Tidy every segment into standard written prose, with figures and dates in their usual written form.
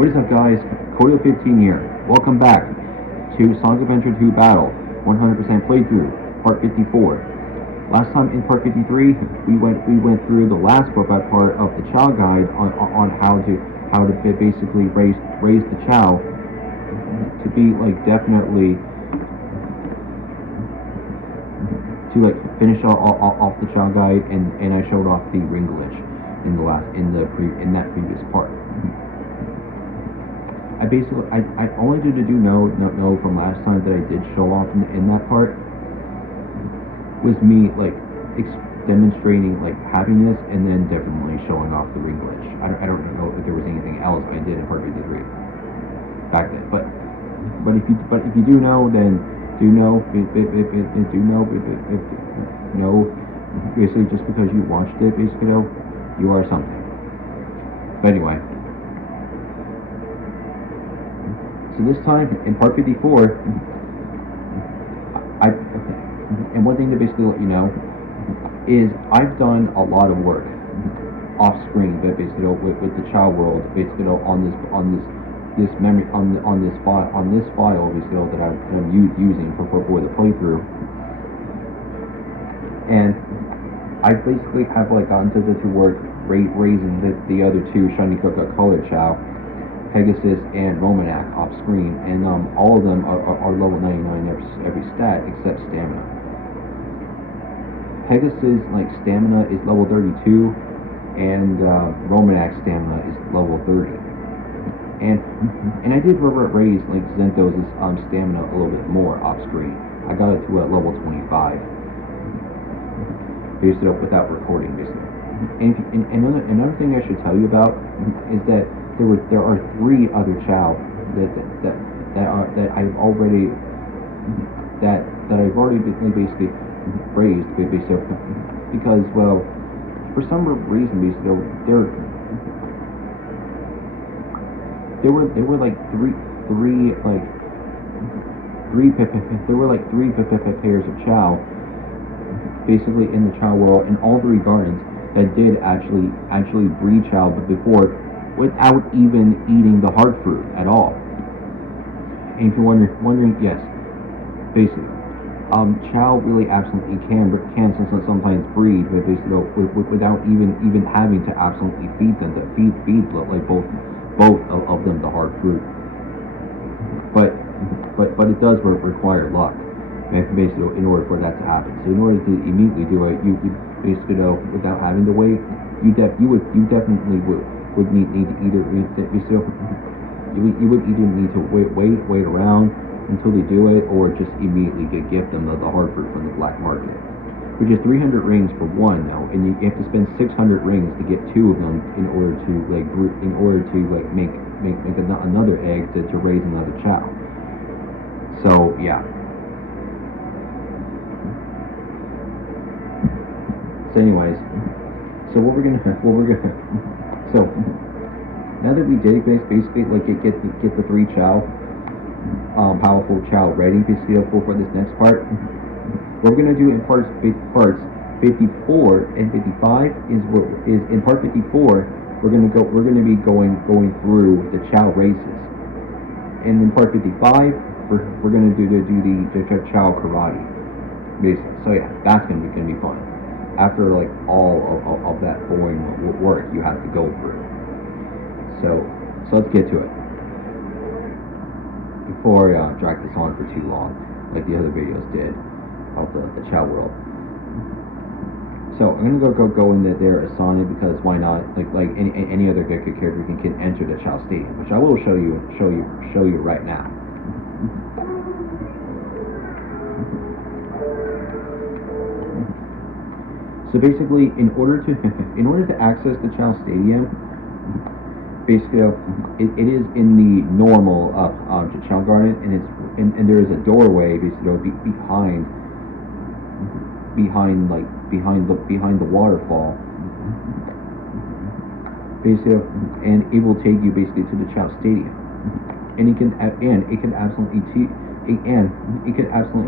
What is up, guys? Kodo15 here. Welcome back to Sonic Adventure 2 Battle 100% playthrough, part 54. Last time in part 53, we went through the last part of the Chao guide on how to basically raise the Chao to be like definitely to like finish off the Chao guide, and I showed off the ring glitch in that previous part. I only did know from last time that I did show off in that part was me like demonstrating like happiness, and then definitely showing off the ring glitch. I don't know if there was anything else I did in part 53 back then, but if you do know, then do know basically just because you watched it, basically you are something. But anyway. So this time, in part 54, and one thing to basically let you know is I've done a lot of work off screen, but basically with the Chao world, basically on this memory on this file, basically that I'm using for the playthrough, and I basically have like gotten to work raising the other two shiny colored Chao, Pegasus and Romanak, off screen, and all of them are level 99 every stat except stamina. Pegasus like stamina is level 32, and Romanak's stamina is level 30. And I did raise like Zento's stamina a little bit more off screen. I got it to level 25, based it up without recording, basically. And another thing I should tell you about is that there are 3 other Chao that I've already basically raised, basically, because, well, for some reason, basically there were like three pairs of Chao basically in the Chao world in all 3 gardens that did actually breed Chao, but before, without even eating the heart fruit at all. And if you're wondering, yes, basically, Chao really absolutely can sometimes breed, but basically without even having to absolutely feed them, to feed like both of them the heart fruit. But it does require luck, basically, in order for that to happen. So in order to immediately do it, you basically without having to wait, you definitely would need to either you would either need to wait around until they do it, or just immediately gift them the heart fruit from the black market, which is 300 rings for one though, and you have to spend 600 rings to get 2 of them in order to make another egg to raise another Chao. So yeah. So anyways, so so now that we did basically like get the 3 Chao, powerful Chao ready basically for this next part, what we're gonna do in parts 54 and 55 is in part 54 we're gonna be going through the Chao races, and in part 55 we're gonna do the Chao karate basically. So yeah, that's gonna be fun. After like all of that boring work you have to go through. So let's get to it. Before I drag this on for too long, like the other videos did of the Chao world. So I'm gonna go in there as Sonic, because why not? Like any other character can enter the Chao Stadium, which I will show you right now. So basically, in order to access the Chao Stadium, basically it is in the normal Chao Garden, and there is a doorway basically behind the waterfall, basically, and it will take you basically to the Chao Stadium, and it can absolutely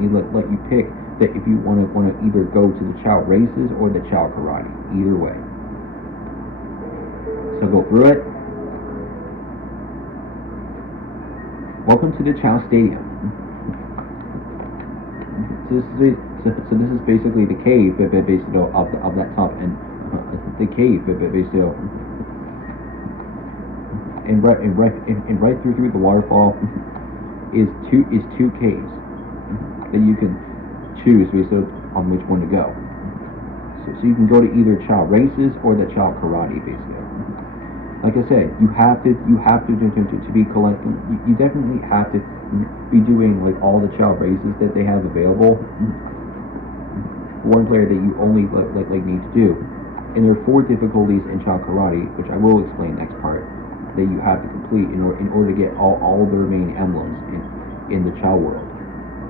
let you pick that if you want to either go to the Chao races or the Chao karate, either way. So go through it. Welcome to the Chao Stadium. So this is basically the cave, basically of that top, and the cave, basically, and right through the waterfall is two caves that you can choose basically on which one to go. So you can go to either Chao races or the Chao karate, basically. Like I said, you have to be collecting. You definitely have to be doing like all the Chao races that they have available. One player that you only like need to do, and there are 4 difficulties in Chao karate, which I will explain next part, that you have to complete in order to get all the remaining emblems in the Chao world.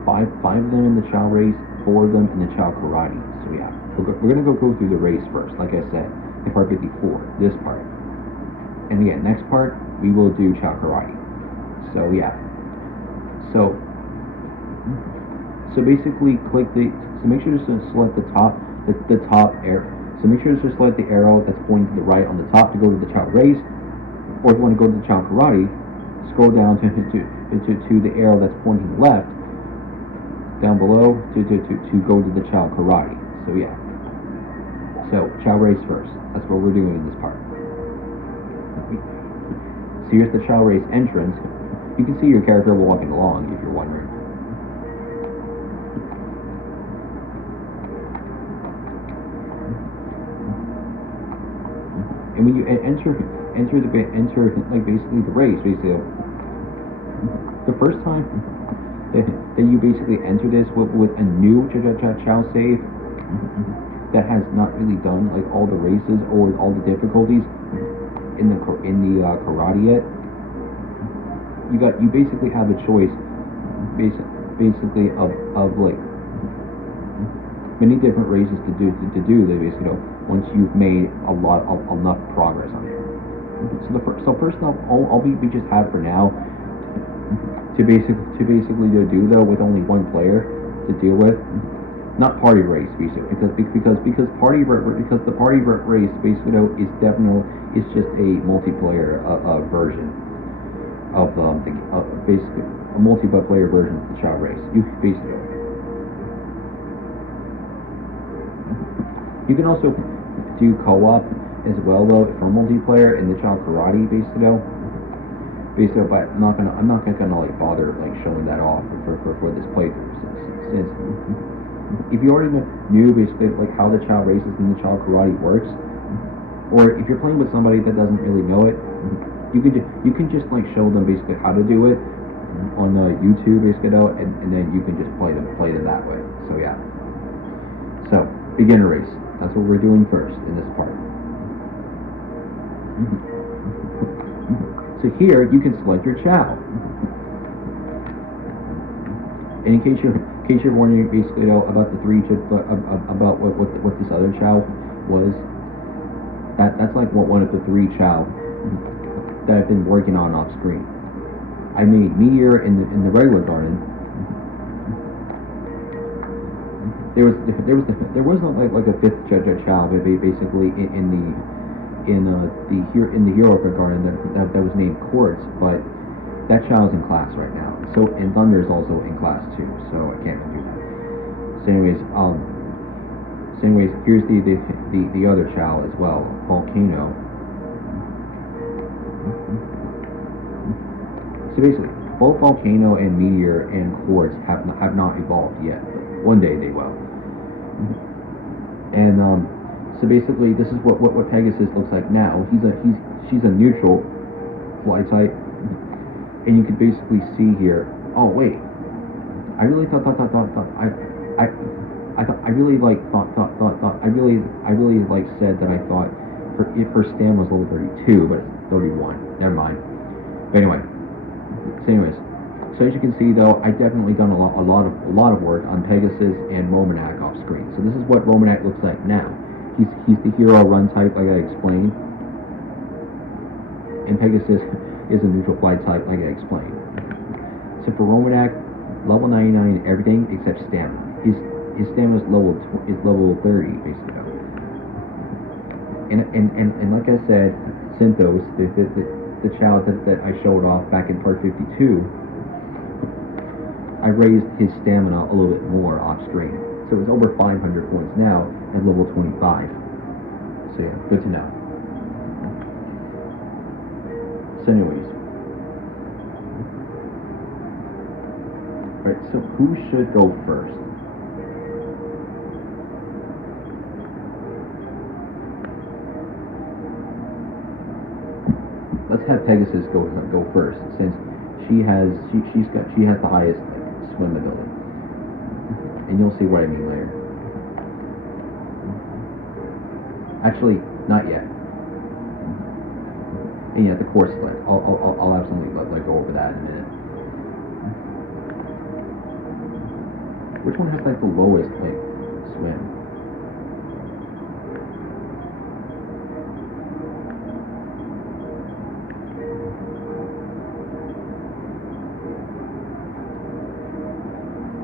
Five of them in the Chao race, 4 of them in the Chao karate. So yeah, we're gonna go through the race first, like I said, in part 54, this part. And again, next part we will do Chao karate. So yeah, so basically so make sure to select the top arrow. So make sure to select the arrow that's pointing to the right on the top to go to the Chao race, or if you want to go to the Chao karate, scroll down to the arrow that's pointing left down below to go to the Chao karate. So yeah, so Chao race first. That's what we're doing in this part. So here's the Chao race entrance. You can see your character walking along if you're wondering. And when you enter like basically the race, basically the first time that you basically enter this with a new Chao save that has not really done like all the races or all the difficulties in the karate yet, you basically have a choice basically of like many different races to do that basically once you've made enough progress on it. So first off, all we just have for now to basically do though with only one player to deal with, not party race basically, because the party race basically though is just a multiplayer version of basically a multiplayer version of the Chao race. You can also do co-op as well though for multiplayer in the Chao karate basically, but I'm not gonna like bother like showing that off for this playthrough, since if you already knew basically like how the Chao races and the Chao karate works, or if you're playing with somebody that doesn't really know it, you can just like show them basically how to do it on YouTube basically, and then you can just play them that way. So yeah. So beginner race. That's what we're doing first in this part. So here you can select your Chao. And in case you're wondering basically about the 3 about what this other Chao was, that's like one of the 3 Chao that I've been working on off screen. I made Meteor in the regular garden. There was like a 5th Chao basically in the hero garden that was named Quartz, but that Chao is in class right now. So and Thunder is also in class too, so I can't really do that. So anyways, here's the other Chao as well, Volcano. So basically, both Volcano and Meteor and Quartz have not evolved yet. One day they will. And so basically, this is what Pegasus looks like now. She's a neutral fly type, and you can basically see here. Oh wait, I really thought said that I thought her stam was level 32, but it's 31. Never mind. But anyway, so as you can see though, I definitely done a lot of work on Pegasus and Romanak off screen. So this is what Romanak looks like now. He's the hero run type, like I explained, and Pegasus is a neutral fly type, like I explained. So for Romanak, level 99 everything except stamina. His stamina is level 30 basically. And like I said, Synthos, the Chao that I showed off back in part 52, I raised his stamina a little bit more off screen. So it's over 500 points now at level 25. So yeah, good to know. So anyways. Alright, so who should go first? Let's have Pegasus go first, since she has the highest swim ability. And you'll see what I mean later. Actually, not yet. And yeah, the course select. I'll absolutely go over that in a minute. Which one has like the lowest swim?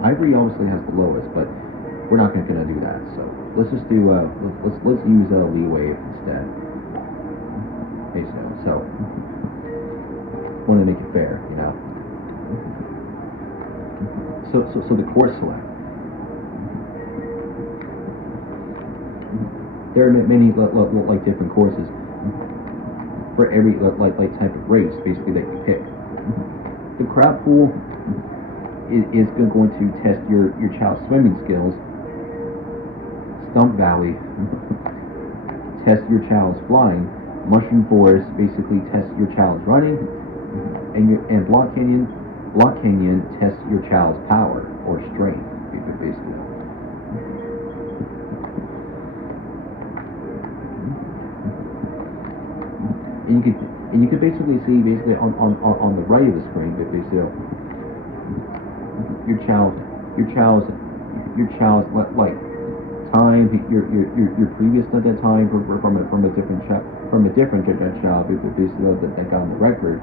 Ivory obviously has the lowest, but we're not gonna do that. So let's just do let's use leeway instead. Okay, so want to make it fair, you know. So the course select. There are many like different courses for every like type of race, basically, that you pick. The crab pool is going to test your Chao swimming skills. Stump Valley test your Chao's flying. Mushroom Forest basically tests your Chao's running, and Block Canyon tests your Chao's power or strength, basically. And you can basically see on the right of the screen, but basically your Chao's like time, your previous at that time from a different Chao, but basically that got on the record.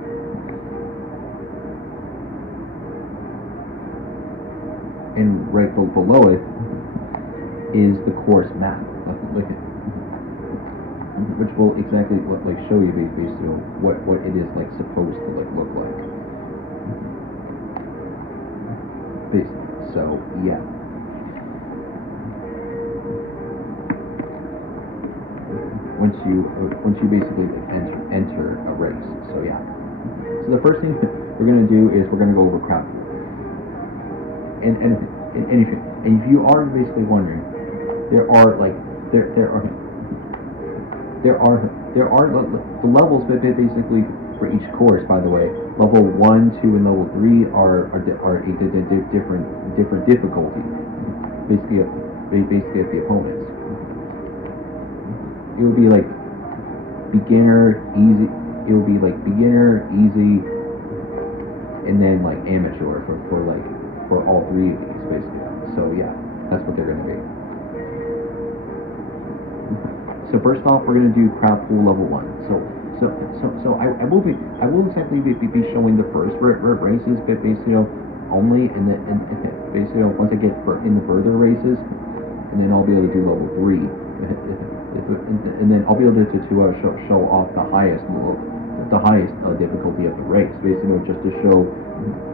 And right below it is the course map, which will exactly show you basically what it is supposed to look like. So yeah. Once you basically enter a race. So yeah. So the first thing we're gonna do is we're gonna go over crowd. And if you are basically wondering, there are the levels, but basically for each course, by the way, level 1, 2, and level 3 are a different difficulty. Basically at the opponents. It would be like beginner, easy. It would be like beginner, easy, and then like amateur for all three of these, basically. So yeah, that's what they're gonna be. So first off, we're gonna do crowd pool level 1. So I will exactly be showing the first races, but basically only, and basically once I get in the further races, and then I'll be able to do level 3. And then I'll be able to show off the highest difficulty of the race, basically just to show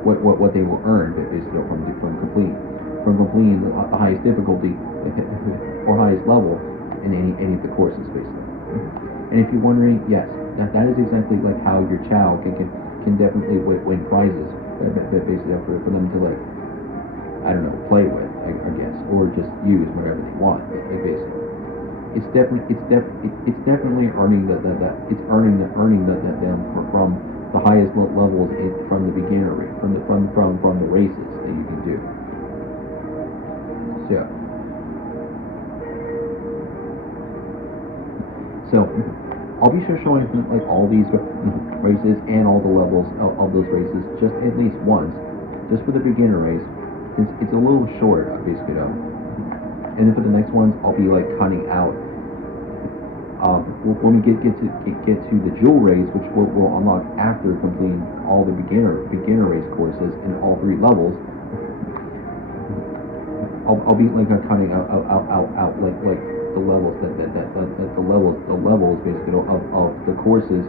what they will earn, basically from completing the highest difficulty or highest level in any of the courses, basically. And if you're wondering, yes, that is exactly like how your Chao can definitely win prizes, basically for them to I don't know, play with, I guess, or just use whatever they want, basically. It's definitely earning them from the highest levels from the beginner rate, from the races that you can do. So I'll be showing all these races and all the levels of those races just at least once, just for the beginner race. It's a little short, basically, though. And then for the next ones, I'll be cutting out. When we get to the jewel race, which will unlock after completing all the beginner race courses in all 3 levels, I'll be cutting out the levels the levels basically of the courses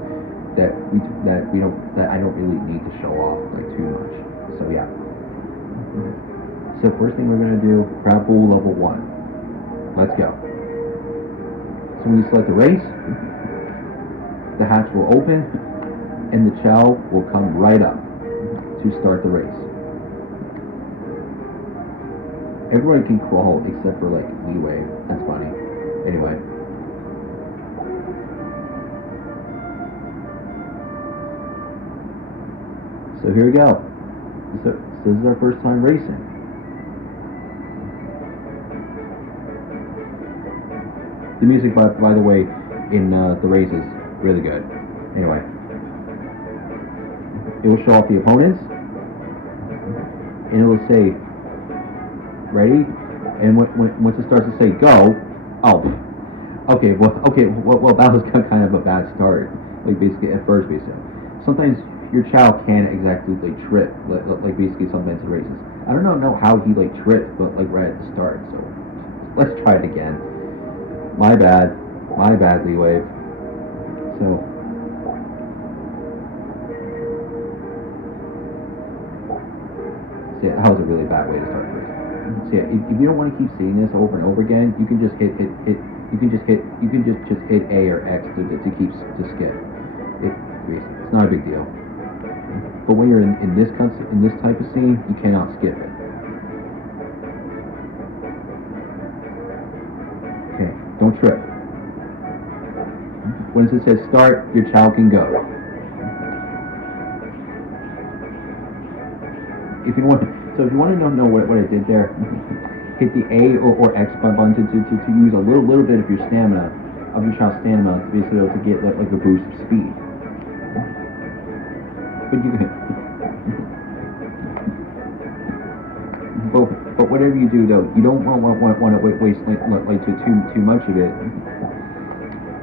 that I don't really need to show off too much. So yeah. So first thing we're going to do, crowd pool level 1. Let's go. So when you select the race, the hatch will open, and the Chao will come right up to start the race. Everybody can crawl except for like Leeway. That's funny. Anyway. So here we go. So this is our first time racing. The music, by the way, in the race is really good. Anyway, it will show off the opponents, and it will say, ready? And once it starts to say go, oh, okay, well, that was kind of a bad start. Like basically at first, basically. Sometimes your Chao can't exactly like trip, like basically sometimes in races. I don't know how he like tripped, but like right at the start. So let's try it again. My bad, Leeway. So yeah, that was a really bad way to start the race. So yeah, if you don't want to keep seeing this over and over again, you can just hit. You can just hit A or X to skip. It's not a big deal. But when you're in this type of scene, you cannot skip it. Okay, don't trip. Once it says start, your Chao can go. If you want to know what I did there, hit the A or X button to use a little bit of your stamina, of your Chao's stamina, to basically able to get like a boost of speed. But you can. But whatever you do though, you don't want to waste like too much of it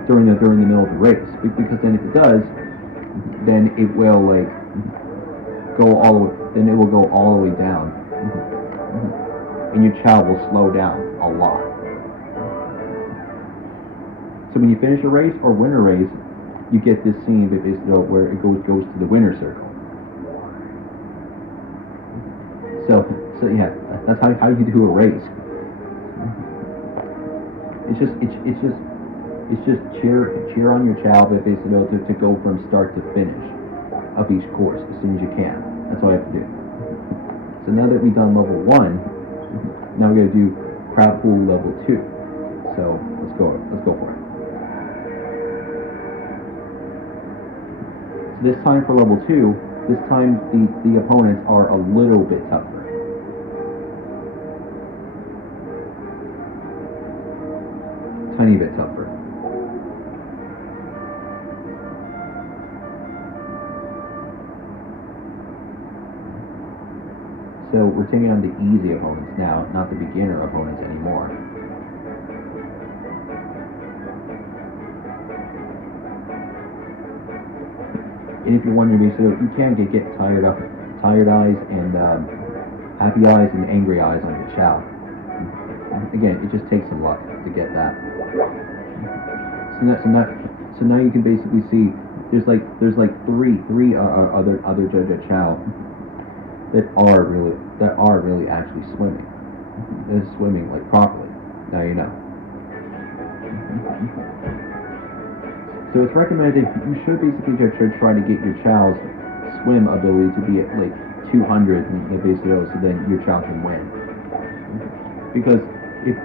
during the middle of the race, because then if it does, then it will like go all the way. Then it will go all the way down, and your Chao will slow down a lot. So when you finish a race or win a race, you get this scene where it goes to the winner circle. So yeah, that's how you do a race. It's just cheer on your Chao, but basically to go from start to finish of each course as soon as you can. That's all you have to do. So now that we've done level 1, now we're gonna do crowd pool level 2. So let's go for it. So this time for level 2, this time the opponents are a little bit tougher. Tiny bit tougher. So we're taking on the easy opponents now, not the beginner opponents anymore. And if you're wondering, basically, you can get tired eyes and happy eyes and angry eyes on your Chao. Again, it just takes some luck to get that. So now you can basically see there's like three other Chao that are really actually swimming. They're swimming like properly. Now you know. So it's recommended you should basically try to get your Chao's swim ability to be at like 200 basically, so then your Chao can win. Because if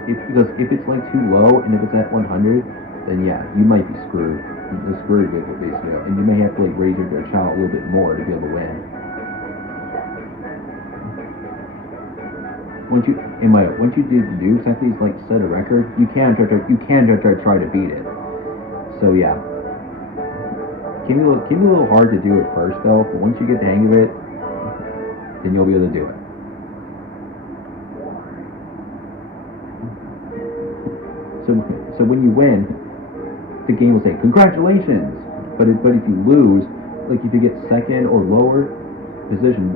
it's like too low and if it's at 100, then yeah, you might be screwed. You're screwed with it basically, and you may have to like raise your Chao a little bit more to be able to win. Once you do exactly like set a record, you can try to beat it. So yeah, it can be a little hard to do at first though, but once you get the hang of it, then you'll be able to do it. So when you win, the game will say congratulations. But if you lose, like if you get second or lower position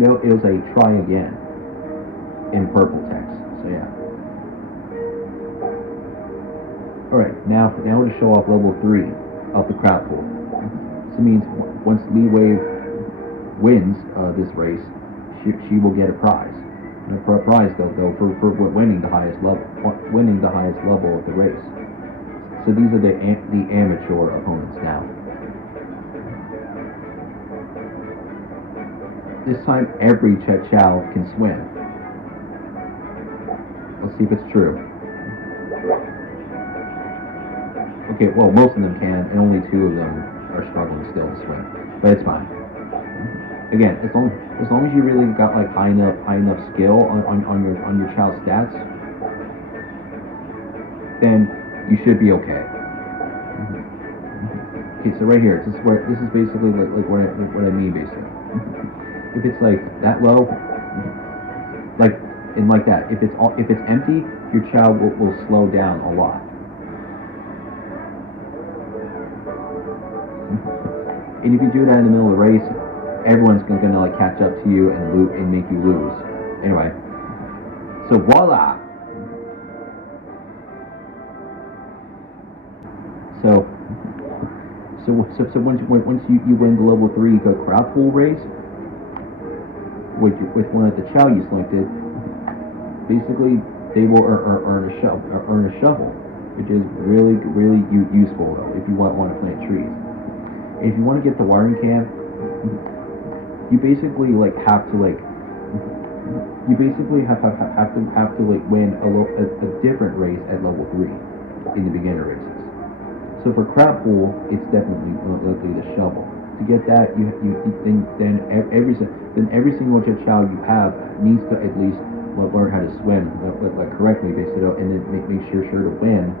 note, it'll say try again in purple text. So yeah. Alright, now to show off level 3 of the crowd pool. This means once Leeway wins this race, she will get a prize. prize though for winning the highest level of the race. So these are the amateur opponents now. This time every Chao can swim. Let's see if it's true. Okay, well most of them can, and only 2 of them are struggling still to swim, but it's fine. Again, as long as you really got like high enough skill on your Chao stats, then you should be okay. Okay, so right here, this is basically like what I mean basically. If it's like that low, like that, if it's empty, your Chao will slow down a lot. And if you do that in the middle of the race, everyone's gonna like catch up to you and make you lose. Anyway, so voila. So once you win the level 3 crowd pool race with one of the Chao you selected, basically they will earn a shovel, which is really useful though if you want to plant trees. And if you want to get the wiring camp, you basically like have to like win a different race at level 3 in the beginner races. So for crab pool, it's definitely the shovel. To get that, then every single Chao you have needs to at least learn how to swim like correctly, basically, and then make sure to win.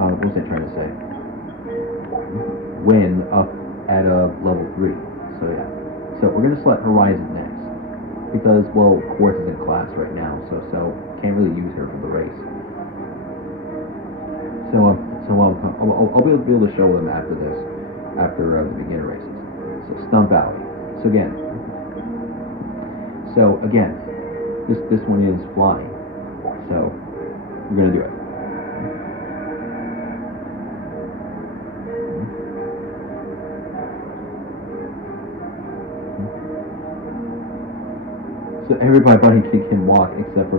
What was I trying to say? Win up at level 3. So yeah. So we're gonna select Horizon next because Quartz is in class right now, so can't really use her for the race. So I'll be able to show them after this, after the beginner races. So Stump Alley. So again, this one is flying. So we're gonna do it. So everybody can walk except for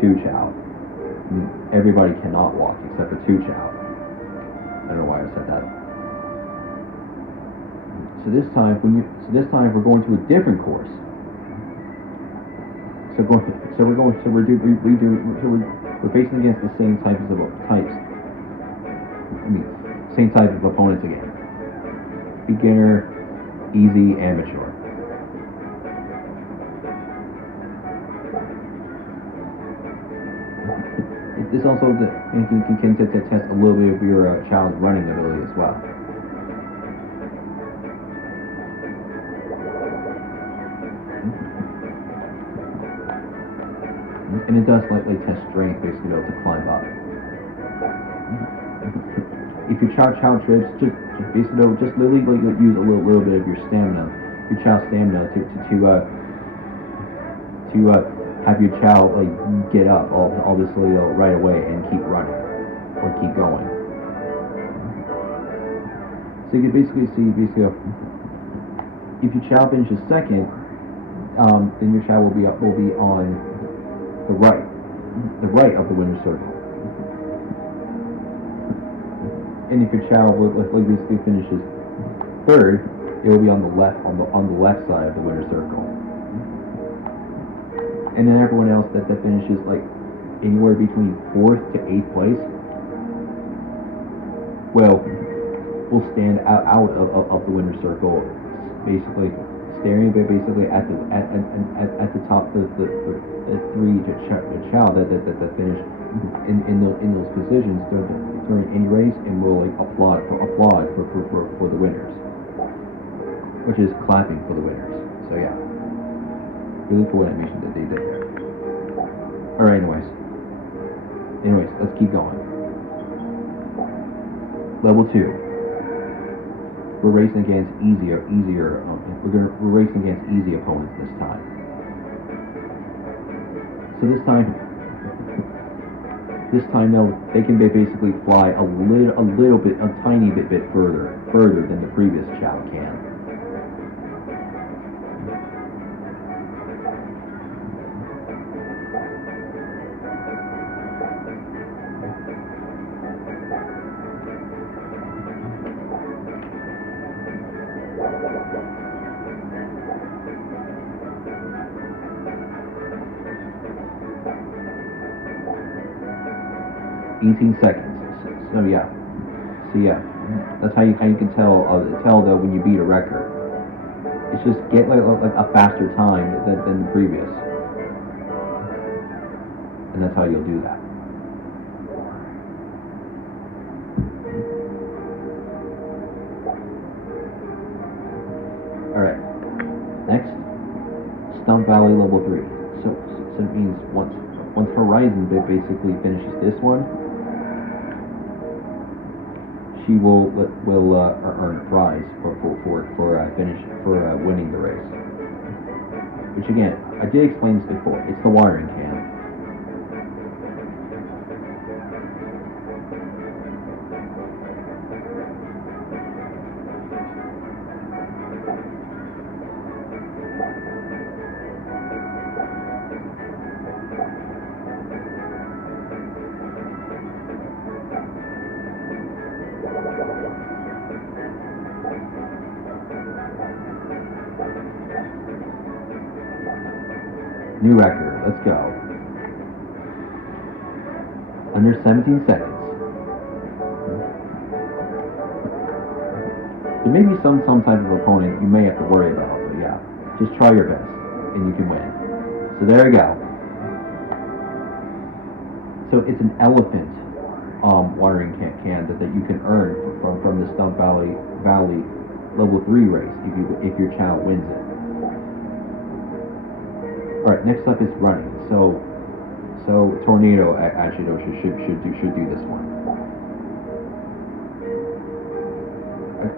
2 Chao. I mean, everybody cannot walk except for 2 Chao. I don't know why I said that. So this time we're going to a different course. We're facing against the same same type of opponents again. Beginner, easy, amateur. This also can test a little bit of your child's running ability as well. And it does slightly test strength, basically, to climb up. If your Chao trips, just literally use a little bit of your stamina, your Chao stamina to have your Chao get up, obviously right away and keep running or keep going. So you can basically see if your Chao finishes second, then your Chao will be on the right of the winner's circle. And if your Chao basically finishes third, it will be on the left side of the winner's circle. And then everyone else that finishes anywhere between 4th to 8th place will stand out of the winner's circle, basically staring at the top the 3 Chao that finish in those positions during any race, and will applaud for the winners, which is clapping for the winners. So yeah. Really cool animation that they did there. Alright, anyways, let's keep going. Level 2. We're racing against we're racing against easy opponents this time. So this time though, they can basically fly a tiny bit further than the previous Chao can. 18 seconds. So yeah. So yeah, that's how you can tell though when you beat a record. It's just get like a faster time than the previous, and that's how you'll do that. All right. Next, Stump Valley Level 3. So it means once Horizon basically finishes this one, she will earn a prize for winning the race. Which again, I did explain this before. It's the wiring can. New record. Let's go. Under 17 seconds. There may be some type of opponent you may have to worry about, but yeah, just try your best and you can win. So there you go. So it's an elephant watering can that you can earn from the Stump Valley Level 3 race if your Chao wins it. All right, next up is running. So Tornado actually should do this one.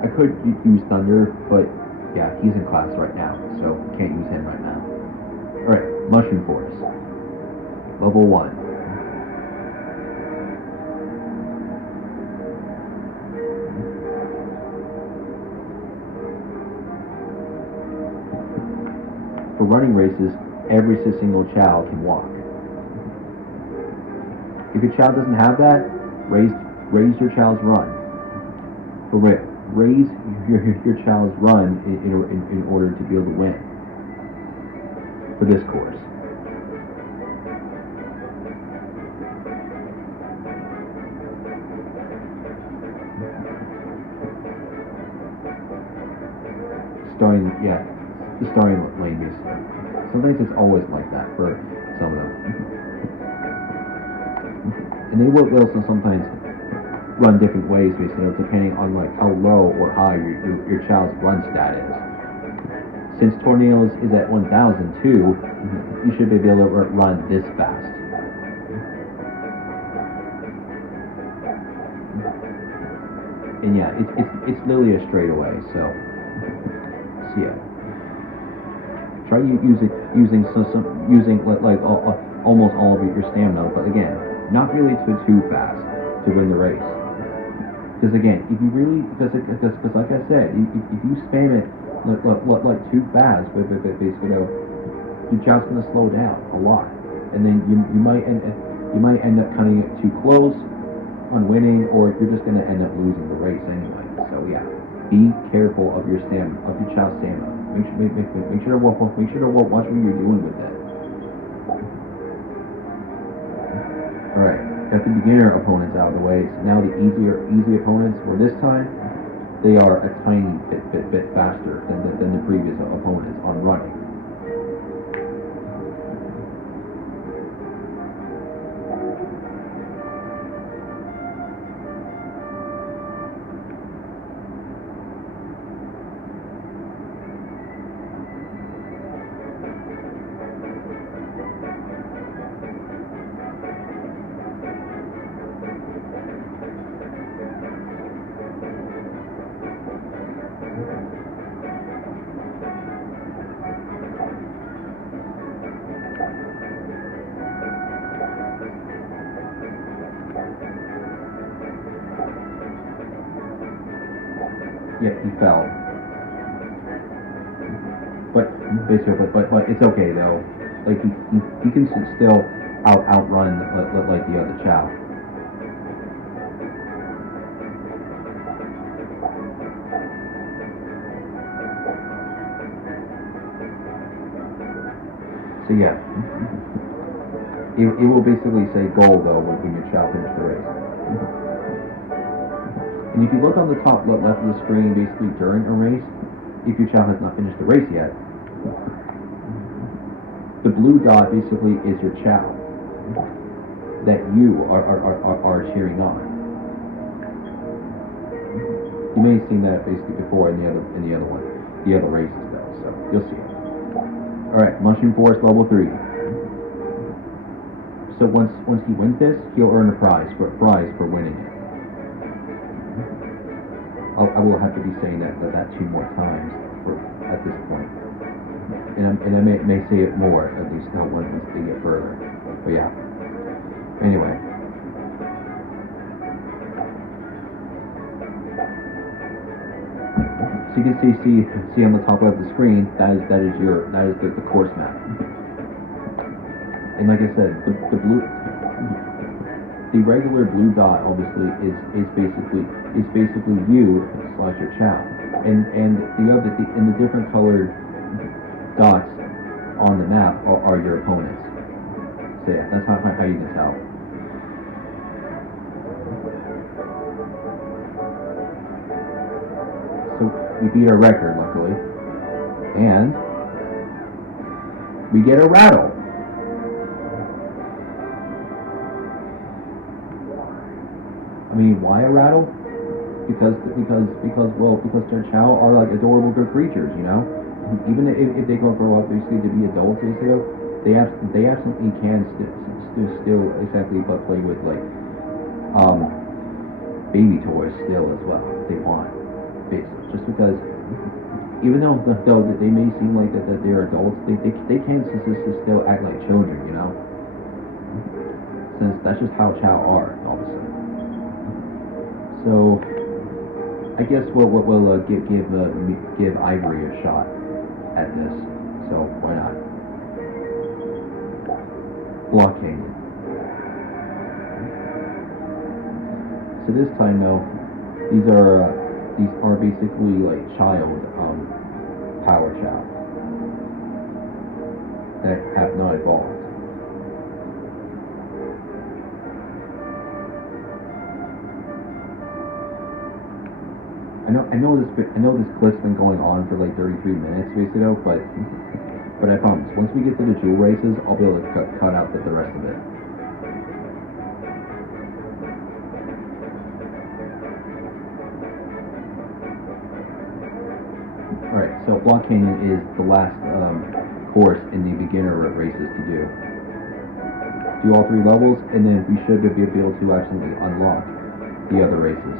I could use Thunder, but yeah, he's in class right now, so can't use him right now. All right, Mushroom Force, Level 1. For running races, every single Chao can walk. If your Chao doesn't have that, raise your Chao's run. For real, raise your Chao's run in order to be able to win for this course. The starting lane is sometimes it's always like that for some of them, and they will sometimes run different ways depending on like how low or high your Chao's run stat is. Since Tornadoes is at 1002, you should be able to run this fast. And yeah, it's literally a straightaway. So yeah, try using like almost all of your stamina, but again, not really too fast to win the race. Because again, if you really, because like I said, if you spam it like too fast, but basically, your Chao's gonna slow down a lot, and then you might end up cutting it too close on winning, or you're just gonna end up losing the race anyway. So yeah, be careful of your stamina, of your Chao stamina. Make sure to watch what you're doing with that. All right. Got the beginner opponents out of the way. So now the easy opponents, for this time, they are a tiny bit faster than the previous opponents on running. Yep, he fell. But it's okay though. Like he can still outrun like the other Chao. So yeah, it will basically say goal though when your Chao finished the race. And if you look on the top left of the screen, basically during a race, if your Chao has not finished the race yet, the blue dot basically is your Chao that you are cheering on. You may have seen that basically before in the other races though, so you'll see it. Alright, Mushroom Forest level 3. So once he wins this, he'll earn a prize for winning it. I will have to be saying that 2 more times at this point. And I may say it more, at least once they get further. But yeah. Anyway. So you can see on the top left of the screen, that is the course map. And like I said, the regular blue dot obviously is basically you / your Chao, and the different colored dots on the map are your opponents. So yeah, that's how you can tell. So we beat our record, luckily, and we get a rattle. I mean, why a rattle? Because their Chao are like adorable good creatures, you know. Even if they don't grow up basically to be adults, they absolutely can still exactly but play with like baby toys still as well if they want. Basically, just because even though they may seem like that they're adults, they can still act like children, you know. Since that's just how Chao are, obviously. So I guess we'll give Ivory a shot at this. So why not? Blocking. So this time though, these are basically like child power Chao that have not evolved. I know this clip's been going on for like 33 minutes, basically, but I promise, once we get to the jewel races, I'll be able to cut out the rest of it. Alright, so Block Canyon is the last course in the beginner races to do. Do all 3 levels, and then we should be able to actually unlock the other races.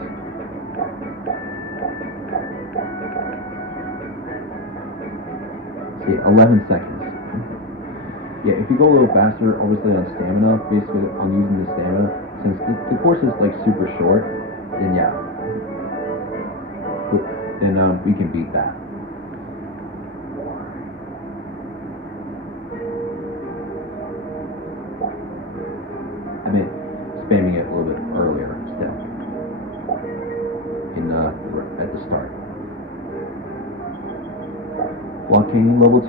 See, 11 seconds. Yeah, if you go a little faster, obviously on stamina, basically on using the stamina, since the course is like super short, then yeah, then we can beat that. I mean, spamming it a little bit earlier still at the start. Block Canyon level 2.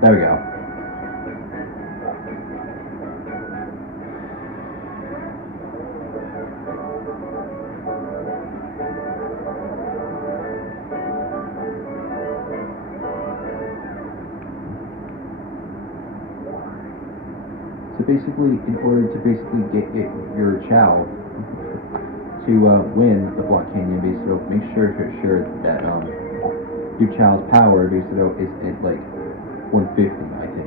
There we go. So basically, in order to basically get your Chao to win the Block Canyon, basically make sure that your Chao's power basically is like 150, I think.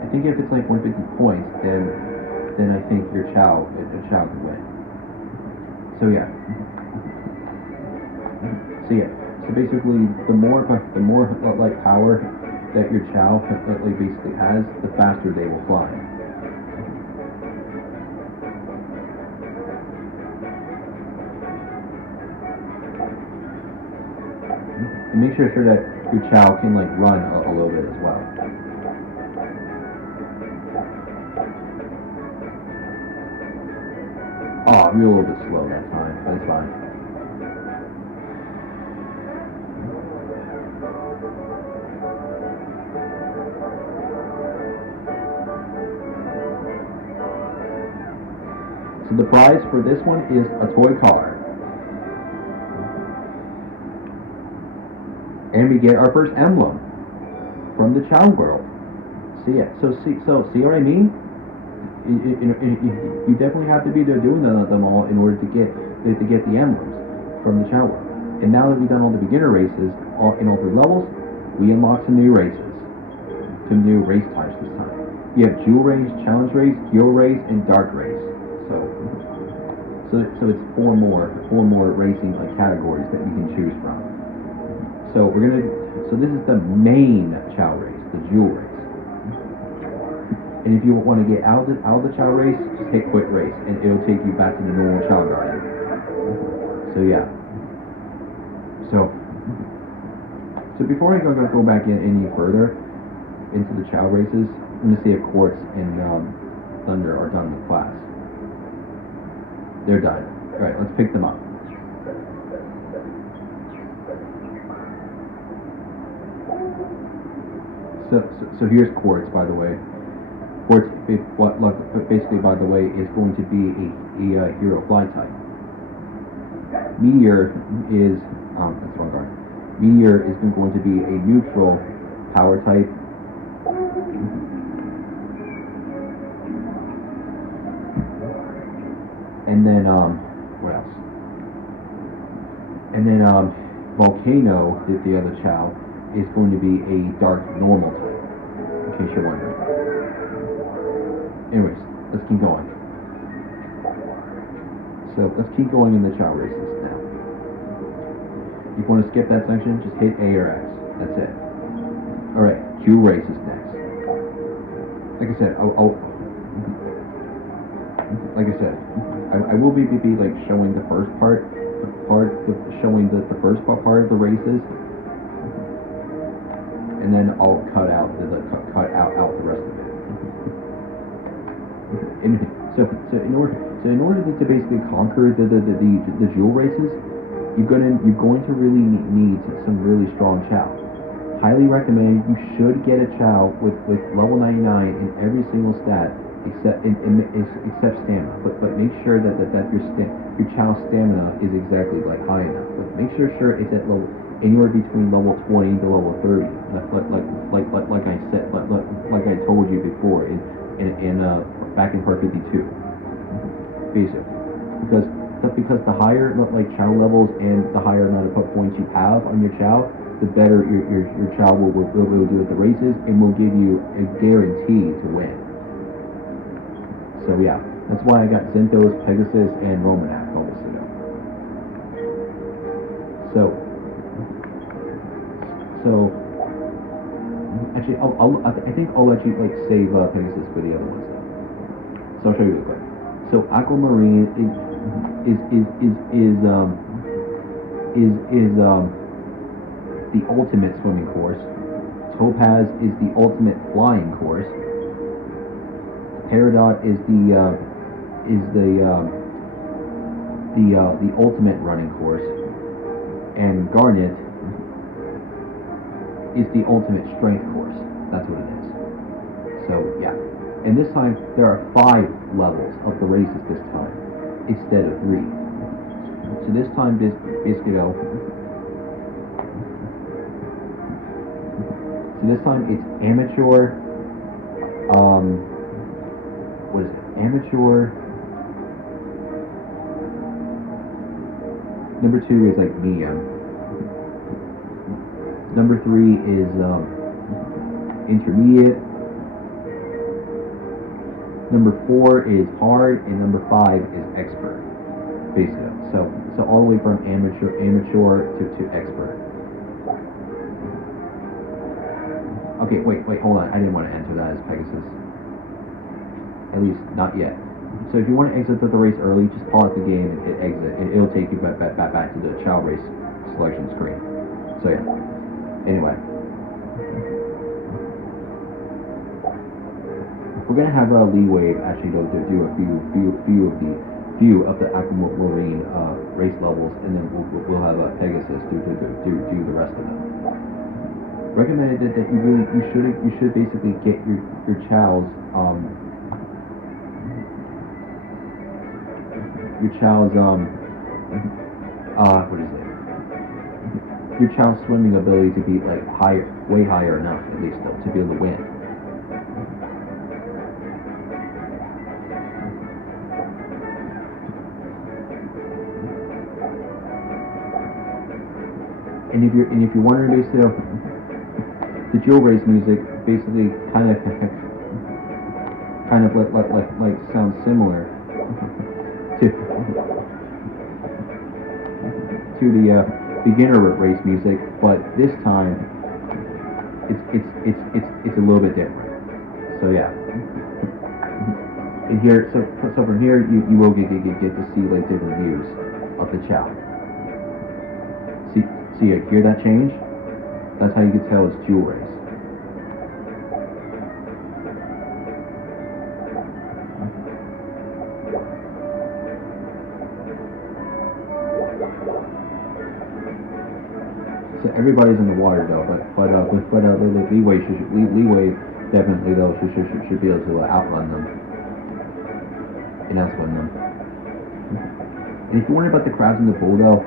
I think if it's like 150 points, then I think your Chao can win. So yeah. So basically, the more like power that your Chao like basically has, the faster they will fly. And make sure that your Chao can like run a little bit as well. Oh, you're a little bit slow that time, but it's fine. So the prize for this one is a toy car. And we get our first emblem from the Chao world. See what I mean? You definitely have to be doing them all in order to get the emblems from the Chao world. And now that we've done all the beginner races in all 3 levels, we unlock some new races, some new race types this time. You have Jewel Race, Challenge Race, Hero Race, and Dark Race. So it's four more racing like categories that you can choose from. So this is the main Chao race, the Jewel Race. And if you want to get out of the Chao race, just hit Quit Race, and it'll take you back to the normal Chao garden. So yeah. So before I go back in any further into the Chao races, I'm gonna see if Quartz and Thunder are done with class. They're done. All right, let's pick them up. So here's Quartz, by the way. Quartz, basically, by the way, is going to be a hero fly type. Meteor is that's wrong card. Meteor is going to be a neutral power type. And then what else? And then Volcano, the other Chao, is going to be a dark normal type, in case you're wondering. Anyways, let's keep going. So let's keep going in the Chao races now. If you want to skip that section, just hit A or X. That's it. Alright, Q races next. Like I said, I will be like showing the first showing the first part of the races, and then I'll cut out the rest of it. And so in order to basically conquer the Jewel races, you're going to really need some really strong Chao. Highly recommend you should get a Chao with level 99 in every single stat except stamina. But make sure that your Chao stamina is exactly like high enough. But make sure it's at level anywhere between level 20 to level 30. Like I said, like I told you before in back in part 52. Basically, because the higher like Chao levels and the higher amount of points you have on your Chao, the better your Chao will do at the races, and will give you a guarantee to win. So yeah, that's why I got Zenthos, Pegasus, and Romanak almost to go. So actually, I think I'll let you like save Pegasus for the other ones though. So I'll show you real quick. So Aquamarine is the ultimate swimming course. Topaz is the ultimate flying course. Peridot is the ultimate running course, and Garnet is the ultimate strength course. That's what it is. So yeah, and this time there are 5 levels of the races this time instead of 3. So this time, this time it's amateur. What is it? Amateur. Number 2 is like medium. Number 3 is intermediate. Number 4 is hard, and number 5 is expert. Basically, so all the way from amateur to expert. Okay, wait, hold on. I didn't want to enter that as Pegasus. At least, not yet. So if you want to exit the race early, just pause the game and hit exit, and it'll take you back to the Chao race selection screen. So yeah. Anyway. We're gonna have leeway actually though to do a few of the aquamarine race levels, and then we'll have Pegasus do the rest of them. Recommended that you should basically get your Chao's what is it? Your Chao's swimming ability to be like way higher enough at least though to be able to win. And if you're wondering, basically, the dual race music basically kind of like sounds similar to the beginner race music, but this time it's a little bit different. So yeah. And here, so from here you will get to see like different views of the Chao. See, hear that change? That's how you can tell it's dual race. So everybody's in the water though, but leeway definitely though should be able to outrun them and outswim them. And if you wonder about the crabs in the pool though,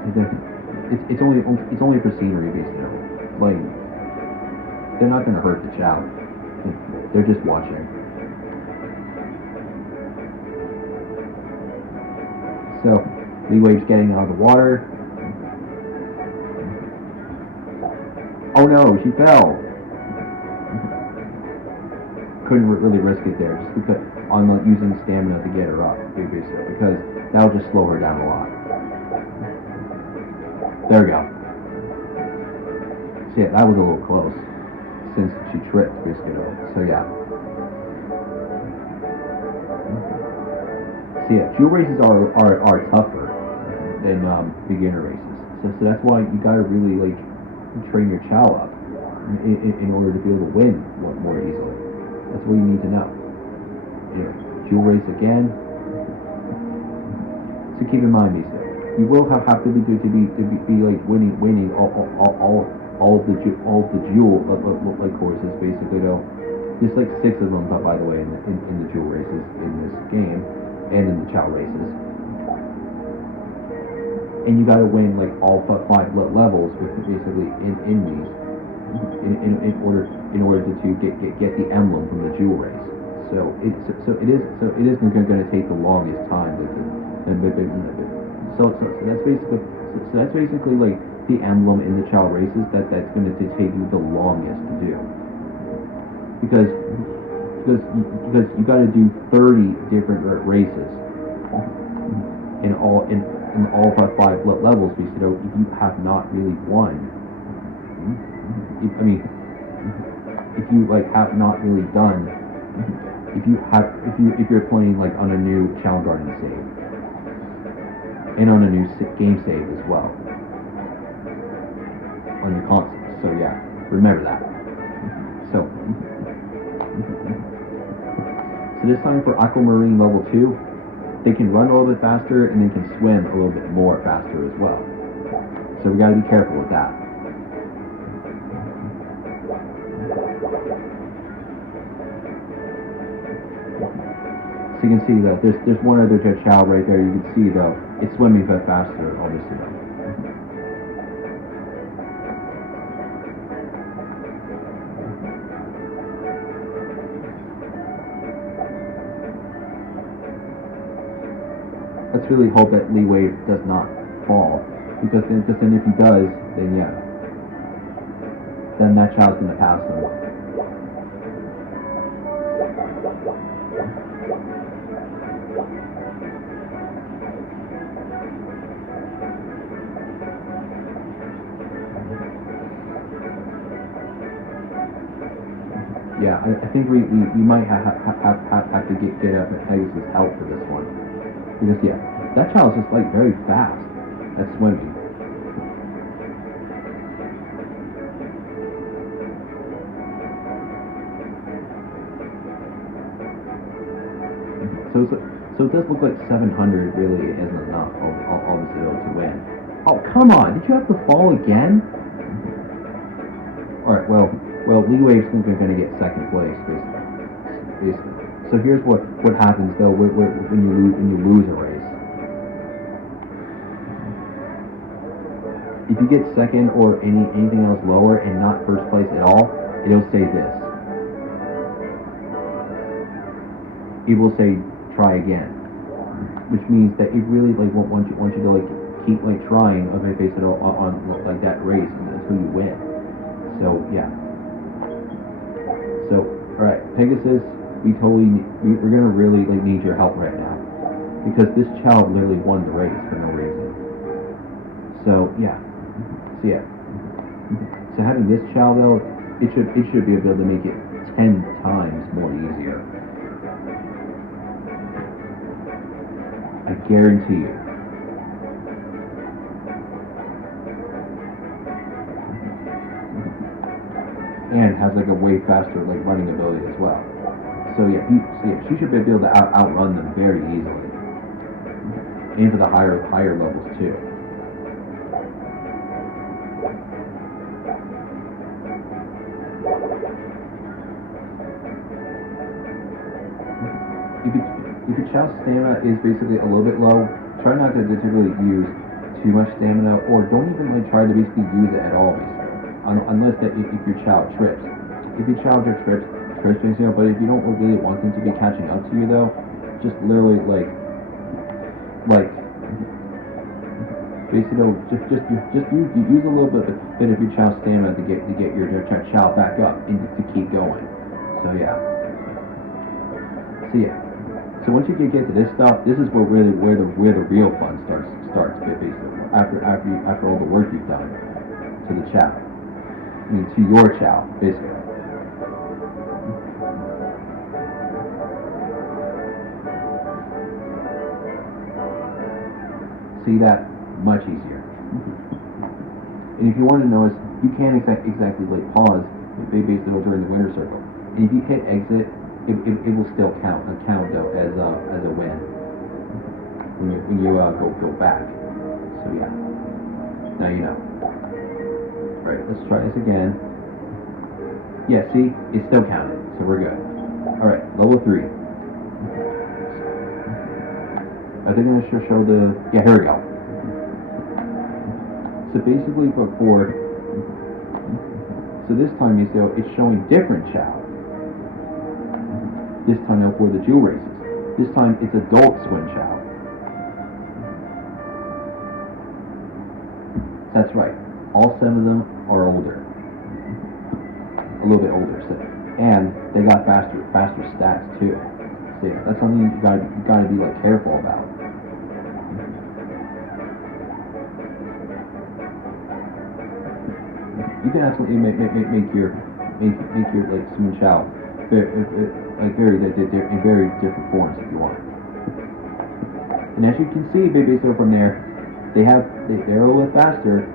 it's only for scenery basically. Like they're not gonna hurt the Chao. They're just watching. So Leeway's getting out of the water. Oh no, she fell. Couldn't really risk it there, just because I'm not using stamina to get her up, basically, because that'll just slow her down a lot. There we go. So yeah, that was a little close, since she tripped, basically. So yeah. So yeah, dual races are tougher than beginner races. So that's why you gotta really like train your Chao up in order to be able to win more easily. That's what you need to know. Anyway, dual race again. So keep in mind, basically, you will have to be like winning all of the dual like courses basically though. There's like 6 of them, by the way, in the dual races in this game, and in the Chao races. And you gotta win like all 5 levels with basically in these in order to get the emblem from the dual race. So it is going to take the longest time. So that's basically like the emblem in the Chao races that's going to take you the longest to do. Because you got to do 30 different races in all 5 levels. Because if you have not really won. If you like have not really done, if you're playing like on a new Chao Garden save and on a new game save as well on your console. So yeah, remember that. So this time for Aquamarine level 2, they can run a little bit faster and they can swim a little bit more faster as well. So we got to be careful with that. So you can see though, there's one other Chao right there. You can see though, it's swimming a bit faster, obviously. Let's really hope that Leeway does not fall, because then if he does, then yeah, then that Chao's gonna pass him. Yeah, I think we might have to get up at Pegasus' help for this one. Because, yeah, that child's just, like, very fast at swimming. So it does look like 700 really isn't enough, obviously, to win. Oh, come on! Did you have to fall again? Alright, well, Lee Wave's going to get second place, basically. So here's what happens, though, when you lose a race. If you get second or anything else lower and not first place at all, it'll say this. It will say try again, which means that it really like wants you to like keep like trying based on like that race until you win. So yeah. So all right, Pegasus, we're gonna really like need your help right now because this child literally won the race for no reason. So yeah. So having this child though, it should be able to make it 10 times more easier. I guarantee you. And has like a way faster like running ability as well. So yeah, she should be able to outrun them very easily. And for the higher levels too. If your child's stamina is basically a little bit low, try not to really use too much stamina, or don't even like try to basically use it at all, basically. Unless that if your child trips. If your child trips, but if you don't really want them to be catching up to you though, just literally like basically just use a little bit of your child's stamina to get your child back up and to keep going. So yeah. So once you get to this stuff, this is where the real fun starts basically. After all the work you've done to the Chao. I mean to your Chao, basically. See that? Much easier. And if you want to notice, you can't exactly like pause basically during the winner circle. And if you hit exit, it will still count though as a win when you go back. So yeah, now you know. All right, let's try this again. Yeah, see, it's still counted, so we're good. All right, level 3. Are they going to show the? Yeah, here we go. So basically, so this time it's showing different Chao. This time now for the jewel races. This time it's adult swim Chao. That's right. All 7 of them are older. A little bit older. So, and they got faster stats too. So yeah, that's something you gotta be like careful about. You can absolutely make your like swim Chao like in very different forms if you want. And as you can see, basically from there, they're a little bit faster,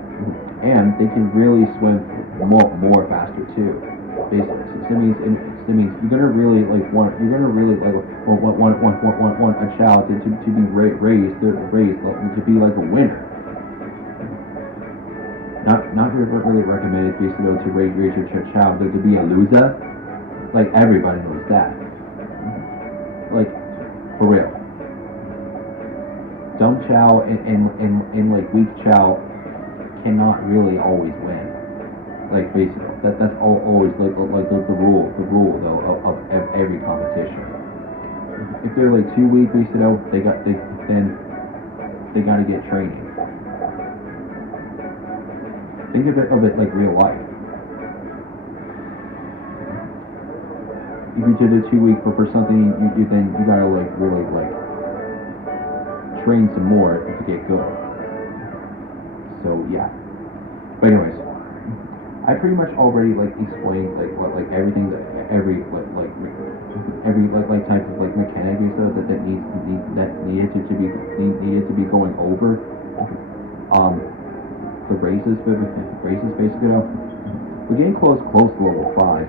and they can really swim more faster too. Basically, so it means you're gonna really want a child to be raised to be like a winner. Not really recommended basically to raise your child to be a loser. Like everybody knows that. Like for real. Dumb Chao and like weak Chao cannot really always win. Like basically, that's always like the rule though of every competition. If they're like too weak, basically, they got to get training. Think of it like real life. If you did it too weak for something, you gotta like really like train some more to get good. So yeah. But anyways, I pretty much already like explained like what like everything that every type of like mechanic that needed to be going over the races basically. We're getting close to level 5,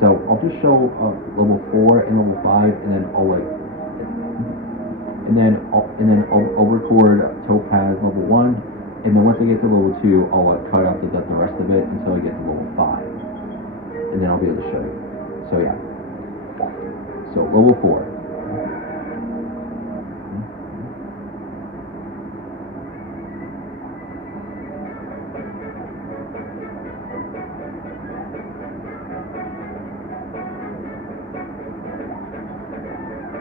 so I'll just show level 4 and level 5, and then I'll record Topaz level 1, and then once I get to level 2, I'll cut out the rest of it until I get to level 5, and then I'll be able to show you. So yeah, so level 4.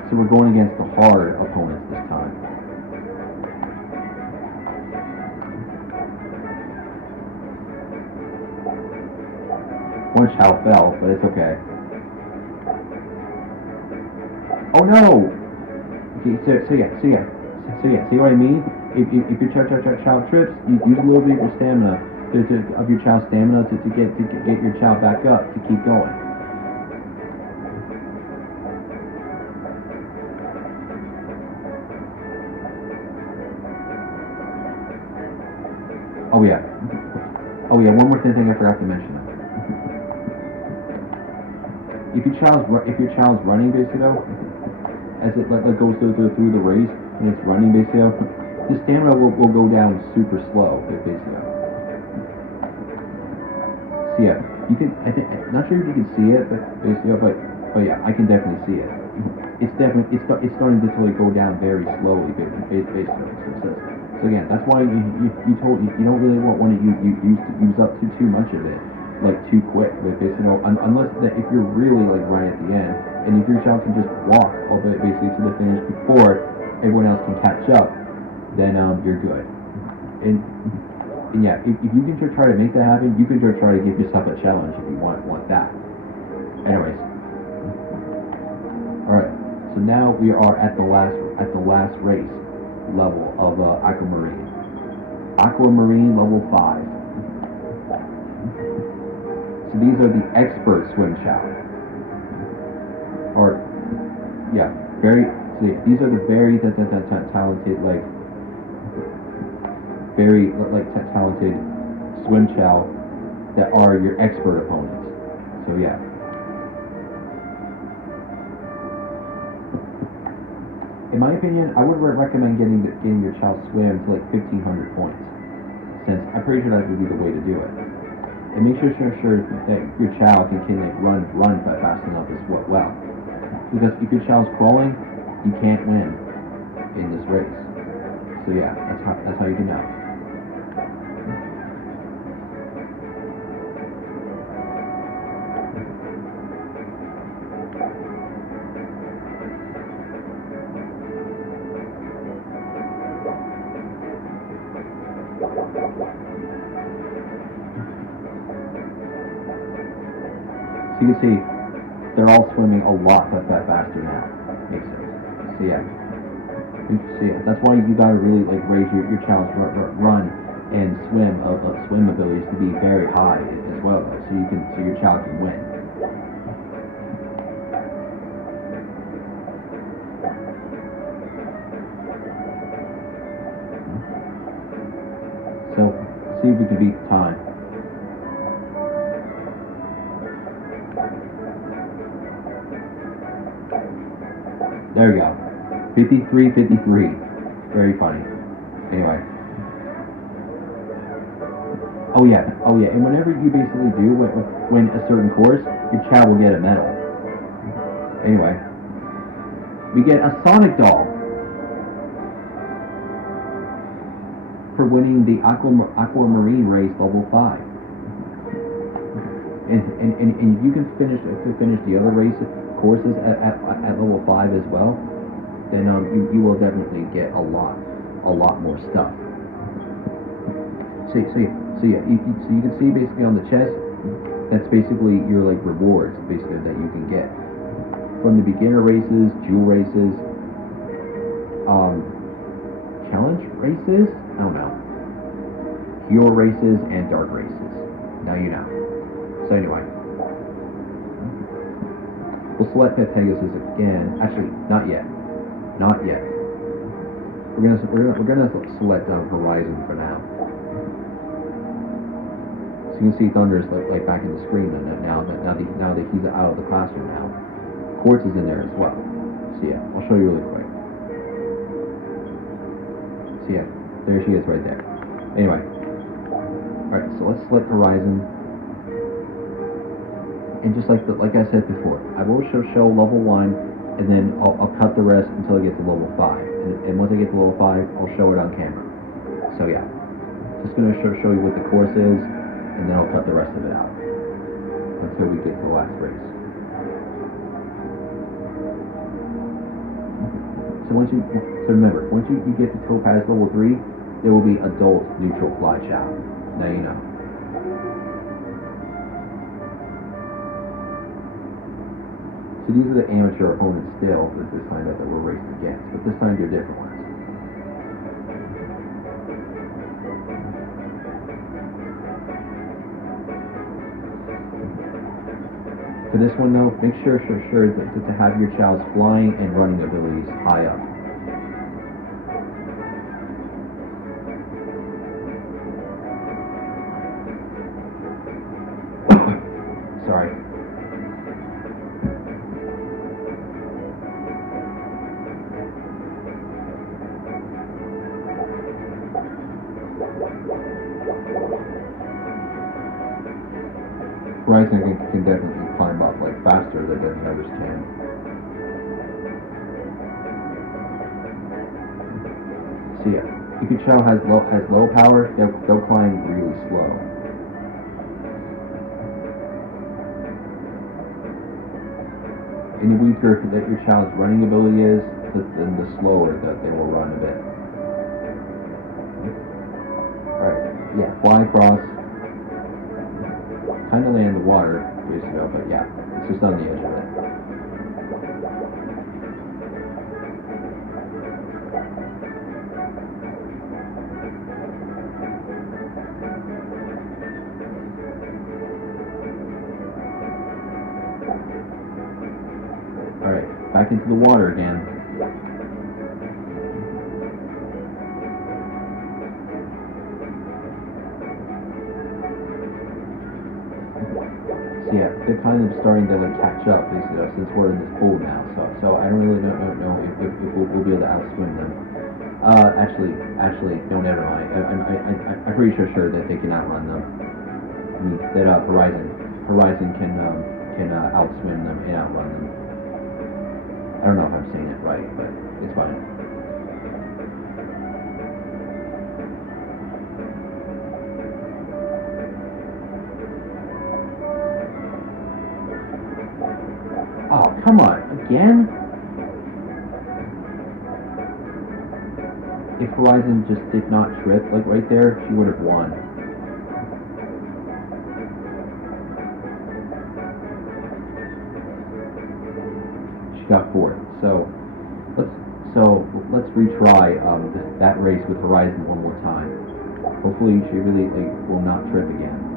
So we're going against the hard opponents this time. One Chao fell, but it's okay. Oh no! Okay, so yeah, see what I mean? If your Chao trips, you use a little bit of your stamina, of your Chao stamina to get your Chao back up to keep going. Oh yeah, one more thing I forgot to mention. If your child's running basically, as it goes through the race and it's running basically, the stamina will go down super slow basically. So yeah, you can. I'm not sure if you can see it, but basically, but yeah, I can definitely see it. It's starting to go down very slowly basically. So again, that's why you don't really want to use up too much of it like too quick, basically, unless if you're really like right at the end, and if your child can just walk all the way basically to the finish before everyone else can catch up, then you're good. And yeah, if you can just try to make that happen, you can just try to give yourself a challenge if you want that. Anyways, all right. So now we are at the last race level of Aquamarine. Aquamarine level 5. So these are the expert swim Chao. Or yeah, these are the very talented talented swim Chao that are your expert opponents. So yeah. In my opinion, I would recommend getting your Chao swim to like 1,500 points, since I'm pretty sure that would be the way to do it. And make sure that your Chao can like run fast enough as well. Because if your Chao's crawling, you can't win in this race. So yeah, that's how you can know. So you can see, they're all swimming a lot faster now. Makes sense. So yeah. That's why you gotta really like raise your Chao's run and swim abilities to be very high as well, so your Chao can win. So see if we can beat the time. There we go. 53. Very funny. Anyway. Oh yeah. And whenever you basically do win a certain course, your Chao will get a medal. Anyway. We get a Sonic doll for winning the Aquamarine race level 5. And if you can finish the other courses at level 5 as well, then you will definitely get a lot more stuff. So yeah, you can see basically on the chest, that's basically your like rewards basically that you can get from the beginner races, jewel races, challenge races, I don't know, hero races, and dark races. Now you know. So anyway, we'll select Pegasus again. Actually, not yet. Not yet. We're gonna select Horizon for now. So you can see Thunder is like back in the screen now that he's out of the classroom now. Quartz is in there as well. So yeah, I'll show you really quick. So yeah, there she is right there. Anyway, alright, so let's select Horizon. And just like I said before, I will show level 1, and then I'll cut the rest until I get to level 5. And once I get to level 5, I'll show it on camera. So yeah, just gonna show you what the course is, and then I'll cut the rest of it out until we get to the last race. So remember, once you get to Topaz level 3, there will be adult neutral fly Chao. Now you know. So these are the amateur opponents still this time that we're racing against, but this time they're different ones. For this one though, make sure to have your Chao's flying and running abilities high up. Sorry. Horizon can definitely climb up like faster than the others can. So yeah, if your Chao has low power, they'll climb really slow. And the weaker that your Chao's running ability is, then the slower that they will run a bit. Alright, yeah, fly across. Kind of land in the water, basically, but yeah, it's just on the edge of it. Alright, back into the water again. So yeah, they're kind of starting to like catch up, basically, since we're in this pool now. So I don't really know if we'll be able to outswim them. Actually, no, never mind. I'm pretty sure that they can outrun them. I mean, that Horizon can outswim them and outrun them. I don't know if I'm saying it right, but it's fine. Oh, come on, again? If Horizon just did not trip, like right there, she would have won. She got 4th. So let's retry that race with Horizon one more time. Hopefully she really will not trip again.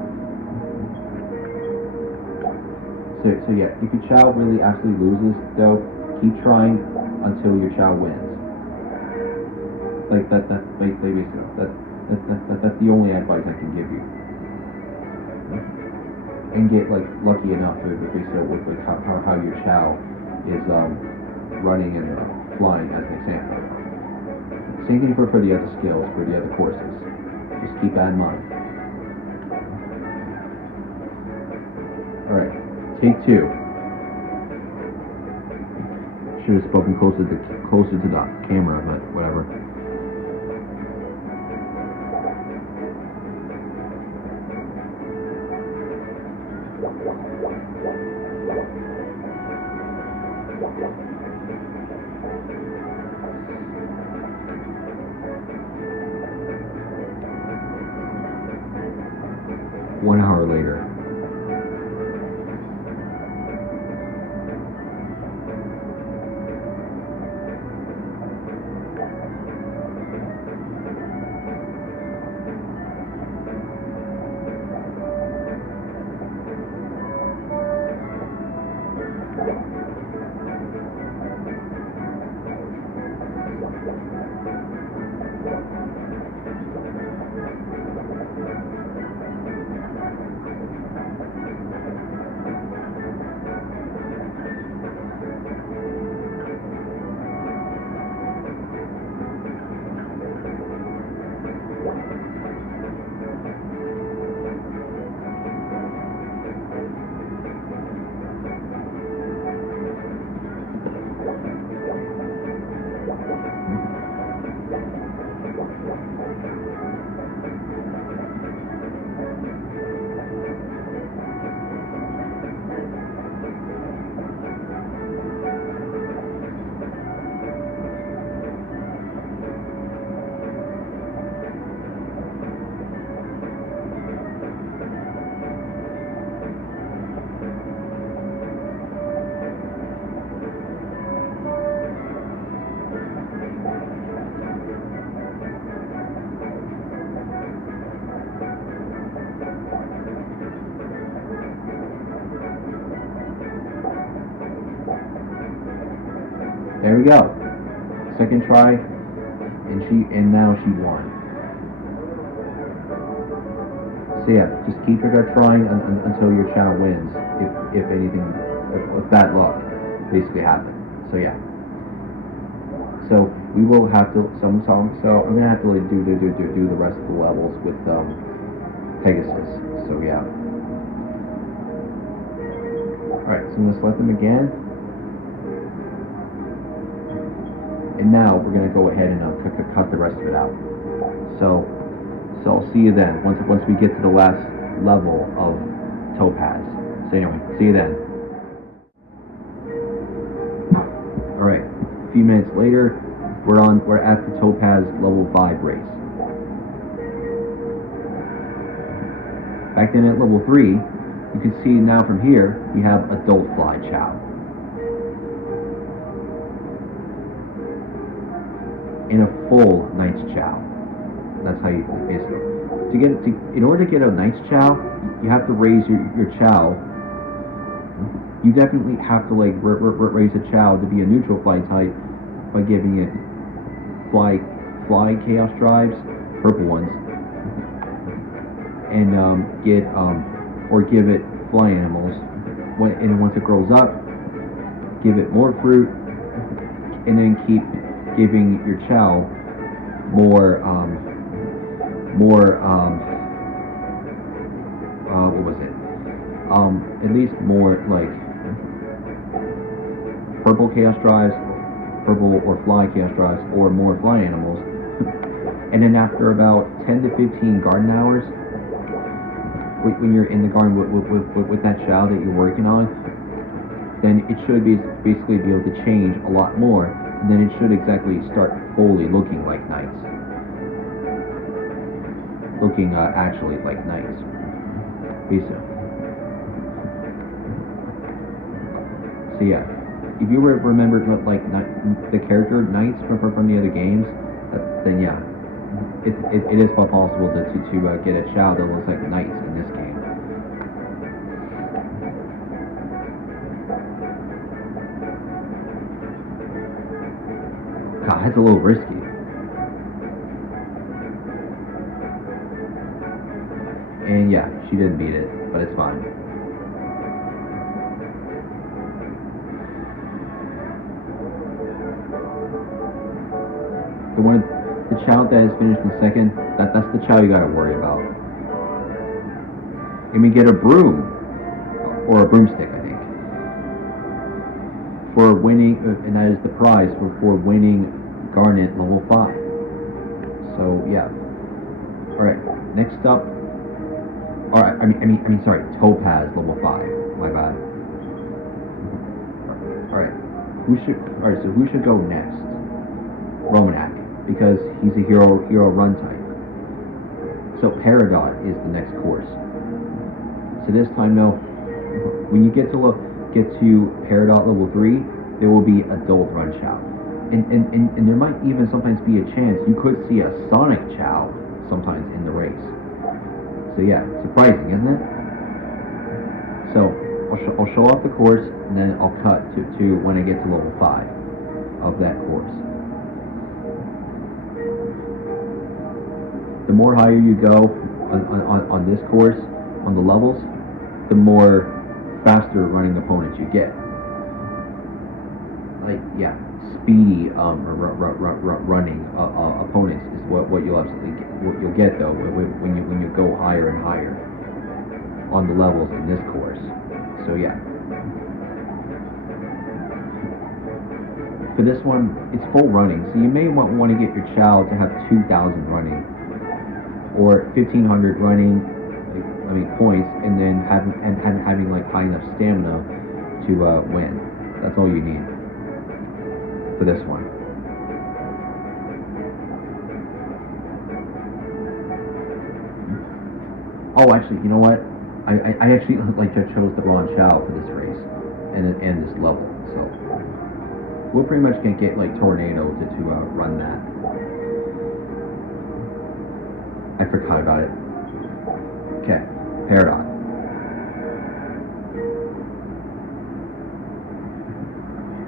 So yeah, if your Chao really actually loses, though, keep trying until your Chao wins. Like that's the only advice I can give you. And get like lucky enough to with like how your Chao is running and flying as an example. Same thing for the other skills, for the other courses. Just keep that in mind. Alright. Take 2. Should have spoken closer to the camera, but whatever. One hour later. There we go. Second try, and now she won. So yeah, just keep trying until your Chao wins. If anything, if bad luck basically happens. So yeah. So we will have to so I'm gonna have to like do the rest of the levels with Pegasus. So yeah. Alright, so I'm gonna select them again. And now we're gonna go ahead and cut the rest of it out. So I'll see you then once we get to the last level of Topaz. So anyway, see you then. Alright, a few minutes later, we're at the Topaz level 5 race. Back then at level 3, you can see now from here we have adult fly Chao. In a full Knight's Chao. That's how you basically in order to get a Knight's Chao, you have to raise your Chao. You definitely have to like raise a Chao to be a neutral fly type by giving it fly chaos drives, purple ones, and give it fly animals. And once it grows up, give it more fruit, and then keep giving your Chao more what was it? At least more like purple chaos drives, purple or fly chaos drives, or more fly animals. And then after about 10 to 15 garden hours, when you're in the garden with that Chao that you're working on, then it should basically be able to change a lot more, and then it should exactly start fully looking like Knights. Looking actually like Knights. Basically. So yeah, if you remember like the character Knights from the other games, then yeah, it is possible to get a Chao that looks like Knights in this game. God, that's a little risky. And yeah, she didn't beat it, but it's fine. The Chao that is finished in second, that's the Chao you gotta worry about. You may get a broom, or a broomstick, I think, for winning, and that is the prize for winning Garnet level 5. So yeah. Alright, next up. Alright, sorry, Topaz level 5. My bad. Alright, who should go next? Romanak, because he's a hero run type. So Peridot is the next course. So this time though, when you get to Peridot level 3, there will be adult run Chao. And there might even sometimes be a chance you could see a Sonic Chao sometimes in the race. So yeah, surprising, isn't it? So I'll show off the course, and then I'll cut to when I get to level 5 of that course. The more higher you go on this course, on the levels, the more faster running opponents you get. Like yeah, speedy running opponents is what you'll absolutely get, what you'll get though when you go higher and higher on the levels in this course. So yeah. For this one, it's full running, so you may want to get your Chao to have 2,000 running, or 1,500 running, points, and then having like high enough stamina to win. That's all you need for this one. Oh, actually, you know what? I actually chose the wrong Chao for this race and this level, so we're pretty much gonna get like Tornado to run that. I forgot about it. Okay, Peridot.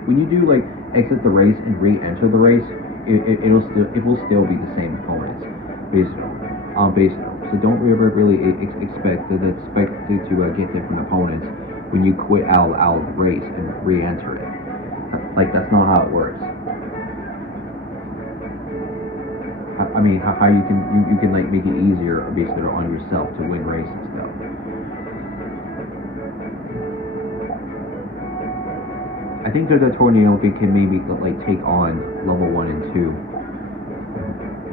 When you do exit the race and re-enter the race, it will still be the same opponents, based so don't really expect to get different opponents when you quit out of the race and re-enter it. Like, that's not how it works. I mean, how you can like make it easier basically on yourself to win races though. I think that the tornado can maybe like take on level 1 and 2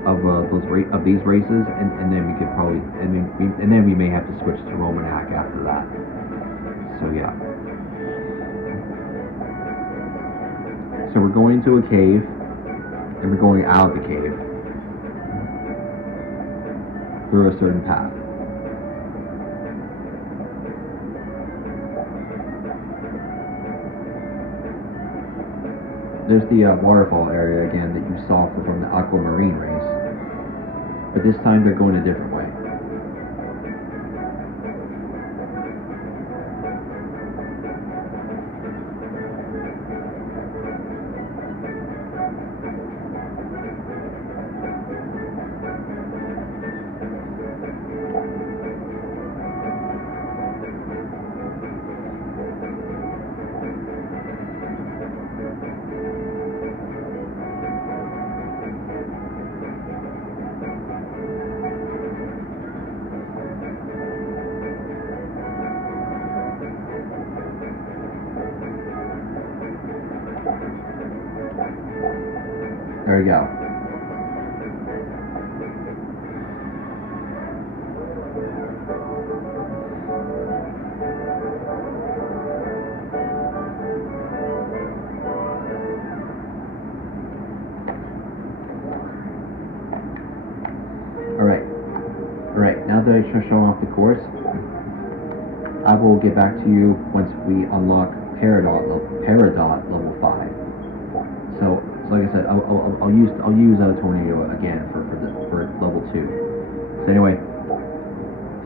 of these races, and then we could probably and then we may have to switch to Roman hack after that. So yeah. So we're going to a cave, and we're going out of the cave through a certain path. There's the waterfall area again that you saw from the aquamarine race, but this time they're going a different way. There we go. Alright, now that I've shown off the course, I will get back to you once we unlock Peridot level 5. So like I said, I'll use Tornado again for level 2. So anyway,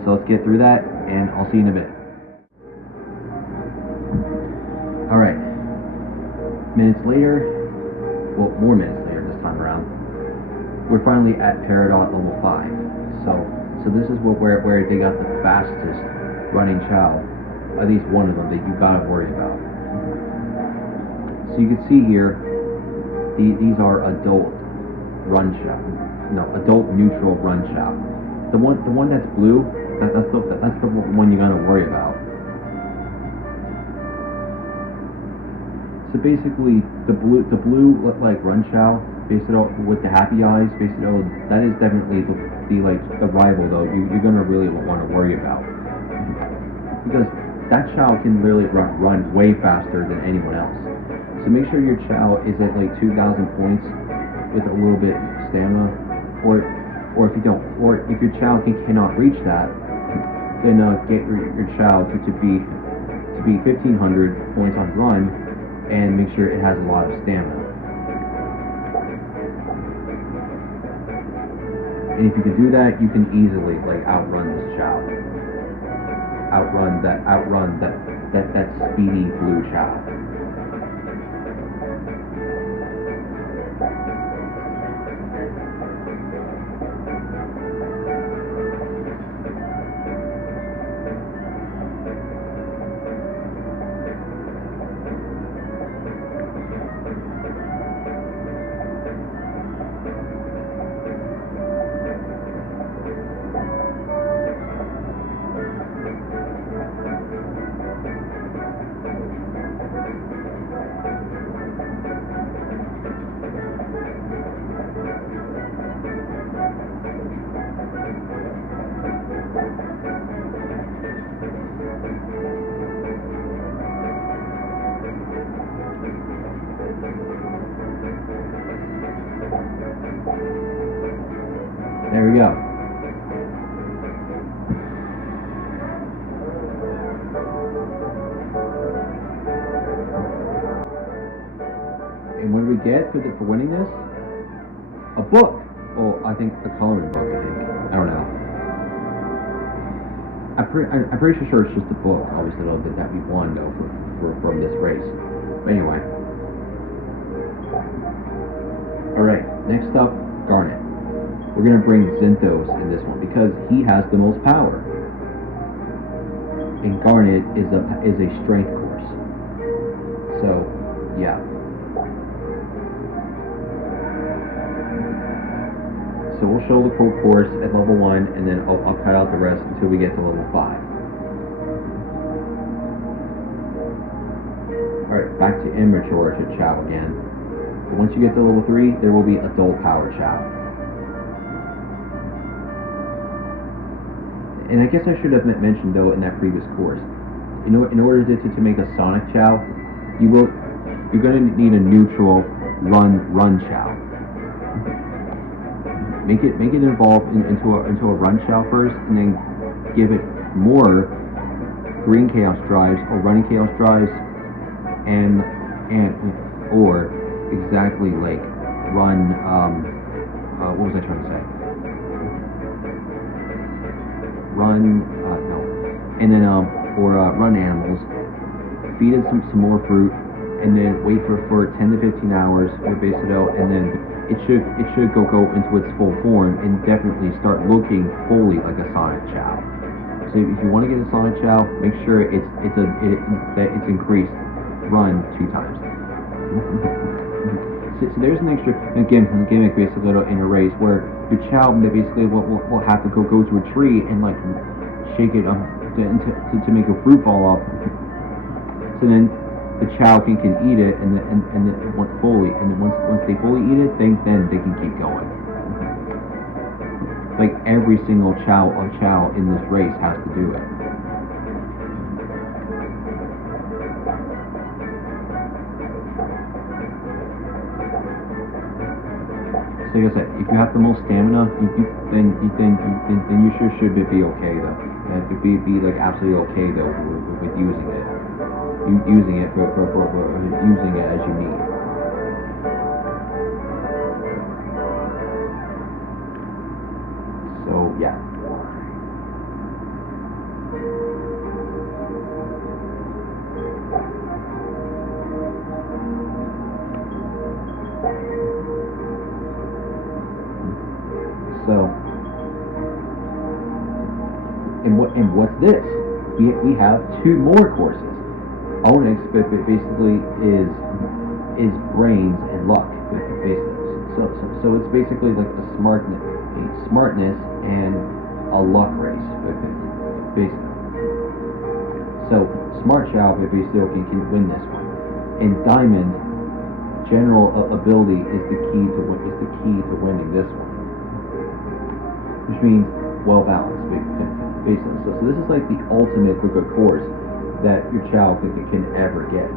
so let's get through that, and I'll see you in a bit. Alright, minutes later, well, more minutes later this time around, we're finally at Peridot level 5. So this is where they got the fastest running Chao, at least one of them that you gotta worry about. So you can see here, these are adult neutral run Chao. The one that's blue, that's the one you gotta worry about. So basically, the blue like run Chao, basically with the happy eyes, basically that is definitely the rival though you're gonna really want to worry about, because that Chao can really run way faster than anyone else. So make sure your Chao is at like 2,000 points with a little bit stamina, or if you don't, or if your Chao cannot reach that, then get your Chao to be 1,500 points on run, and make sure it has a lot of stamina. And if you can do that, you can easily like outrun this Chao. Outrun that speedy blue Chao. There we go. And what do we get for winning this? A book. Oh, I think a coloring book. I don't know. I'm pretty sure it's just a book. Obviously, though, that we won though from this race. But anyway. Alright, next up, Garnet. We're going to bring Zinthos in this one because he has the most power. And Garnet is a strength course. So, yeah. So we'll show the full course at level 1, and then I'll cut out the rest until we get to level 5. Alright, back to immature Chao again. But once you get to level 3, there will be adult power Chao. And I guess I should have mentioned though in that previous course, in order to make a Sonic Chao, you're going to need a neutral run Chao. Make it evolve into a run Chao first, and then give it more green chaos drives or running chaos drives, or exactly like run. What was I trying to say? Run no, and then run animals. Feed it some more fruit, and then wait for 10 to 15 hours to base it out, and then it should go into its full form and definitely start looking fully like a Sonic Chao. So if you want to get a Sonic Chao, make sure it's increased run 2 times. So there's an extra gimmick basically in a race where your Chao basically will have to go to a tree and like shake it up to make a fruit fall off. So then the Chao can eat it and fully, and then once they fully eat it, then they can keep going. Like every single Chao in this race has to do it. So like I said, if you have the most stamina, then you should be okay though. Be like absolutely okay though with using it. Using it for using it as you need. So yeah. So and what's this? We have 2 more courses. Onyx basically is brains and luck, basically. So it's basically like a smartness and a luck race, basically. So Smart Chao basically can win this one, and Diamond general ability is the key to winning this one, which means well balanced, basically. So this is like the ultimate course that your Chao can ever get.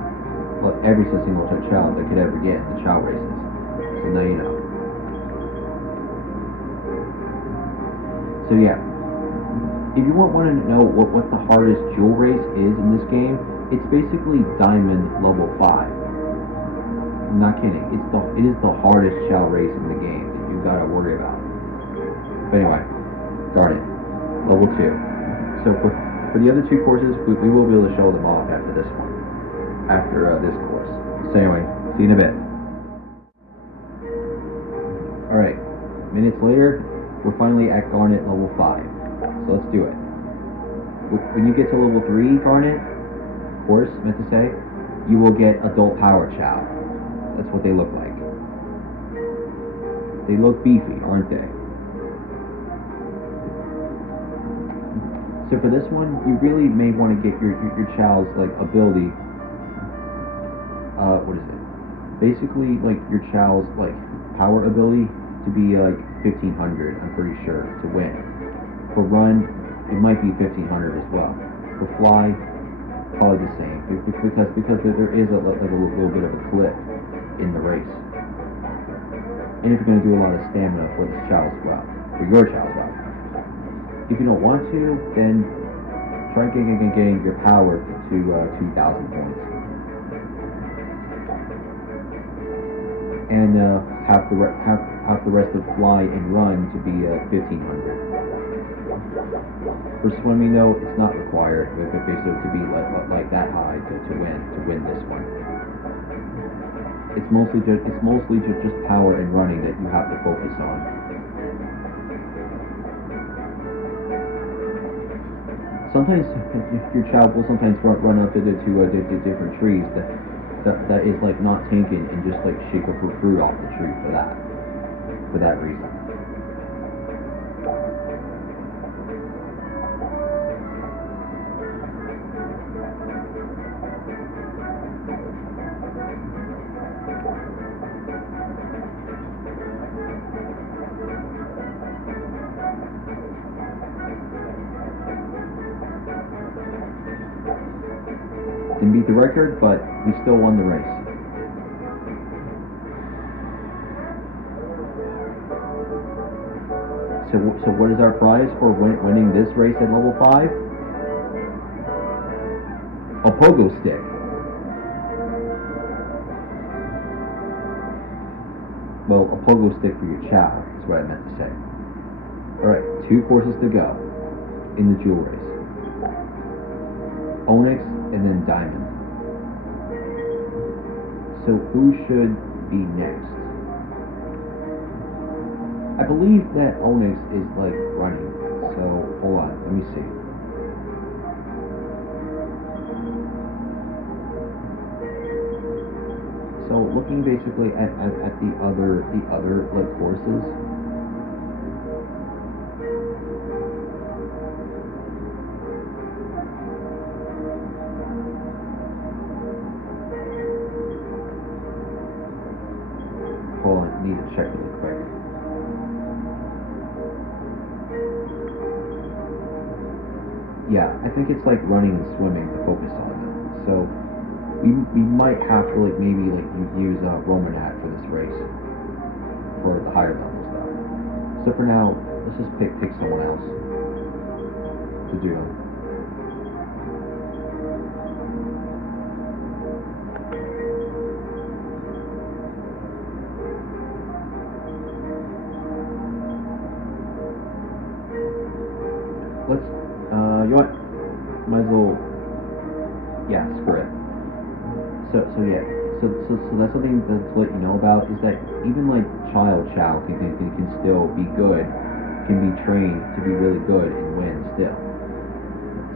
Well, every single Chao that could ever get in the Chao races. So now you know. So yeah, if you want to know what the hardest jewel race is in this game, it's basically Diamond level 5. I'm not kidding. It is the hardest Chao race in the game that you gotta worry about. But anyway, Garnet level 2. So for the other 2 courses, we will be able to show them off after this one. After this course. So anyway, see you in a bit. Alright, minutes later, we're finally at Garnet level 5. So let's do it. When you get to level 3 Garnet, course, meant to say, you will get adult power Chao. That's what they look like. They look beefy, aren't they? So for this one, you really may want to get your Chao's like ability. What is it? Basically, like your Chao's like power ability to be like 1500. I'm pretty sure to win. For run, it might be 1500 as well. For fly, probably the same because there is a little bit of a cliff in the race. And if you're going to do a lot of stamina for this Chao as well, for your Chao as well. If you don't want to, then try getting your power to 2,000 points, and have the rest of fly and run to be 1,500. For swimming though, it's not required, but basically to be like that high to win this one. it's mostly just power and running that you have to focus on. Sometimes your child will sometimes run up to different trees that is like not taken and just like shake a fruit off the tree for that reason. Didn't beat the record, but we still won the race. So what is our prize for winning this race at level 5? A pogo stick. Well, a pogo stick for your Chao is what I meant to say. Alright, 2 courses to go in the jewel race. Onyx and then Diamond. So who should be next? I believe that Onyx is like running, so hold on, let me see. So looking basically at the other like courses. Hold on, I need to check really quick. Yeah, I think it's like running and swimming to focus on them. So we might have to like maybe like use Romanat for this race for the higher levels though. So for now, let's just pick someone else to do them. Let's you know what? Might as well, yeah, screw it. So yeah, so that's something to let you know about is that even like Chao can still be good, can be trained to be really good and win still.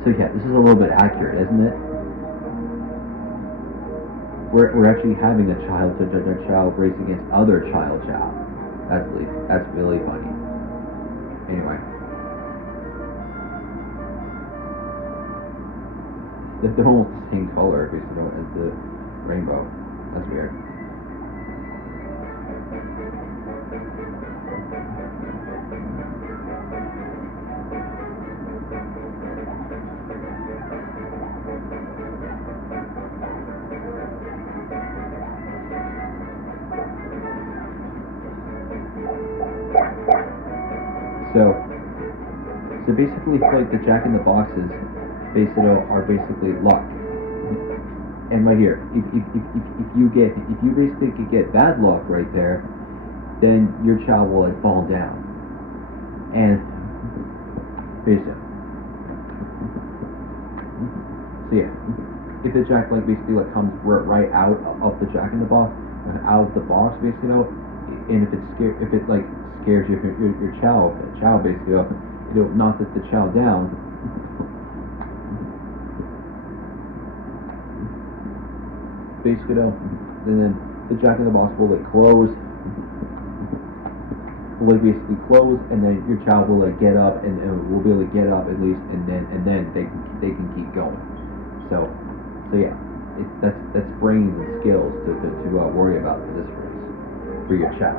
So yeah, this is a little bit accurate, isn't it? We're actually having a child race against other Chao. That's really funny. Anyway. They're almost the same color basically as the rainbow. That's weird. So basically, like the Jack in the Boxes, basically are basically luck. And right here, if you basically get bad luck right there, then your Chao will like fall down. And basically, so yeah, if the Jack like basically like comes right out of the Jack in the Box, out of the box basically, and if it like scares your Chao basically, knock the Chao down. Basically, and then the Jack in the Box will like close, and then your Chao will like get up, and will be able to get up at least, and then they can keep going. So yeah, that's brains and skills to worry about for this race for your Chao.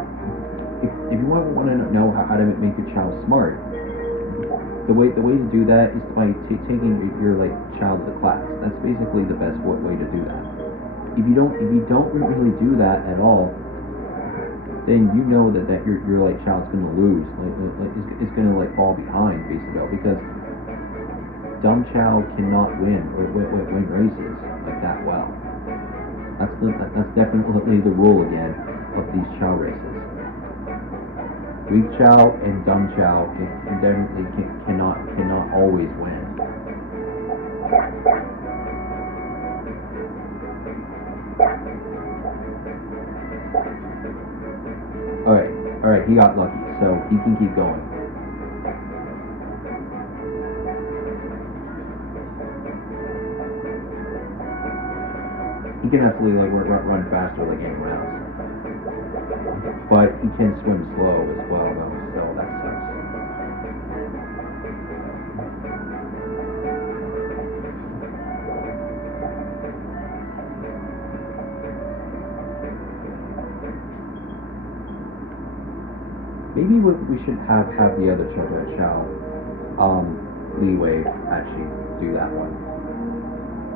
If you want to know how to make your Chao smart, the way to do that is by taking your like Chao to the class. That's basically the best way to do that. If you don't really do that at all, then you know that your like Chao's gonna lose, it's gonna like fall behind basically, because dumb Chao cannot win races like that well. That's definitely the rule again of these Chao races. Weak Chao and dumb Chao cannot always win. Alright, he got lucky, so he can keep going. He can absolutely like run faster like anyone else. But he can swim slow as well though, so that sucks. Maybe we should have the other Chao leeway actually do that one.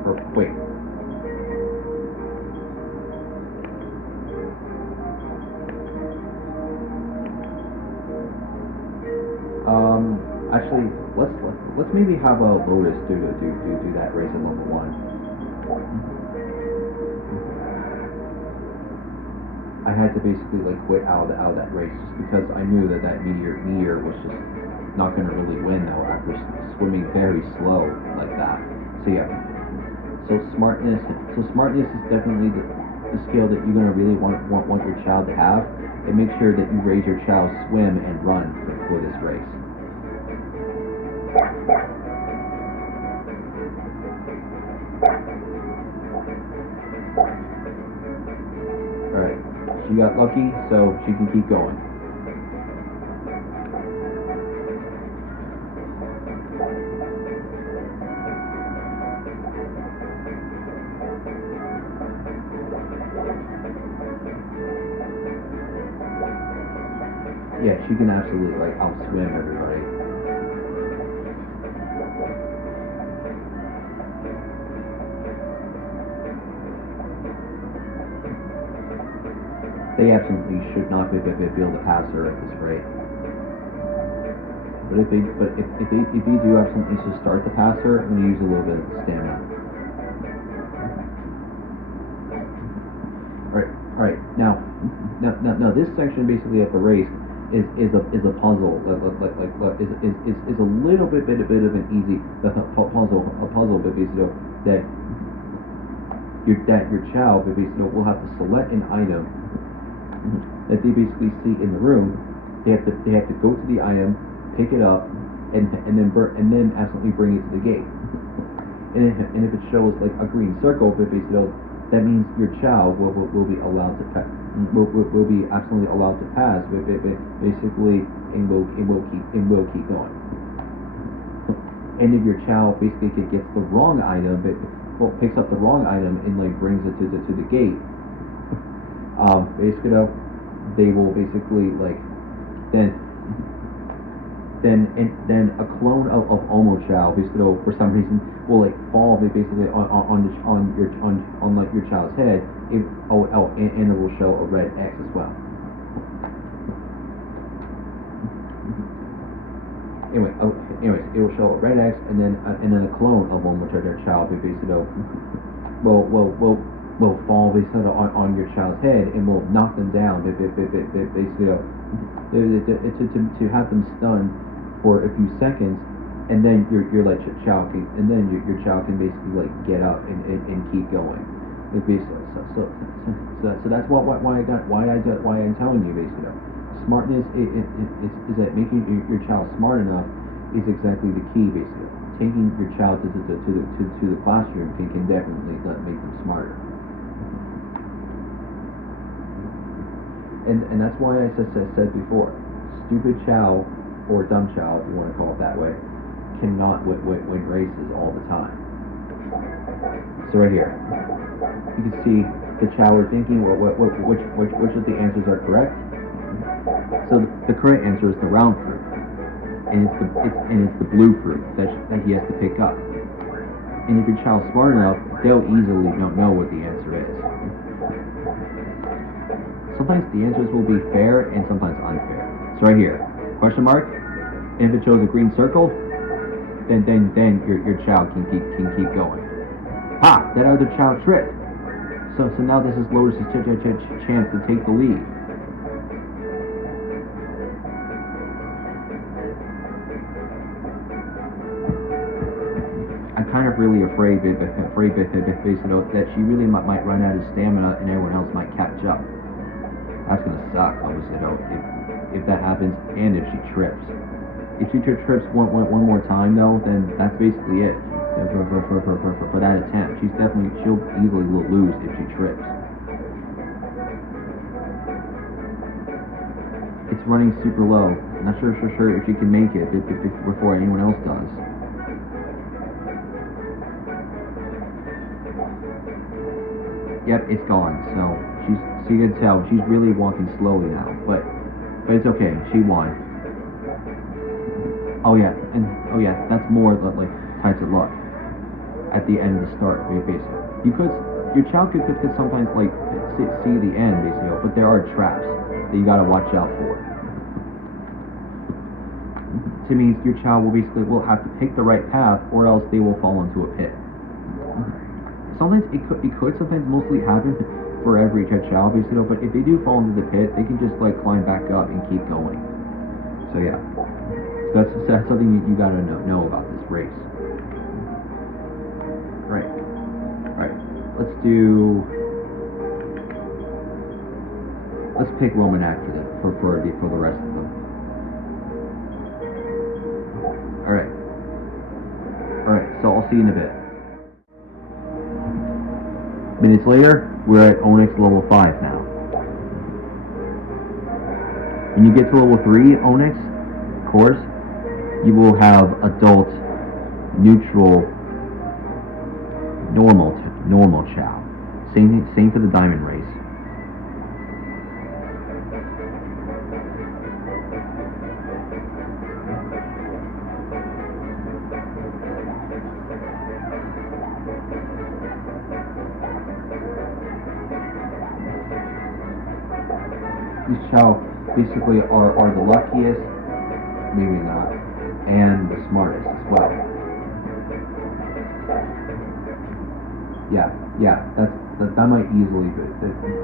Or wait. Actually, let's maybe have a Lotus do that race at level 1. I had to basically like quit out of that race just because I knew that meteor was just not going to really win though after swimming very slow like that. So yeah. So smartness is definitely the skill that you're going to really want your child to have, and make sure that you raise your child swim and run for this race. Alright, she got lucky, so she can keep going. Yeah, she can absolutely like outswim everybody. They absolutely should not be able to pass her at this rate. But if they do have some issues to start to pass her, I'm gonna use a little bit of stamina. Alright. Now this section basically of the race is a puzzle. Is a little bit of an easy puzzle, but basically that your child basically will have to select an item that they basically see in the room. They have to go to the item, pick it up, and then absolutely bring it to the gate. And if it shows like a green circle, but basically that means your child will be allowed to will be absolutely allowed to pass. Basically, and will keep going. And if your child basically gets the wrong item, picks up the wrong item and like brings it to the gate. Basically, they will basically like then a clone of Omo Chao basically for some reason will like fall basically on like your child's head. And it will show a red X as well. Anyways, it will show a red X and then a clone of Omo Chao basically will fall basically on your child's head and will knock them down. Basically, to have them stunned for a few seconds, and then your child can basically like get up and keep going. So that's why I'm telling you basically. Smartness is that making your child smart enough is exactly the key basically. Taking your child to the classroom can definitely make them smarter. And that's why I said before, stupid Chao, or dumb Chao, if you want to call it that way, cannot win races all the time. So right here, you can see the Chao are thinking, well, which of the answers are correct? So the correct answer is the round fruit, and it's the blue fruit that he has to pick up. And if your child's smart enough, they'll easily know what the answer is. Sometimes the answers will be fair and sometimes unfair. So right here, question mark. And if it shows a green circle, then your child can keep going. Ha! That other child tripped. So now this is Lotus's chance to take the lead. I'm kind of really afraid that she really might run out of stamina and everyone else might catch up. That's gonna suck, obviously, if that happens, and if she trips. If she trips one more time though, then that's basically it for that attempt. She'll easily lose if she trips. It's running super low. I'm not sure if she can make it before anyone else does. Yep, it's gone. So you can tell she's really walking slowly now, but it's okay. She won. Oh yeah, that's more like tied to luck. At the end of the start, basically, your child could sometimes like see the end, basically, but there are traps that you gotta watch out for. It means your child will have to pick the right path, or else they will fall into a pit. Sometimes it could sometimes mostly happen for every child, basically, but if they do fall into the pit, they can just like climb back up and keep going. So yeah, so that's something you gotta know about this race. Right. Let's pick Romanak for the rest of them. Alright, so I'll see you in a bit. Minutes later, we're at Onyx level 5 now. When you get to level 3 Onyx course, you will have adult, neutral, normal Chao. Same for the diamond race. These Chao basically are the luckiest, maybe not, and the smartest as well. Yeah, that might easily be.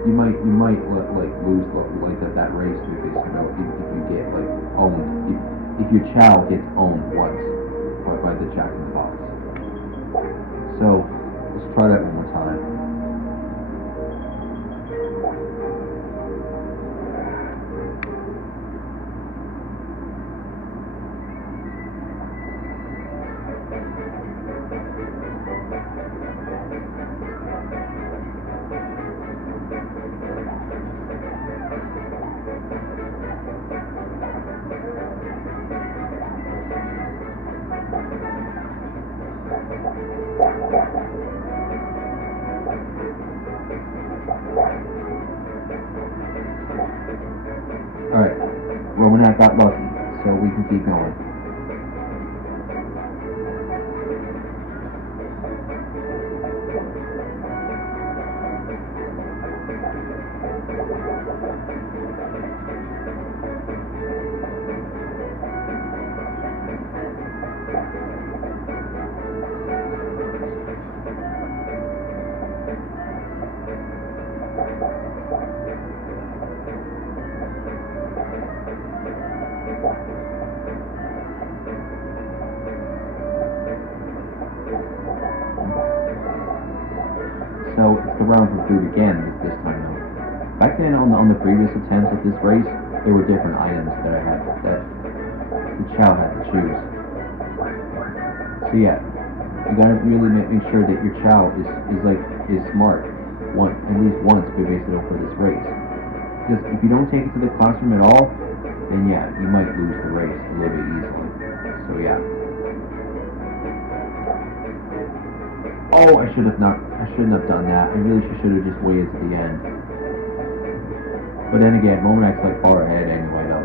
You might like lose like that race basically if you get like owned. If your Chao gets owned once by the Jack in the Box. So let's try that one more time. Alright, Romanak got lucky, so we can keep going. So it's the round for food again this time though. Back then on the previous attempts at this race, there were different items that the Chao had to choose. So yeah, you gotta really make sure that your Chao is smart at least once basically for this race. Because if you don't take it to the classroom at all, then yeah, you might lose the race a little bit easily. So yeah. Oh, I shouldn't have done that. I really should have just waited to the end. But then again, Romanak's like far ahead anyway, though.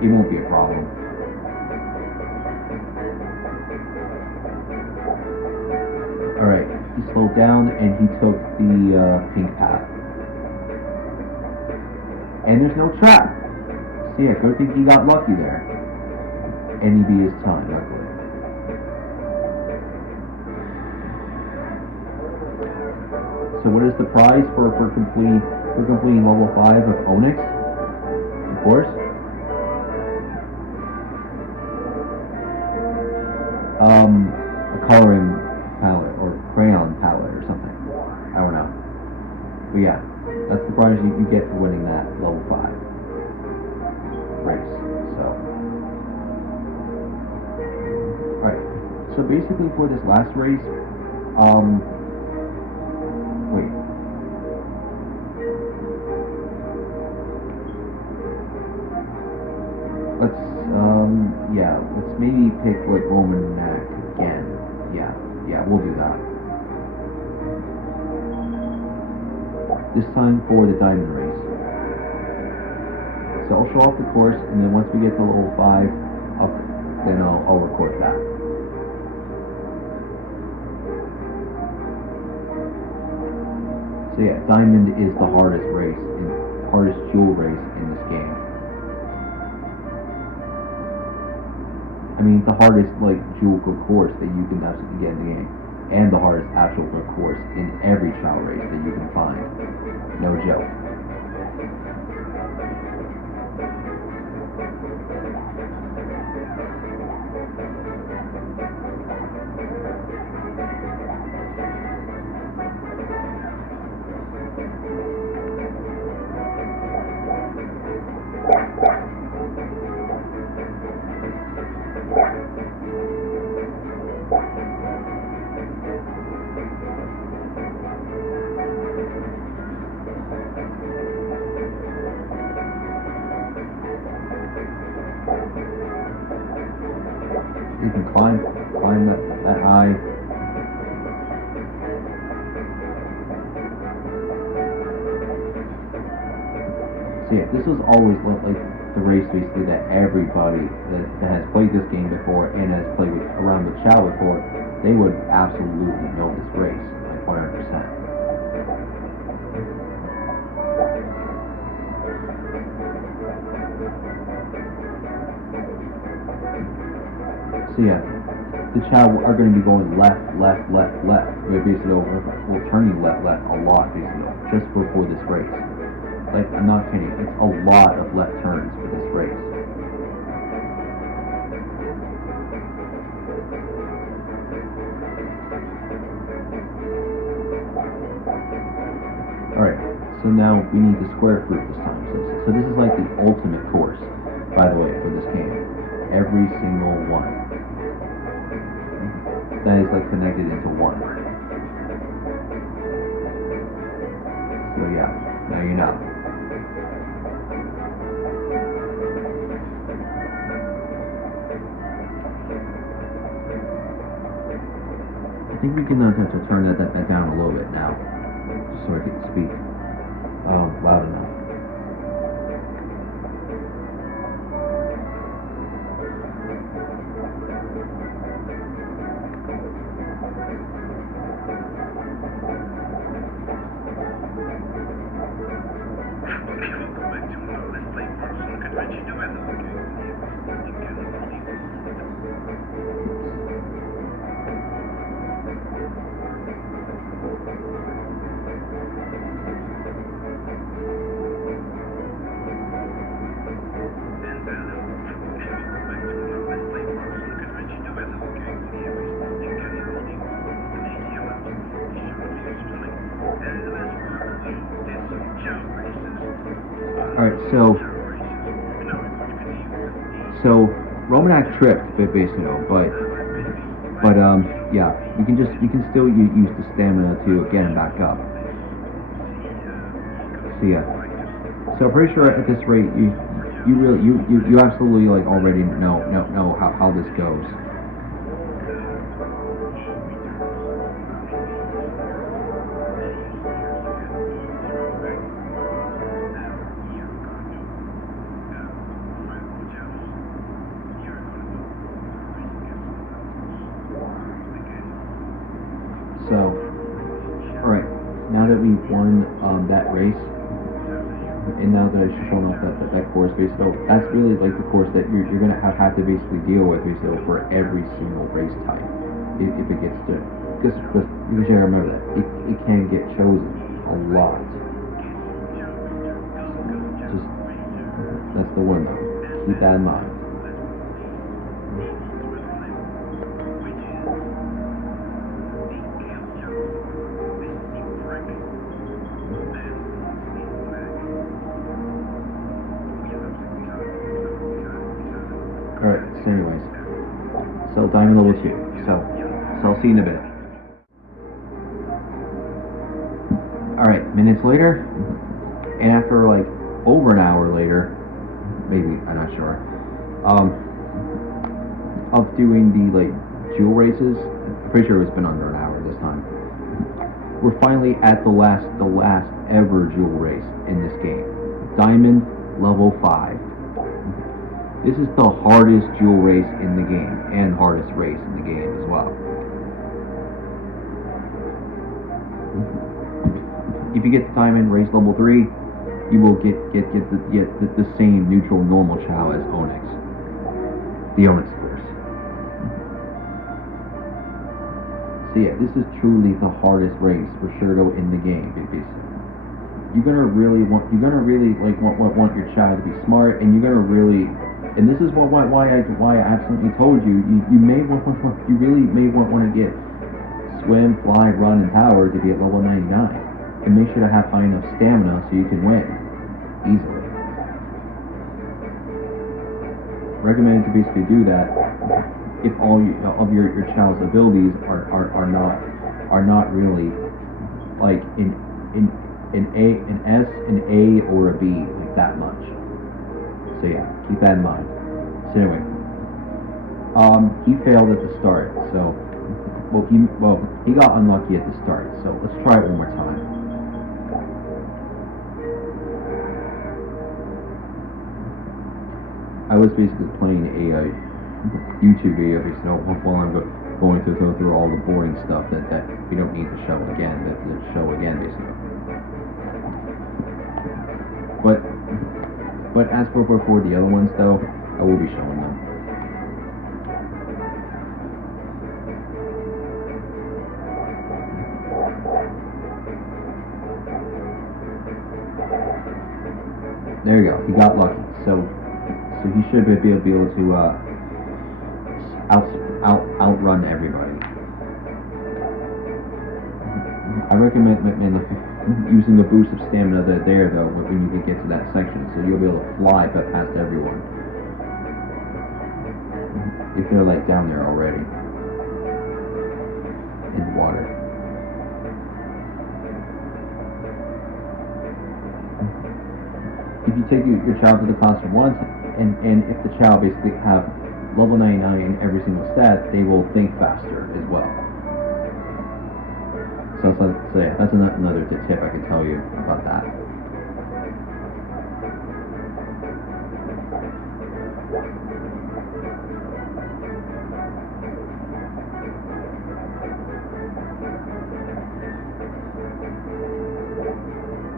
It won't be a problem. All right, he slowed down and he took the pink path. And there's no trap. So yeah, good thing he got lucky there. And he beat his time, luckily. So what is the prize for completing level 5 of Onyx? Of course. A coloring palette or crayon palette or something. I don't know. But yeah, that's the prize stars you get for winning that level 5 race. So, alright. So basically for this last race, wait. Let's maybe pick like Roman Mac again. Yeah, we'll do that. This time for the diamond race. So I'll show off the course, and then once we get to level 5, I'll record that. So yeah, diamond is the hardest race, hardest jewel race in this game. I mean, the hardest like jewel course that you can absolutely get in the game, and the hardest actual course in every Chao race that you can find. No joke. You can climb that high. So yeah, this was always like the race basically that everybody that has played this game before and has played around with Chao before, they would absolutely know this race, like 100%. So yeah, the Chao are going to be going left. We're basically we're turning left a lot basically just before this race. Like, I'm not kidding, it's a lot of left turns for this race. Alright, so now we need the square fruit this time. So this is like the ultimate course, by the way, for this game. Every single one. That is like connected into one. So yeah, now you know. I think we can turn that down a little bit now, just so I can speak loud enough. Alright, so Romanak tripped a bit basically, but yeah, you can still use the stamina to get him back up. So yeah, so I'm pretty sure at this rate you absolutely like already know how this goes. So, alright, now that we've won that race, and now that I've shown off that course, basically, that's really like the course that you're going to have to basically deal with basically for every single race type, if it gets to, because you gotta remember that, it can get chosen a lot. Just, that's the one though, keep that in mind. So diamond level 2. So I'll see you in a bit. Alright, minutes later, and after like over an hour later, maybe, I'm not sure, of doing the like jewel races, I'm pretty sure it's been under an hour this time. We're finally at the last ever jewel race in this game. Diamond level 5. This is the hardest jewel race in the game, and hardest race in the game as well. If you get the diamond race level 3, you will get the same neutral normal Chao as Onyx. The Onyx course. So yeah, this is truly the hardest race for sure though in the game, because you're gonna really want your Chao to be smart, and you're gonna really, and this is why I absolutely told you you really may want to get swim, fly, run, and power to be at level 99, and make sure to have high enough stamina so you can win easily. Recommended to basically do that if all of your Chao's abilities are not really like in an S, an A, or a B like that much. So yeah, keep that in mind. So anyway, he failed at the start. So he got unlucky at the start. So let's try it one more time. I was basically playing a YouTube video while I'm going to go through all the boring stuff that we don't need to show again. Basically. But as for the other ones though, I will be showing them. There you go. He got lucky. So he should be able to outrun everybody. I recommend using the boost of stamina there though when you get to that section, so you'll be able to fly past everyone if they're like down there already in the water. If you take your Chao to the classroom once, and if the Chao basically have level 99 in every single stat, they will think faster as well. So yeah, that's another tip I can tell you about that.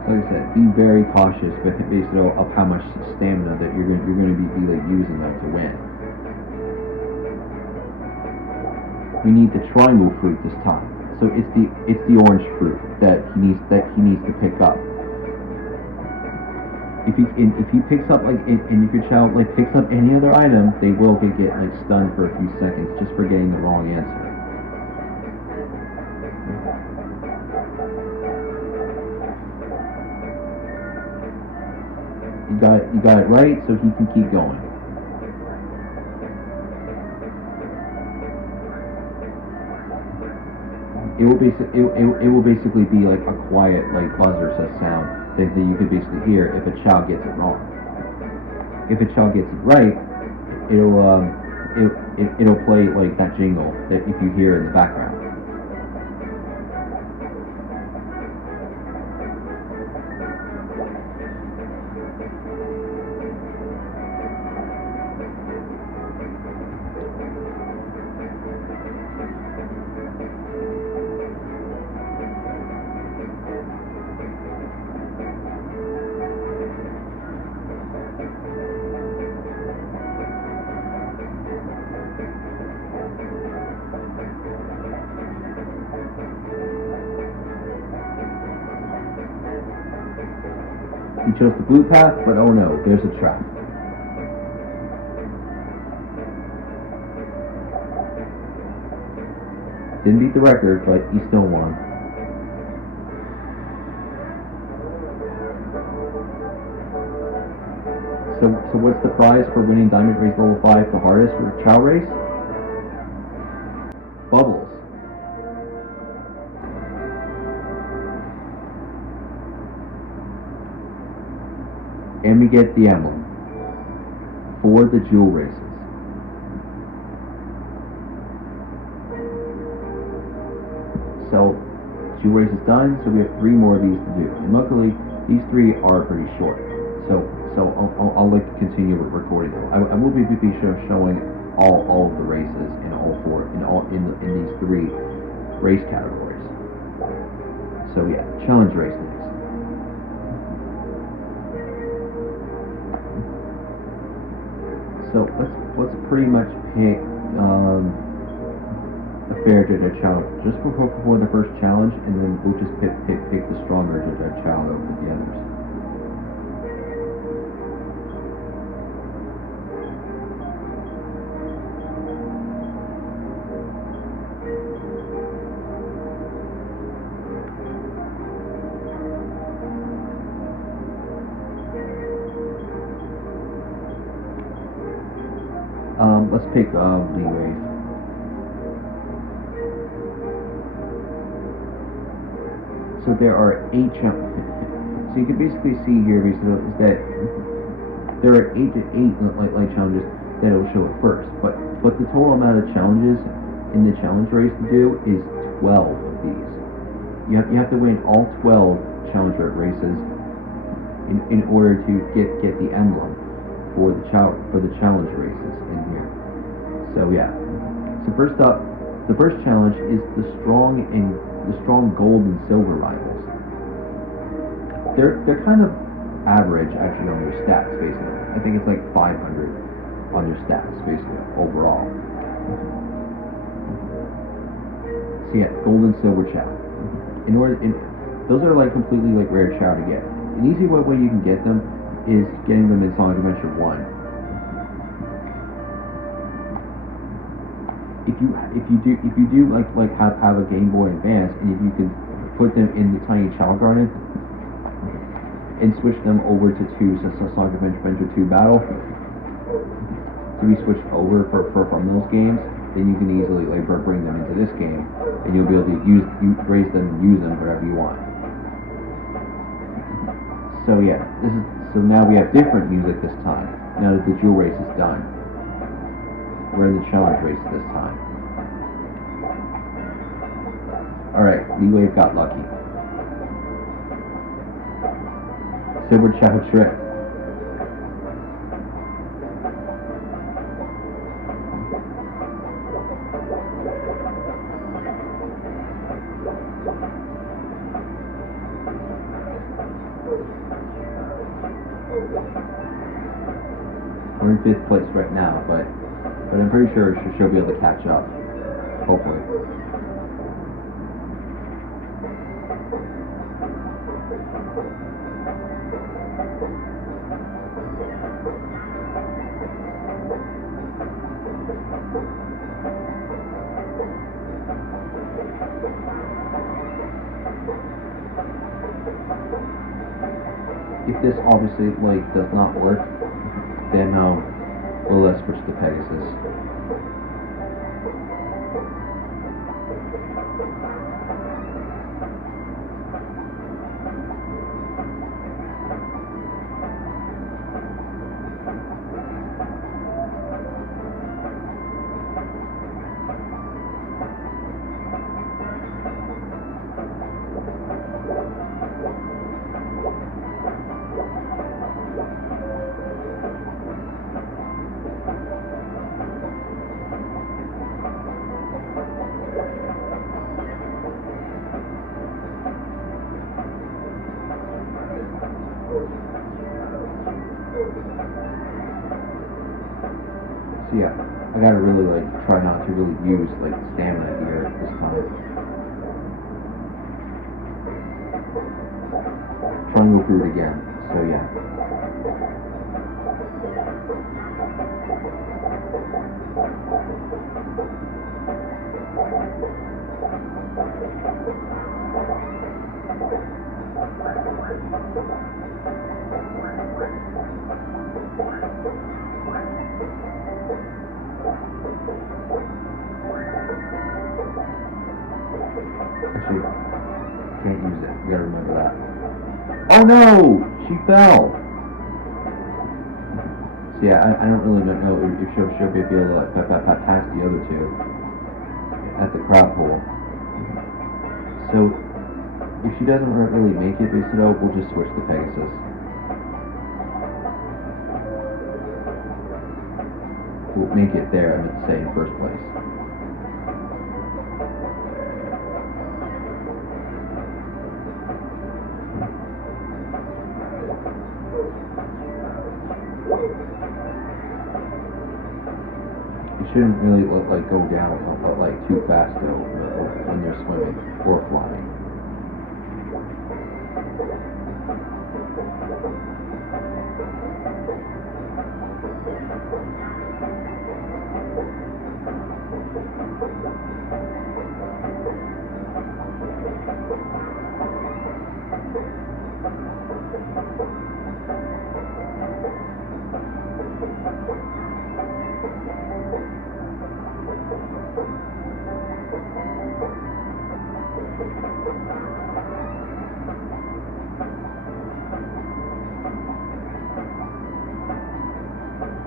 Like I said, be very cautious with it based of how much stamina that you're going to be like using though to win. We need the triangle fruit this time. So it's the orange fruit that he needs to pick up. If he picks up and if your child like picks up any other item, they will get like stunned for a few seconds just for getting the wrong answer. You got it right, so he can keep going. It will basically be like a quiet like buzzer sound that you could basically hear if a child gets it wrong. If a child gets it right, it'll play like that jingle that if you hear in the background. He chose the blue path, but oh no, there's a trap. Didn't beat the record, but he still won. So what's the prize for winning Diamond Race Level 5, the hardest for Chao Race? bubbles. And we get the emblem for the jewel races. So, jewel race is done, so we have 3 more of these to do. And luckily, these 3 are pretty short. So I'll like continue with recording them. I will be showing all of the races in all 4 in these 3 race categories. So yeah, challenge race next. So let's pretty much pick a fair judge challenge just before the first challenge, and then we'll just pick the stronger judge challenge over the others. Let's pick Leeway. So there are 8 challenges. So you can basically see here is that there are 8 light challenges that it will show at first, but the total amount of challenges in the challenge race to do is 12 of these. You have to win all 12 challenge races in order to get the emblem for the challenge races in here. So yeah. So first up, the first challenge is the strong gold and silver rivals. They're kind of average actually on their stats basically. I think it's like 500 on their stats basically overall. So yeah, gold and silver Chao. Those are like completely like rare Chao to get. An easy way you can get them is getting them in Sonic Adventure 1. If you do like have a Game Boy Advance, and if you can put them in the tiny Chao Garden and switch them over to Sonic Adventure 2 Battle to be switched over from those games, then you can easily like bring them into this game, and you'll be able to raise them and use them wherever you want. So yeah, so now we have different music this time. Now that the jewel race is done. We're in the challenge race this time. Alright, Leewave got lucky. Silver Chao trick. We're in 5th place right now, but I'm pretty sure she'll be able to catch up. Hopefully. If this obviously does not work, then we'll switch to Pegasus. So yeah, I gotta really try not to really use stamina here this time. Try and go through it again. So yeah. Actually, can't use it. We gotta remember that. Oh no! She fell! So yeah, I don't really know if she'll be able to pass the other two at the crowd pool. So, if she doesn't really make it, basically, we'll just switch to Pegasus. We'll make it there, I meant to say, in first place. It shouldn't really go down too fast though when they're swimming or flying.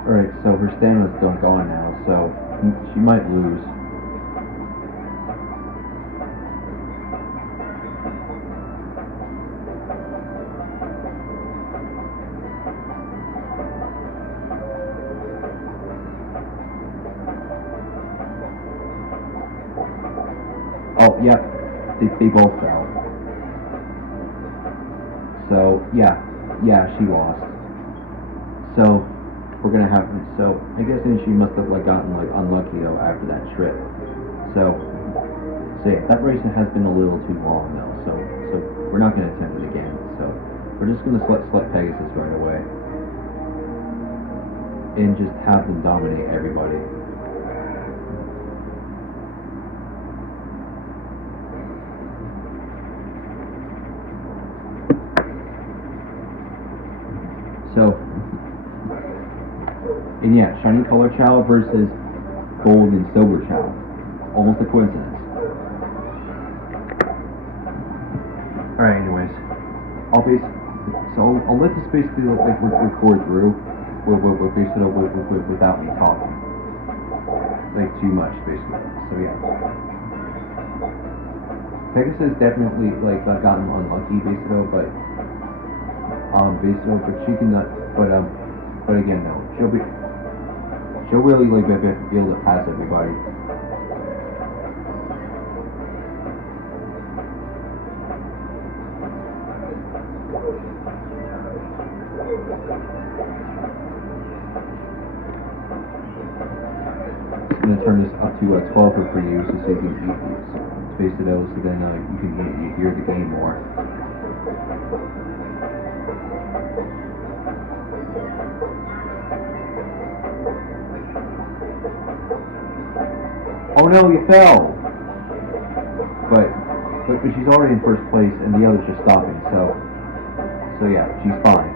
Alright, so her stamina's gone now, so she might lose. Oh, yep, they both fell. So, yeah, she lost. So, we're gonna have, so, I guess she must have, gotten, unlucky, though, after that trip. So yeah, that race has been a little too long, though, so we're not gonna attempt it again, so we're just gonna select Pegasus right away. And just have them dominate everybody. So, and yeah, shiny color Chao versus gold and silver Chao. Almost a coincidence. Alright, anyways. I'll let this basically record through without me talking. Too much, basically. So yeah. Pegasus definitely gotten unlucky basically, but she can not, but again no, she'll really be able to pass everybody. I'm gonna turn this up to 12 for you, so you can space it out, so then you can hear the game more. Oh no, you fell! But she's already in first place, and the other's just stopping, so yeah, she's fine.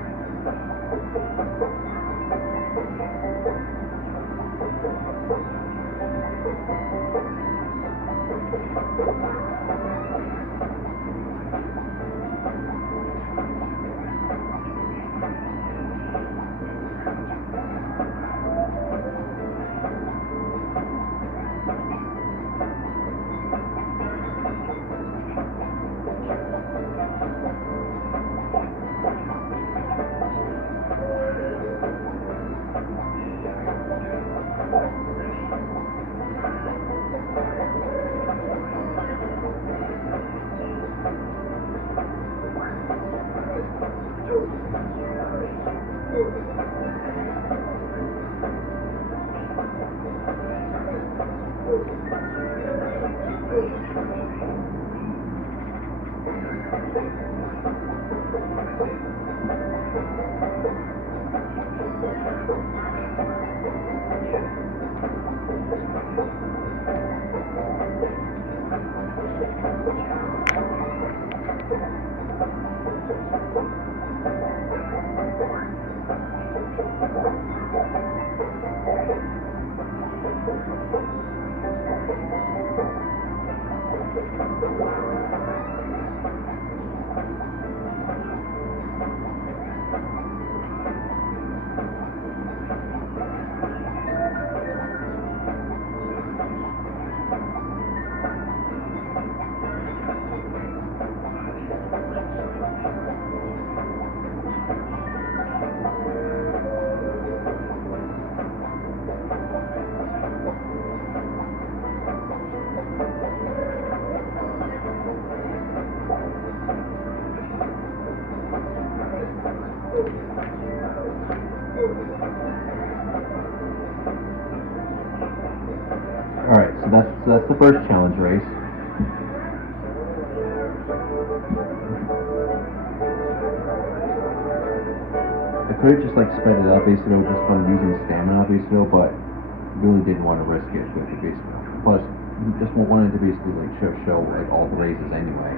Alright, so that's the first challenge race. I could have just like sped it up basically just from using stamina basically, but really didn't want to risk it with it basically. Plus, just wanted to basically like show like all the races anyway.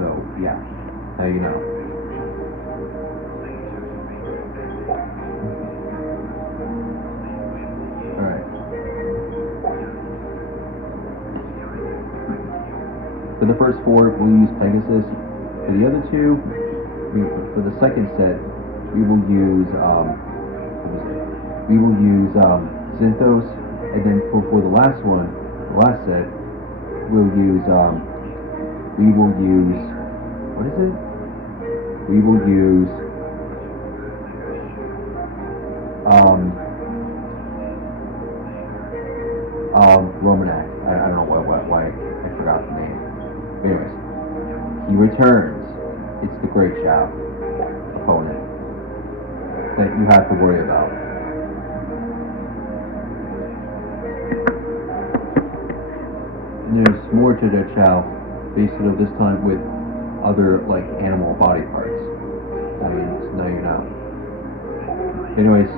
So yeah, now you know. Alright. For the first four, we'll use Pegasus. For the other two, for the second set, we will use Zinthos, and then for the last one, the last set, we'll use what is it? We will use Romanak. I don't know why I forgot the name. Anyways, he returns. It's the Great Chao opponent that you have to worry about. And there's more to the Chao, basically this time with other like animal body parts. Now you know. Anyways,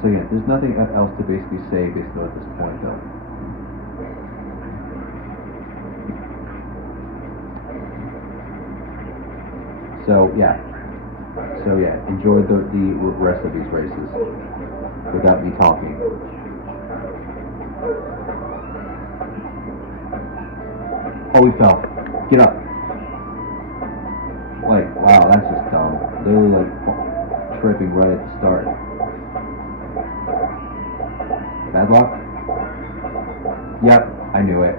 so yeah, there's nothing else to basically say basically at this point though. So yeah, enjoy the rest of these races without me talking. Oh, he fell. Get up. Like, wow, that's just dumb. Literally like tripping right at the start. Bad luck? Yep, I knew it.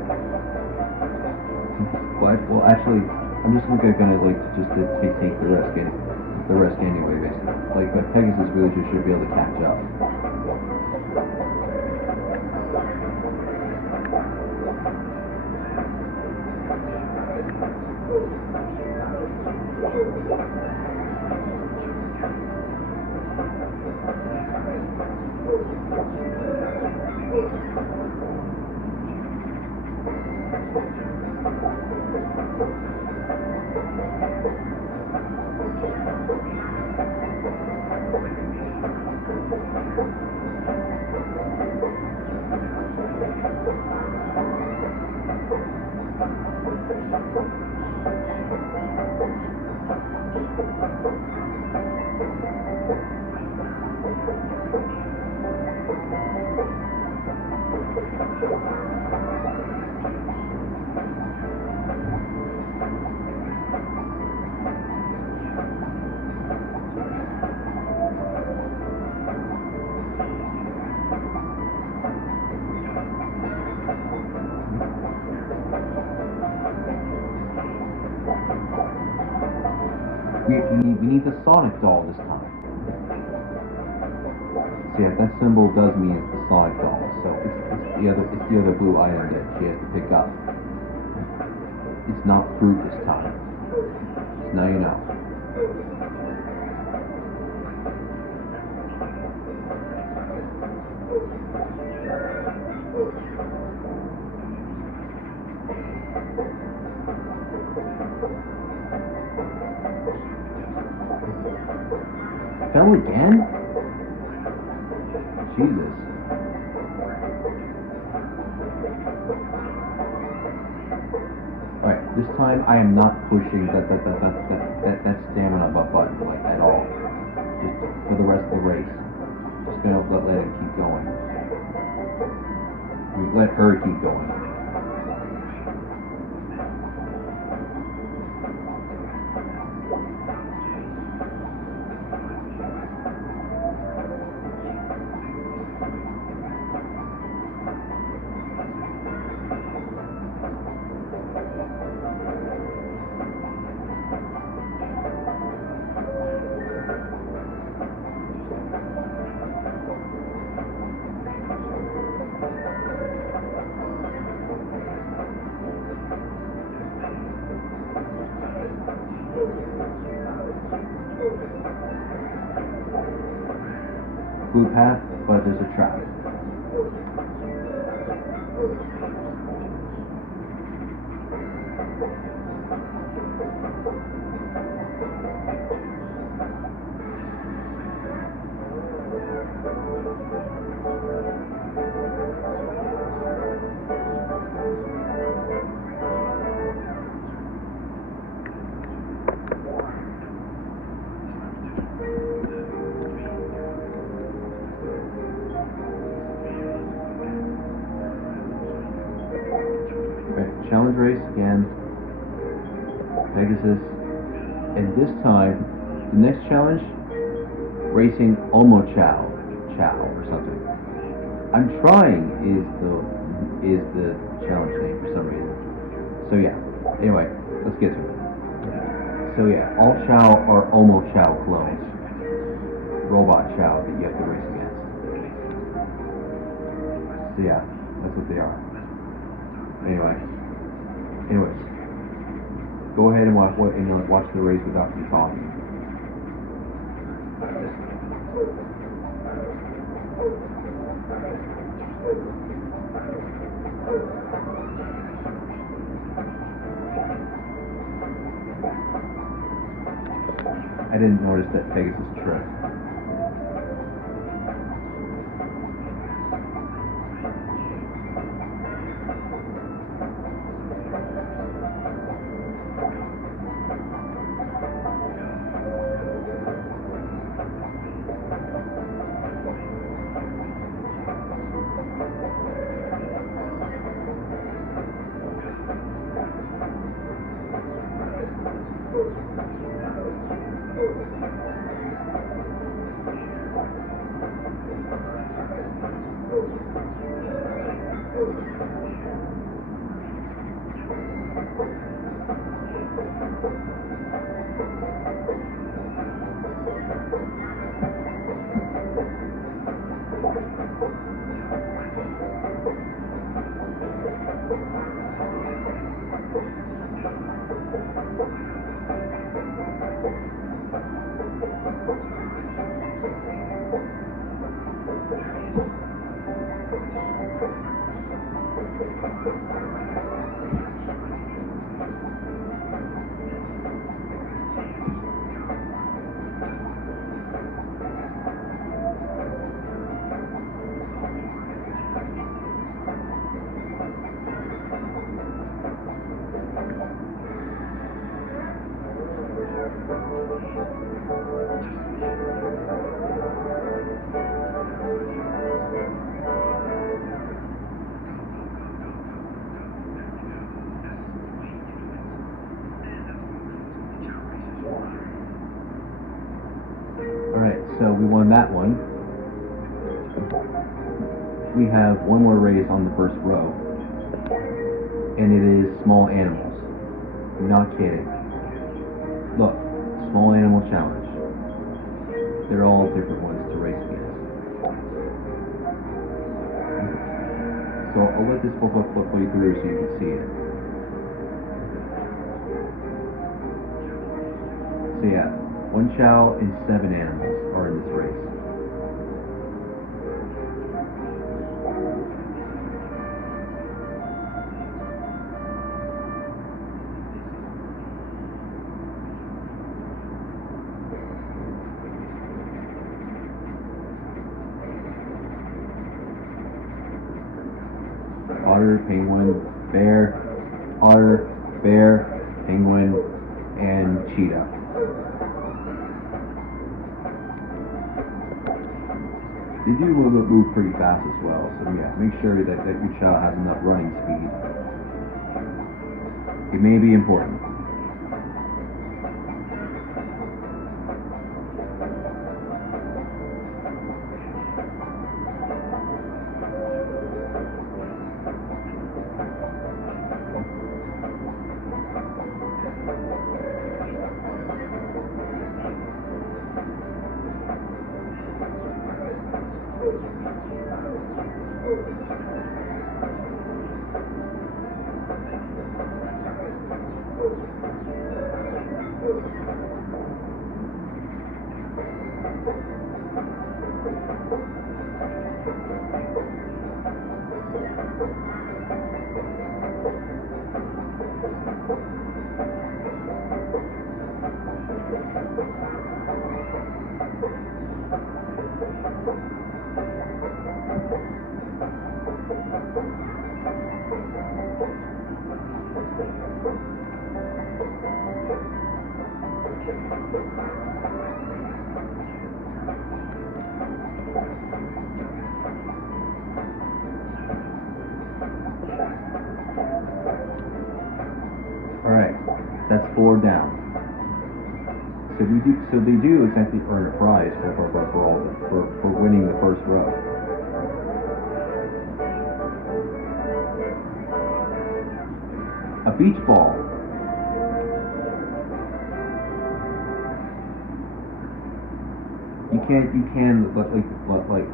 But, well, actually, I'm just gonna like just take the risk anyway, basically. Like, but Pegasus really just should be able to catch up. We need the Sonic doll this time. So yeah, that symbol does mean it's the Sonic doll. So it's the other blue item that she has to pick up. It's not fruit this time. So now you know. Fell again? Jesus. Alright, this time I am not pushing that stamina button like at all. Just for the rest of the race. Just gonna let it keep going. let her keep going. Blue path, but there's a trap. Challenge race again, Pegasus, and this time, the next challenge, racing Chao or something. I'm trying is the challenge name for some reason. So yeah, anyway, let's get to it. So yeah, all Chao are Chao clones, robot Chao that you have to race against. So yeah, that's what they are. Anyways, go ahead and watch the race without me talking. I didn't notice that Pegasus tripped. So we won that one. We have one more race on the first row, and it is small animals. I'm not kidding. Look, small animal challenge. They're all different ones to race against. So I'll let this play through so you can see it. So yeah, 1 Chao and 7 animals are in this race. Otter, penguin, bear, otter, bear, penguin, and cheetah. They do move pretty fast as well, so yeah, make sure that your child has enough running speed. It may be important. Alright, that's 4 down. So they do exactly earn a prize for winning the first row. A beach ball. You can like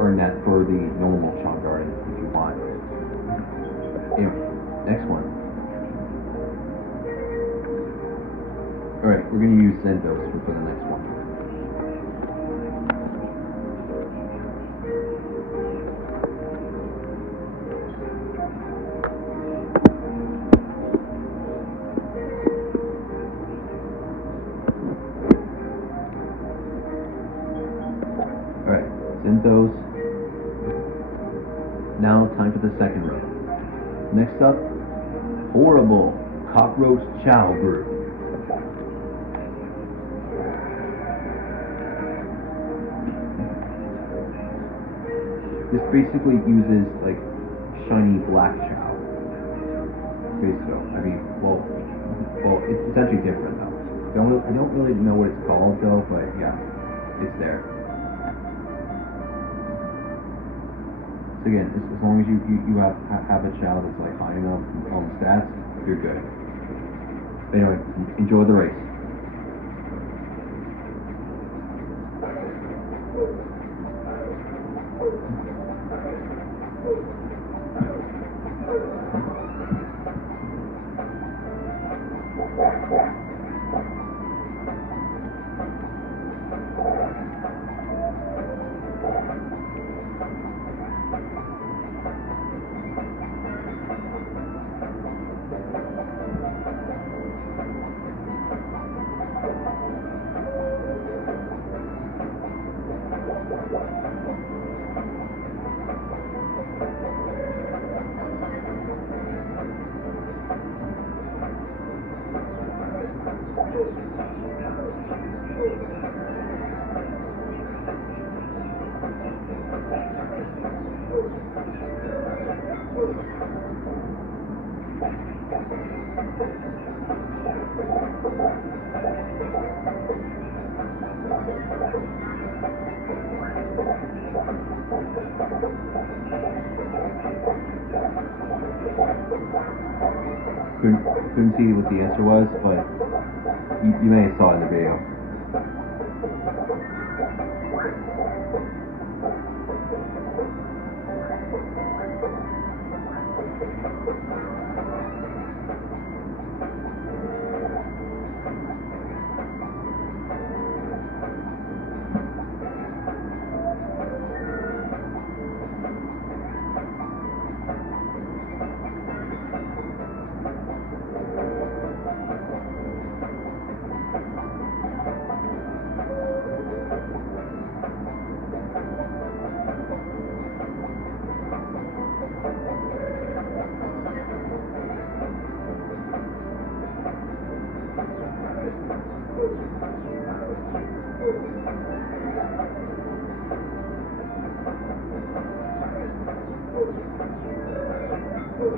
earn that for the normal Chao garden if you want. Anyway, next one. Alright, we're going to use Zendos for the next one. Alright, Zendos. Now time for the second row. Next up, Horrible Cockroach Chao Group. This basically uses like shiny black Chao. Okay, so I mean, well, it's actually different though. I don't really know what it's called though, but yeah, it's there. So again, as long as you have a Chao that's like high enough on the stats, you're good. But anyway, enjoy the race. Couldn't see what the answer was, but you may have saw it in the video. Alright,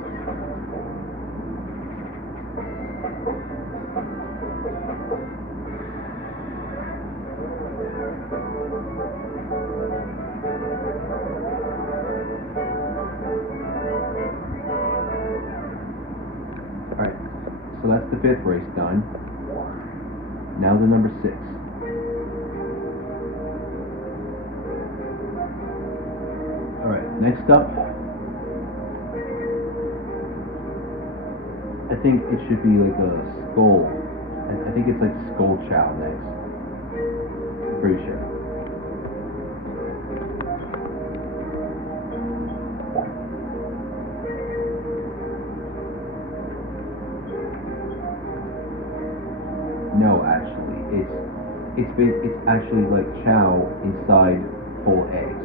so that's the 5th race done. Now the number 6. Alright, next up, I think it should be like a skull. I think it's like skull Chao next. I'm pretty sure. No, actually, it's actually like Chao inside whole eggs.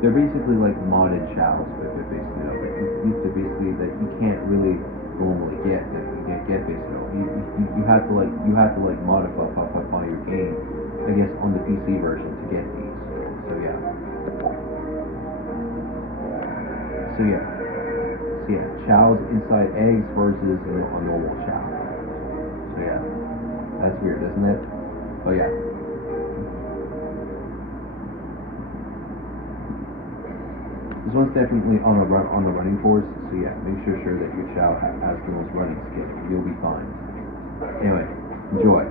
They're basically like modded Chaos, but basically, that you can't really normally get basically. You have to modify your game, I guess, on the PC version to get these. So yeah, Chao's inside eggs versus a normal Chao. So yeah, that's weird, isn't it? Oh yeah. This one's definitely on the running course, so yeah, make sure that your Chao has the most running skill. You'll be fine. Anyway, enjoy.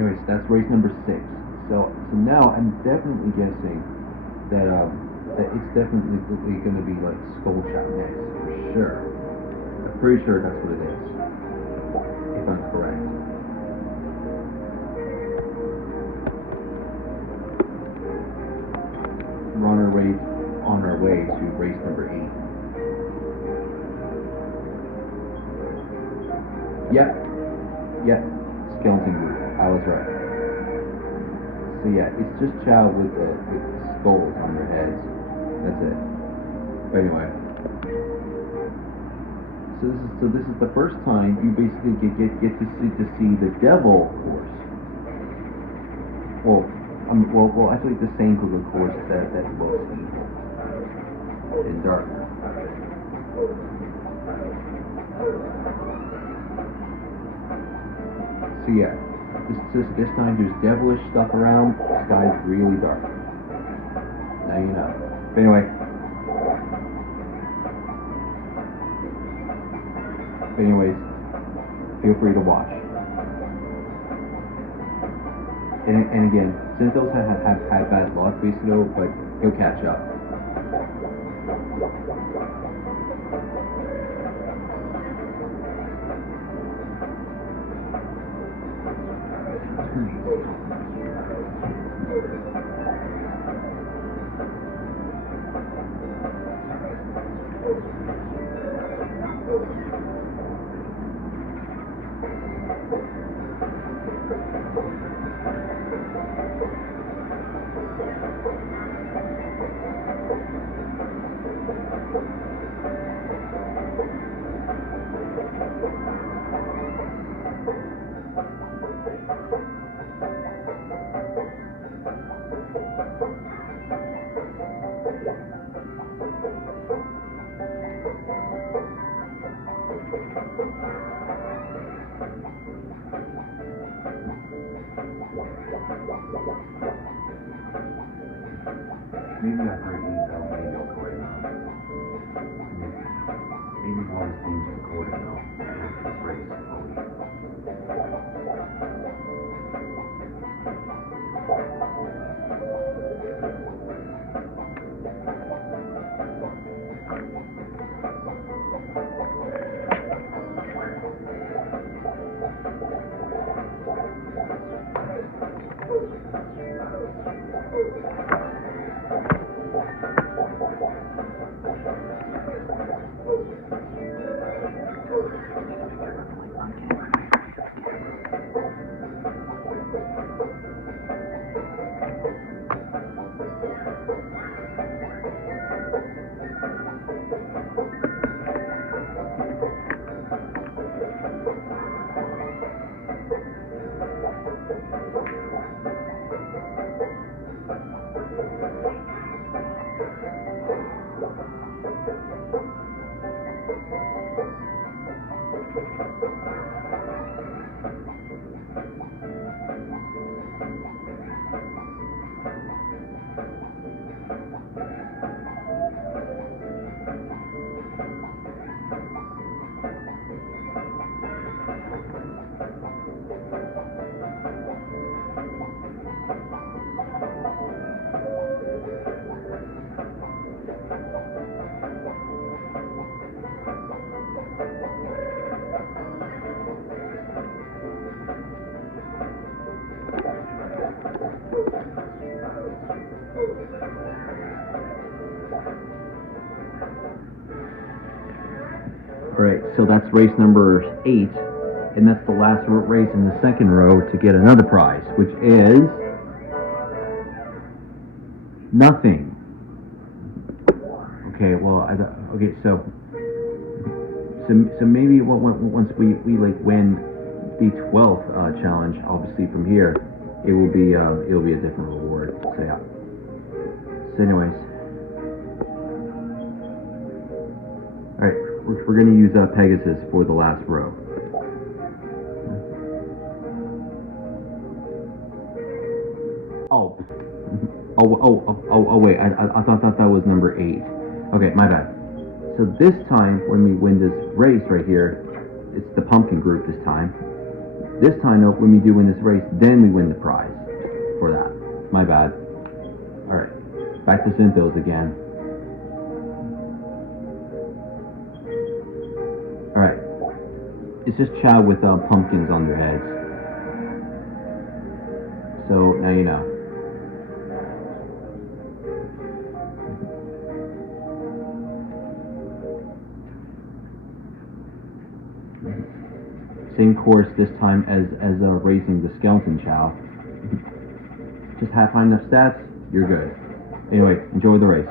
Anyways, that's race number 6. So now I'm definitely guessing that it's definitely going to be like Skull Chao next for sure. I'm pretty sure that's what it is, if I'm correct. We're on our way to race number 8. Yep, skeleton move. I was right. So yeah, it's just Chao with the skulls on their heads. That's it. But anyway, so this is the first time you basically get to see the devil course. Well, actually the same course that's most evil and darker. So yeah, this time there's devilish stuff around. The sky's really dark. Now you know. But anyways, feel free to watch. And again, since those have had bad luck, basically, but he'll catch up. Maybe after I eat, maybe I'll go in. Maybe while this thing's recording, this race, I'll eat. Alright, so that's race number 8, and that's the last race in the second row to get another prize, which is nothing. Okay, well, okay, so maybe once we like win the 12th challenge, obviously from here, it'll be a different reward. So yeah. So anyways, all right, we're gonna use Pegasus for the last row. Oh, wait, I thought that was number 8. Okay, my bad. So this time, when we win this race right here, it's the pumpkin group this time. This time, when we do win this race, then we win the prize for that. My bad. Alright, back to Synthos again. Alright, it's just Chao with pumpkins on their heads. So, now you know. Same course this time as raising the skeleton Chao. Just have high enough stats, you're good. Anyway, enjoy the race.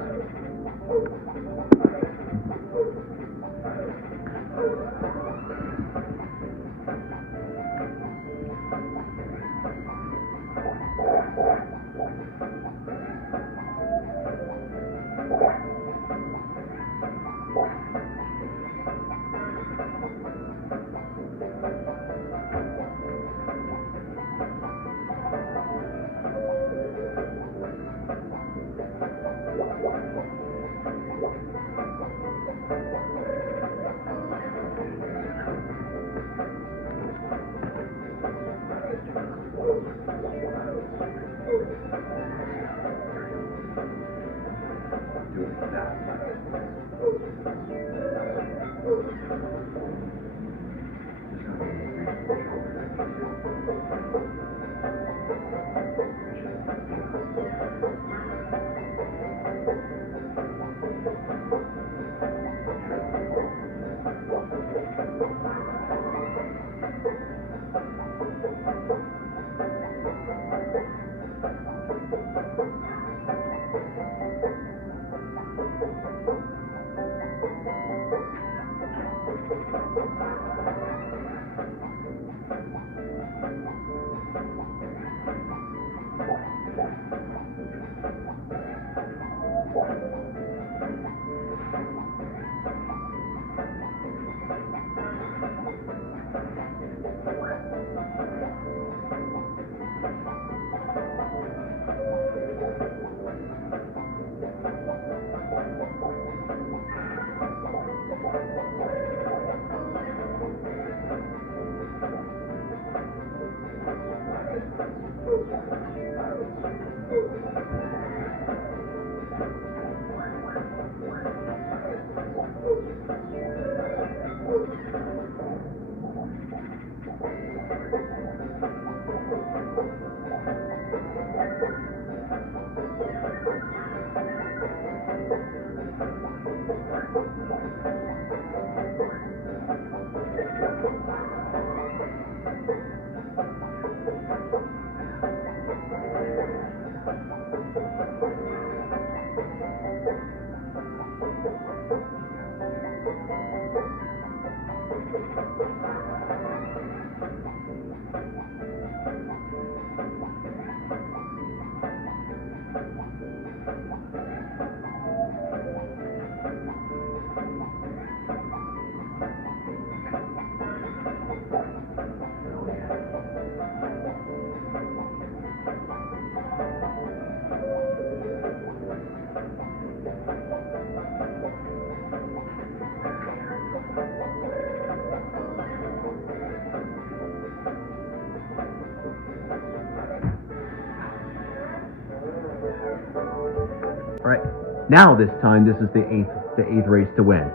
Alright, now this time this is the eighth race to win.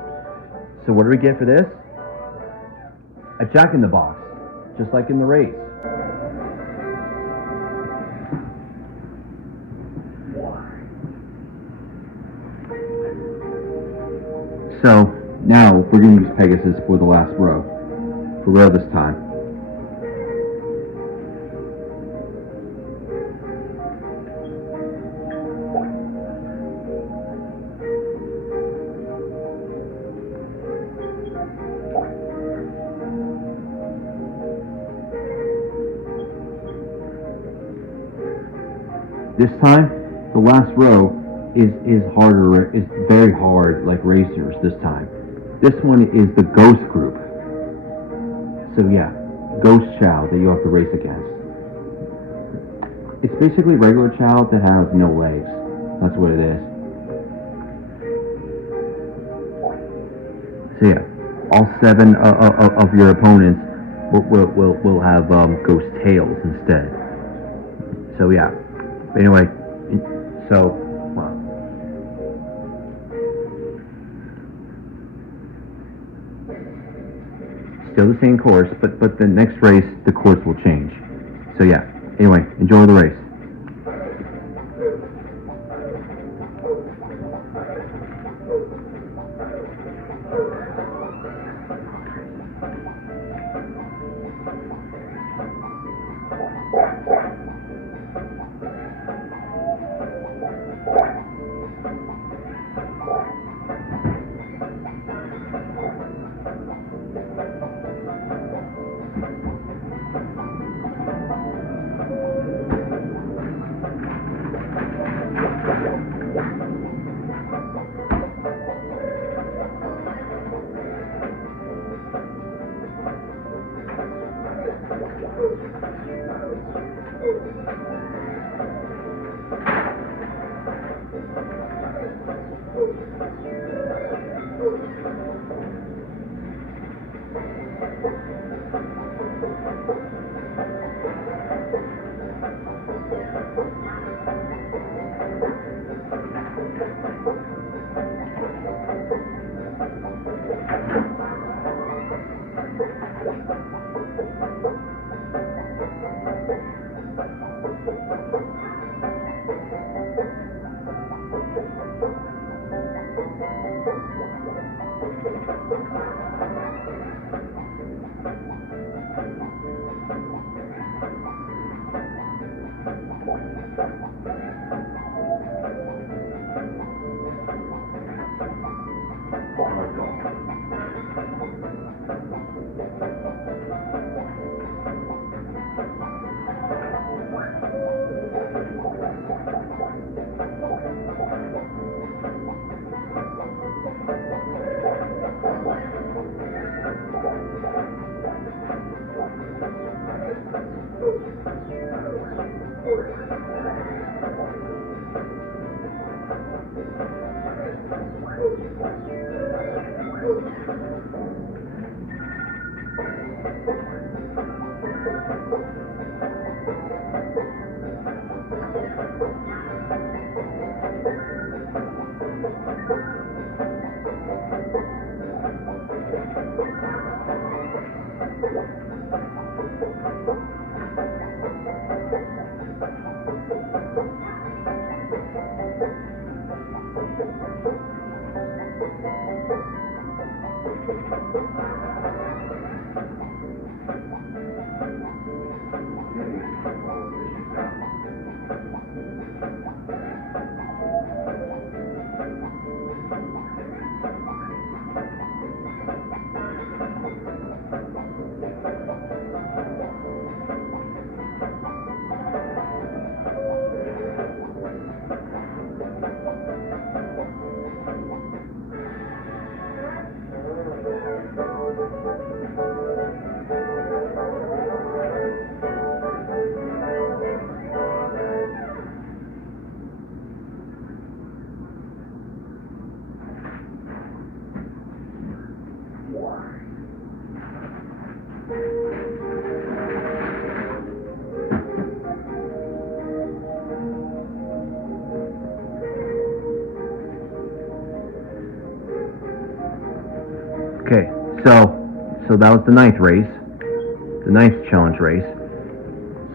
So what do we get for this? A Jack in the Box, just like in the race. So now we're going to use Pegasus for the last row. For real this time. This time, the last row is harder, is very hard, like racers this time. This one is the Ghost group. So yeah, Ghost Chao that you have to race against. It's basically regular Chao that have no legs. That's what it is. So yeah, all 7 of your opponents will have ghost tails instead. So yeah. Anyway, so well, still the same course, but the next race the course will change. So yeah. Anyway, enjoy the race. Okay, so that was the 9th race, the 9th challenge race.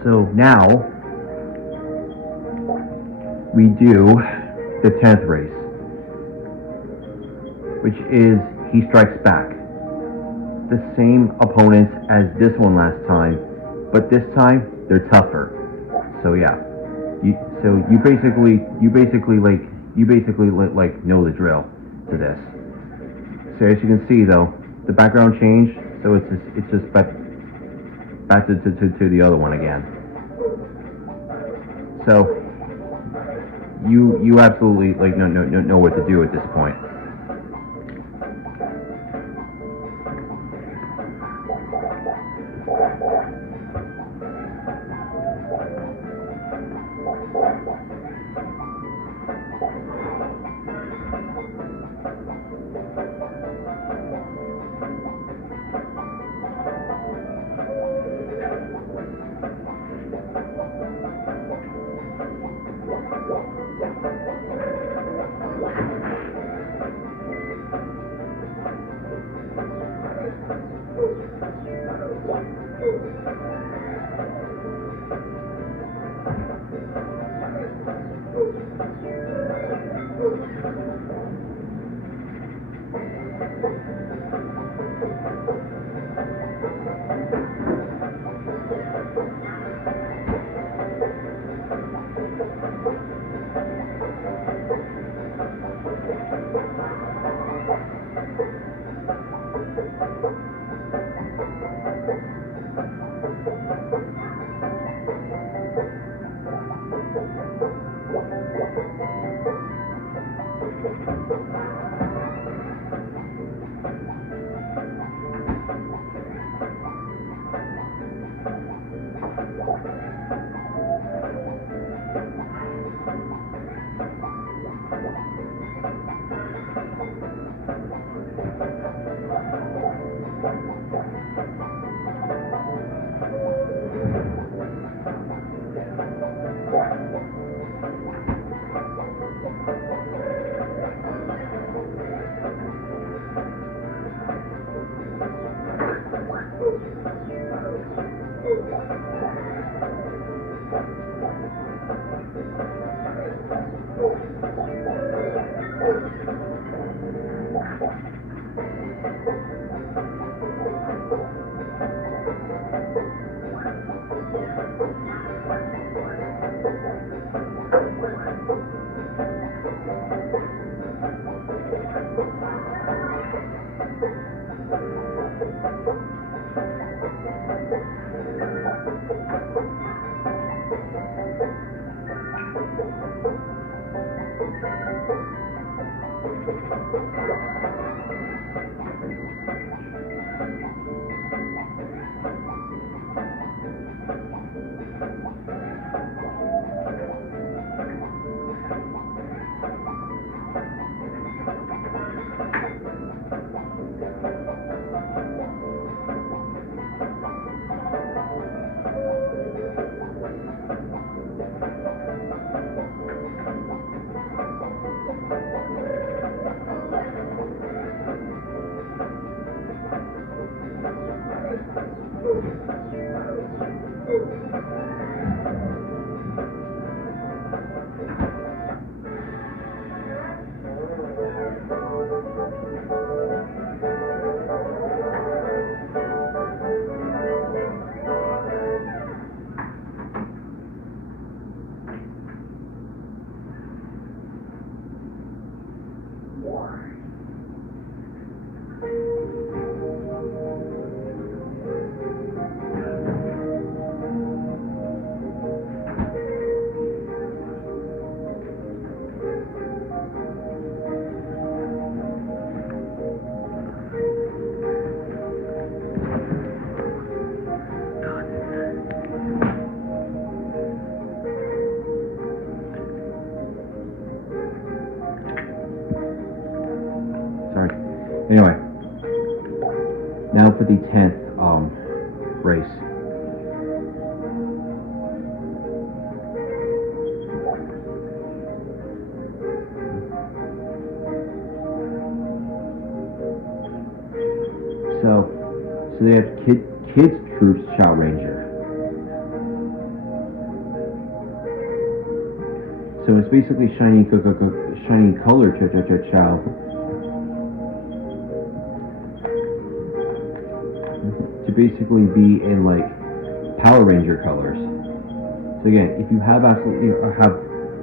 So now we do the 10th race, which is He Strikes Back. The same opponents as this one last time, but this time they're tougher. So yeah, you basically know the drill to this. So as you can see though, the background changed, so it's just back to the other one again. So you absolutely know what to do at this point. Sorry. Anyway, now for the 10th race. So they have kids troops Chao Ranger. So it's basically shiny color Chao. To basically be in like Power Ranger colors. So again, if you have absolutely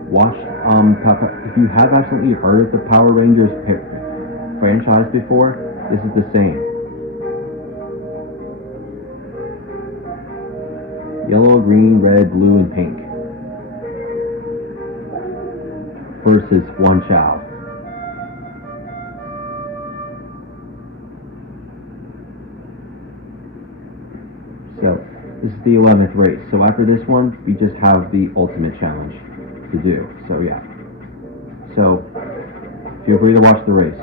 watched if you have absolutely heard of the Power Rangers franchise before, this is the same. Yellow, green, red, blue, and pink versus one Chao. So this is the 11th race. So after this one, we just have the ultimate challenge to do. So yeah. So feel free to watch the race.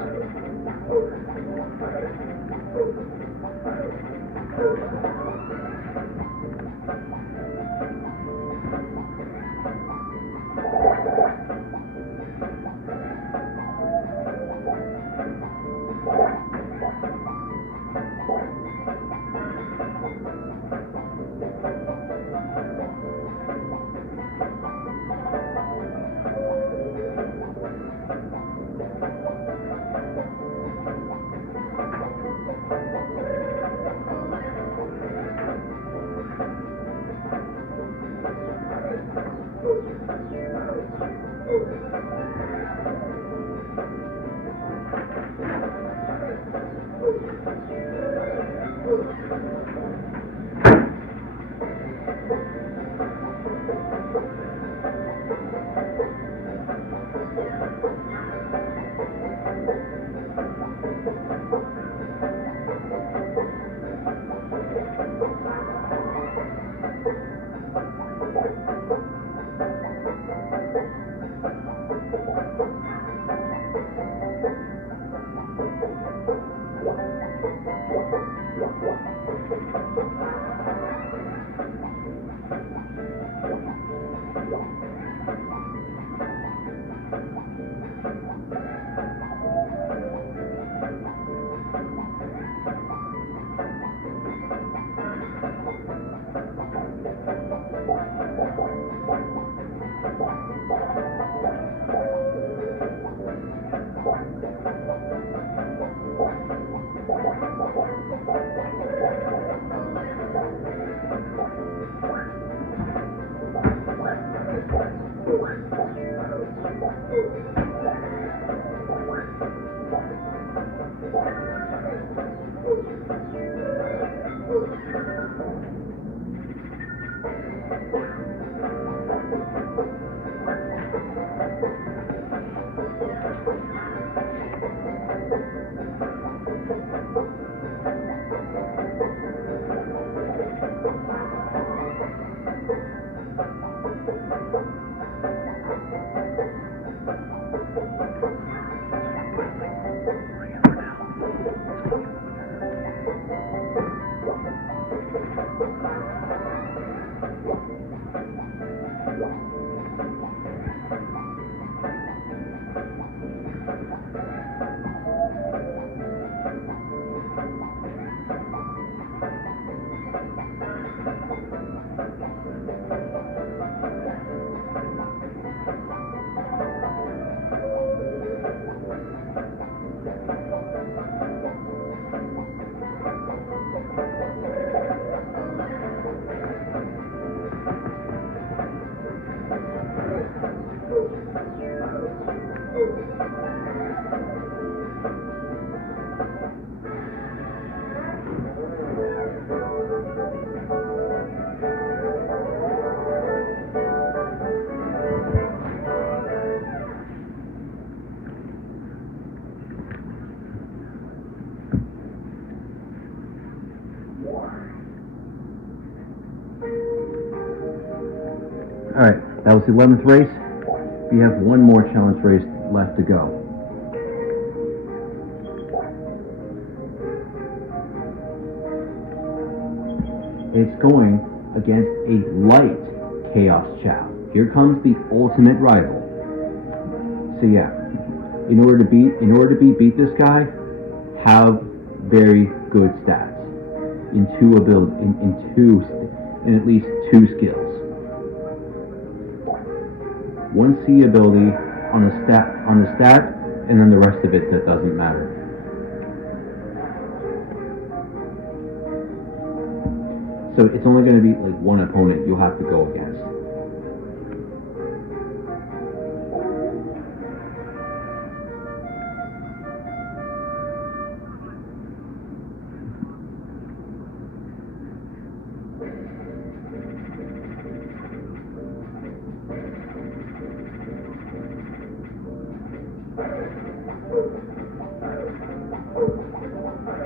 That was the 11th race. We have one more challenge race left to go. It's going against a light Chaos Chao. Here comes the ultimate rival. So yeah, in order to beat this guy, have very good stats in at least two skills. One C ability on a stat, and then the rest of it that doesn't matter. So it's only going to be like one opponent you'll have to go against.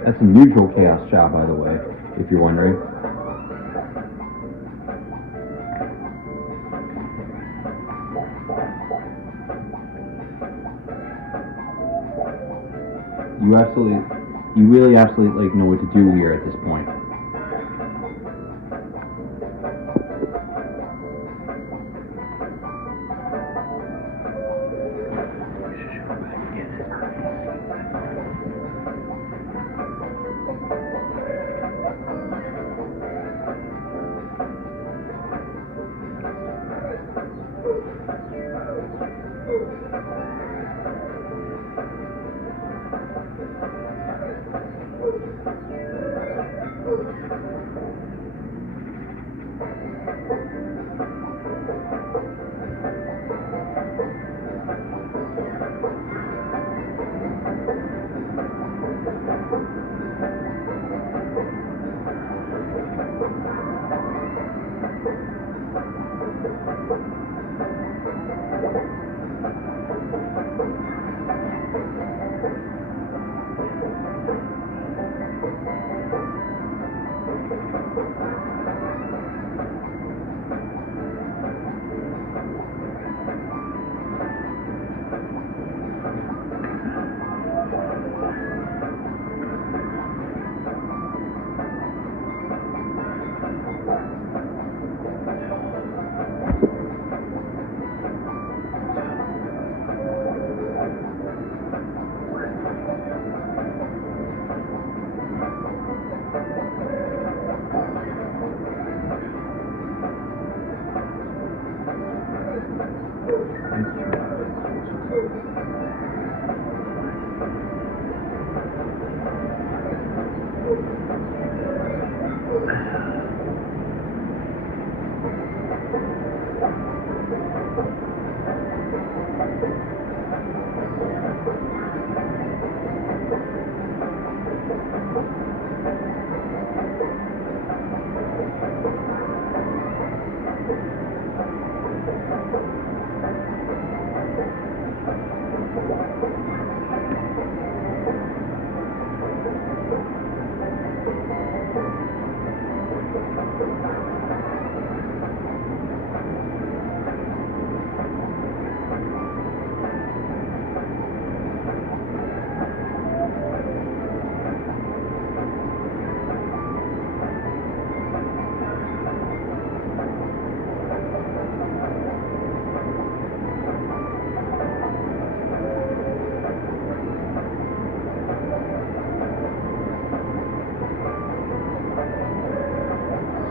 That's a neutral Chaos Chao, by the way, if you're wondering. You really absolutely like know what to do here at this point.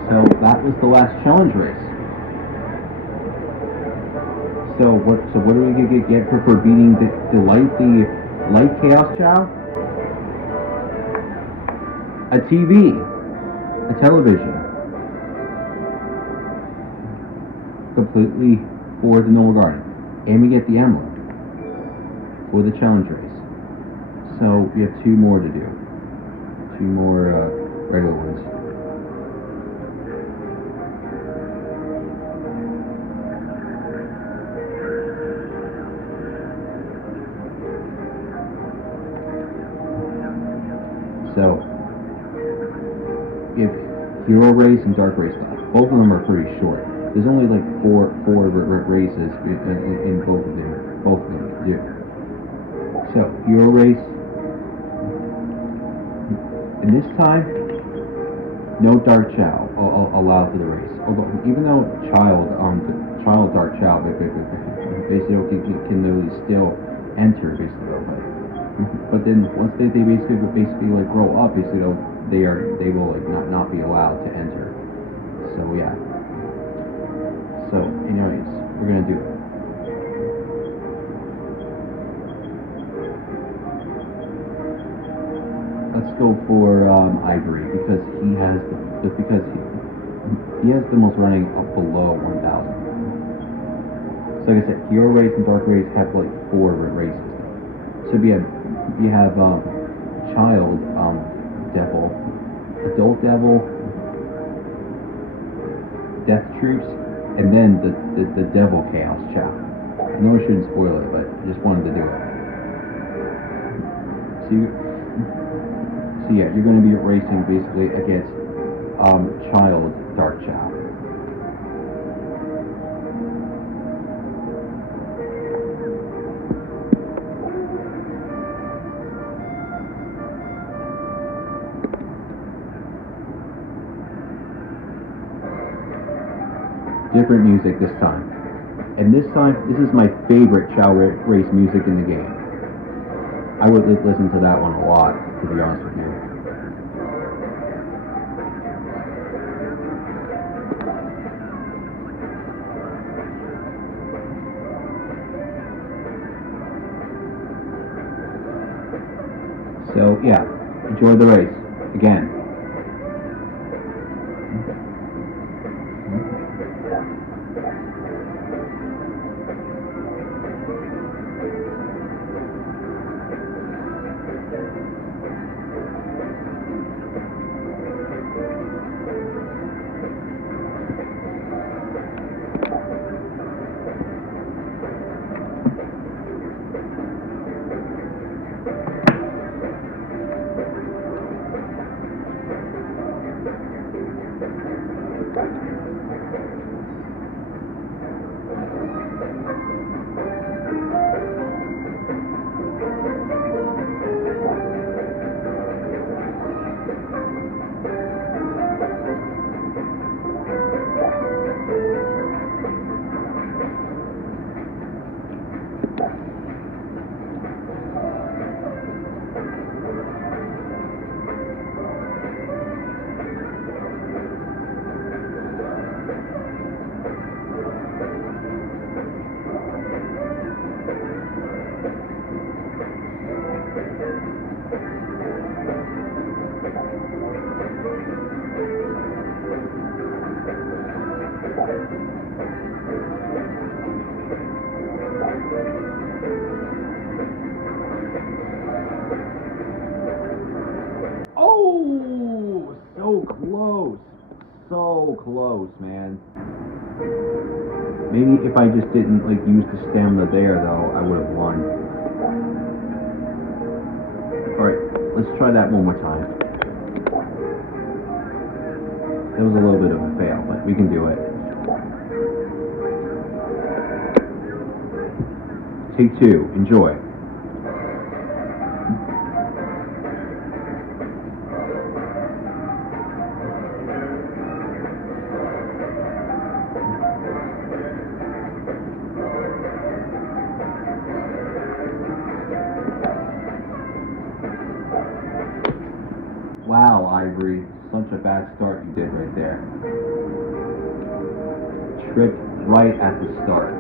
So that was the last challenge race. So what do we get for beating the light Chaos Chao? A TV, a television, completely for the Noble Garden, and we get the emblem for the challenge race. So we have two more to do, two more regular ones. So, we have Hero Race and Dark Race left. Both of them are pretty short. there's only like four races in both of them. Yeah. So hero race, and this time, no Dark Chao allowed for the race. Although even though the child Dark Chao basically can literally still enter basically, but then once they basically like grow up, basically they will like not be allowed to enter. So yeah. So anyways, we're gonna do it. Let's go for Ivory because he has he has the most running up below 1,000. So like I said, Hero Race and Dark Race have like 4 races. So you have Child Devil, Adult Devil, Death Troops, and then the Devil Chaos Chao. I know I shouldn't spoil it, but I just wanted to do it. So yeah, you're going to be racing basically against Child Dark Chao. Different music this time. And this time, this is my favorite Chao race music in the game. I would listen to that one a lot, to be honest with you. So yeah, enjoy the race again. Oh, so close. So close, man. Maybe if I just didn't like use the stamina there though, I would have won. Alright, let's try that one more time. That was a little bit of a fail, but we can do it. Take 2, enjoy. Wow, Ivory, such a bad start you did right there. Tripped right at the start.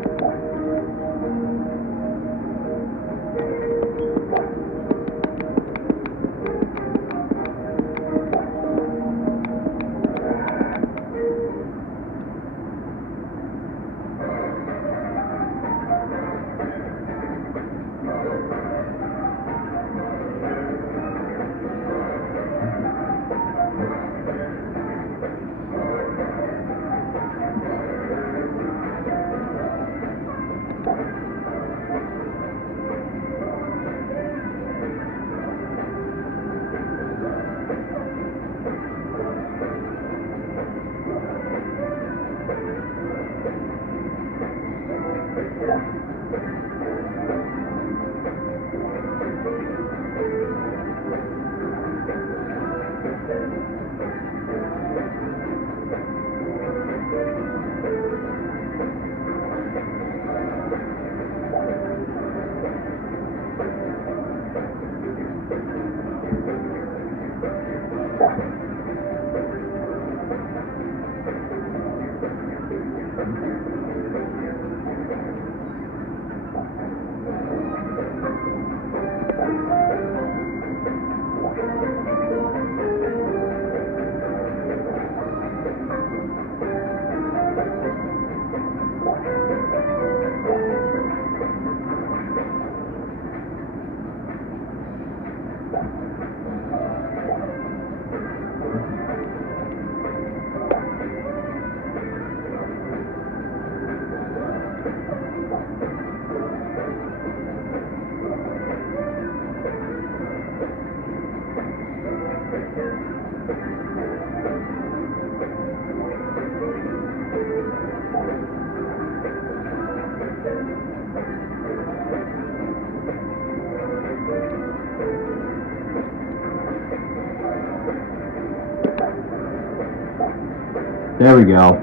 There we go.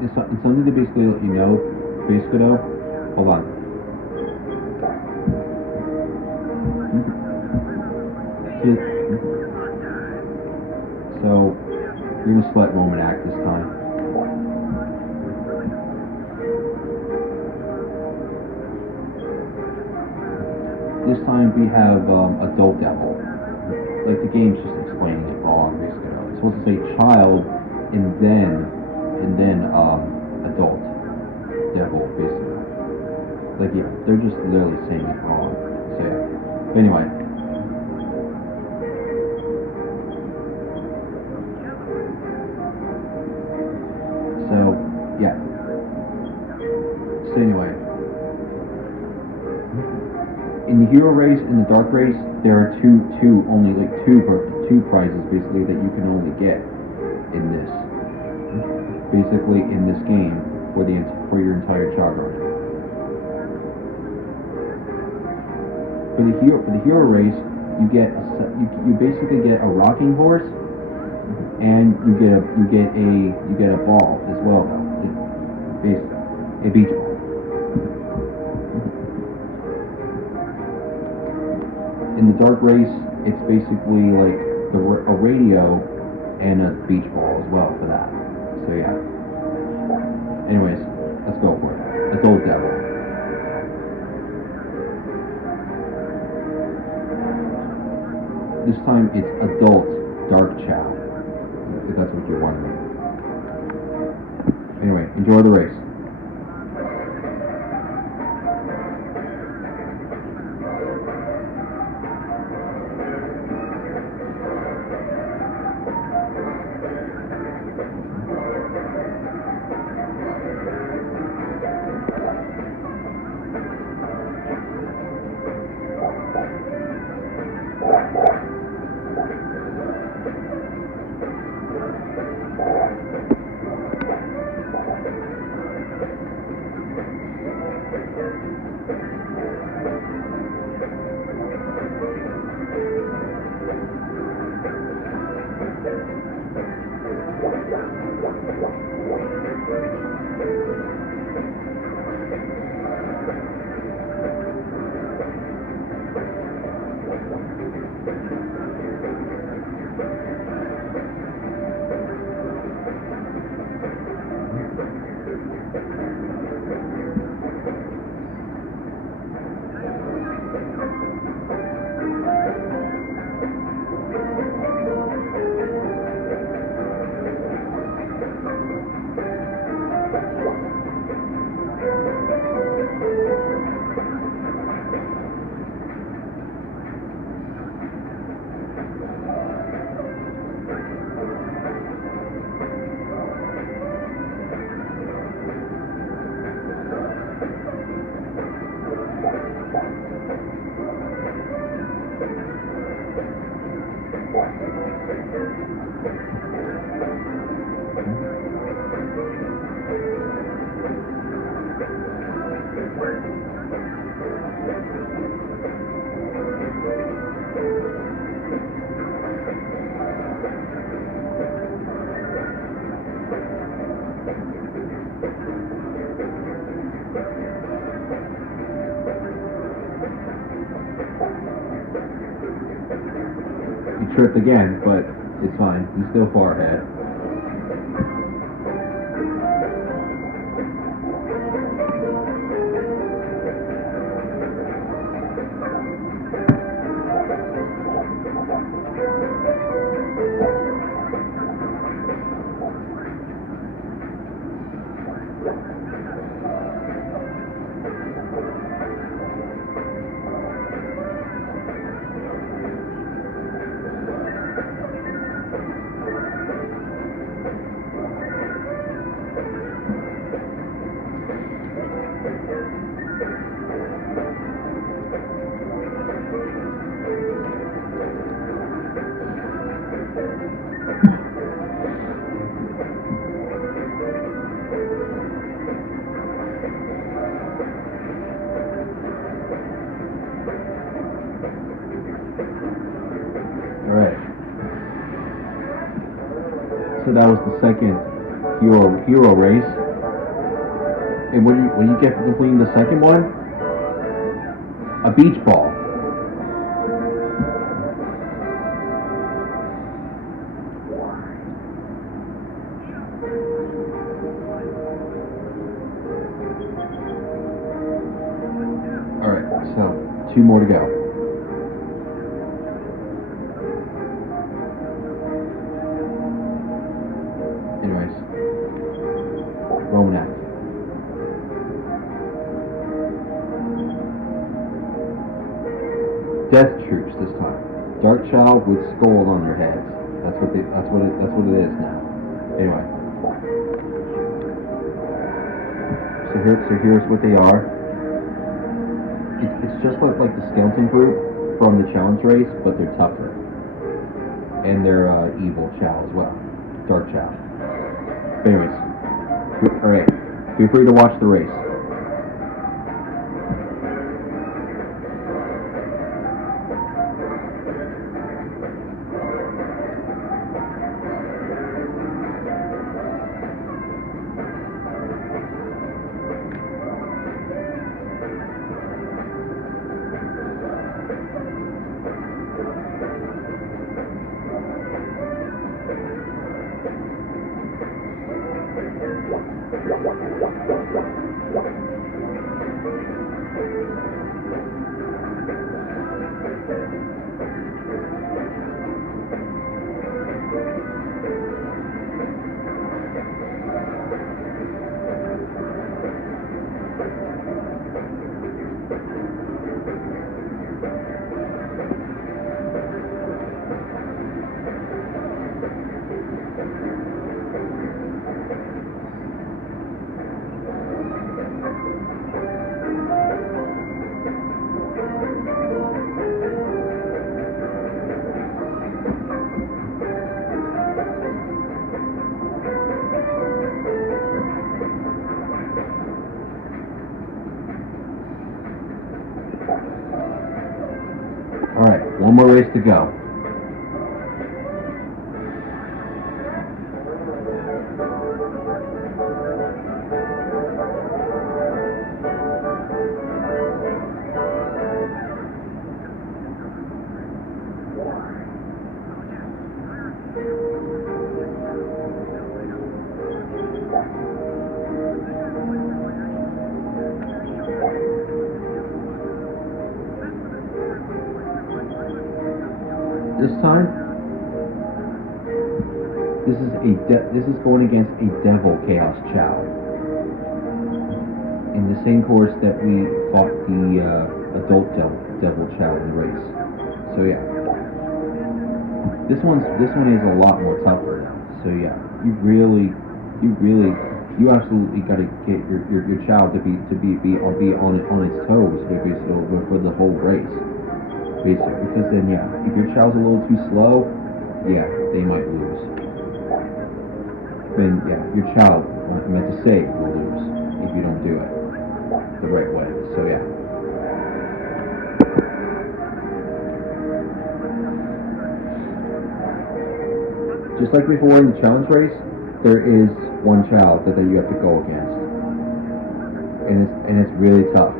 It's something to basically let you know. Basically though, hold on. So we're gonna select moment act this time. This time we have adult devil. Like the game's just explaining it wrong, basically. It's supposed to say child and then adult devil, basically. Like yeah, they're just literally saying it wrong. So yeah. But anyway. So yeah. So anyway. In the hero race and the dark race, there are only two prizes basically that you can only get in this. Basically in this game for your entire child run. For the hero race, you basically get a rocking horse, and you get a ball as well though. Basically, a beach ball. In the dark race, it's basically like a radio and a beach ball as well for that. So yeah. Anyways, let's go for it. Adult devil. This time it's adult dark Chao. If that's what you're wondering. Anyway, enjoy the race. You tripped again, but it's fine. You're still far ahead. So that was the second hero race. And what do you get for completing the second one? A beach ball. Alright, so 2 more to go. Anyways, Roman F. Death troops this time. Dark Chao with skulls on their heads. That's what it is now. Anyway. So here's what they are. It's just like the skeleton group from the challenge race, but they're tougher. And they're evil Chao as well. Dark Chao. But anyways. Alright. Feel free to watch the race. Alright, one more race to go. This time, this is going against a Devil Chaos Chao in the same course that we fought the adult Devil Chao in the race. So yeah, this one is a lot more tougher now. So yeah, you absolutely got to get your Chao to be on its toes basically for the whole race. Basically, because then yeah, if your Chao's a little too slow, yeah, they might lose. Then yeah, your Chao, I meant to say, will lose if you don't do it the right way. So yeah. Just like before in the challenge race, there is one Chao that you have to go against, and it's really tough.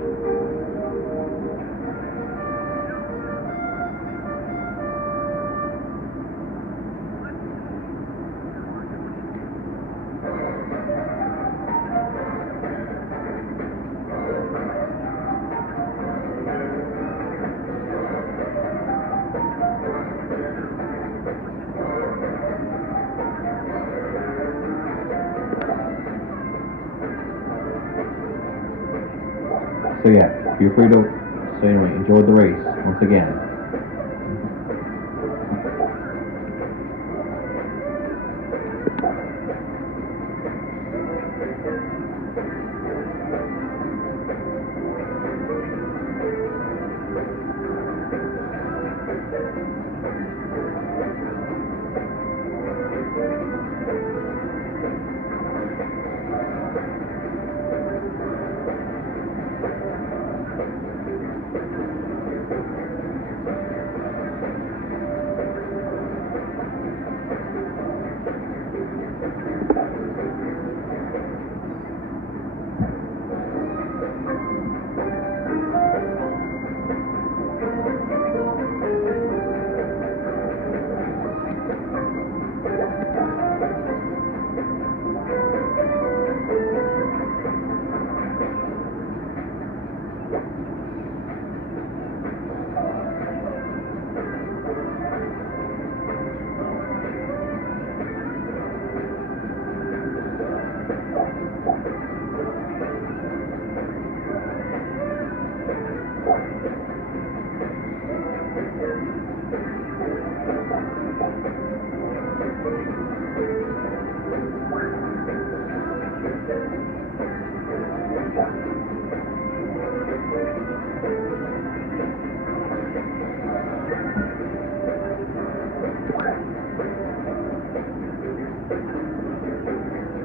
So yeah, feel free to, so anyway, enjoy the race once again.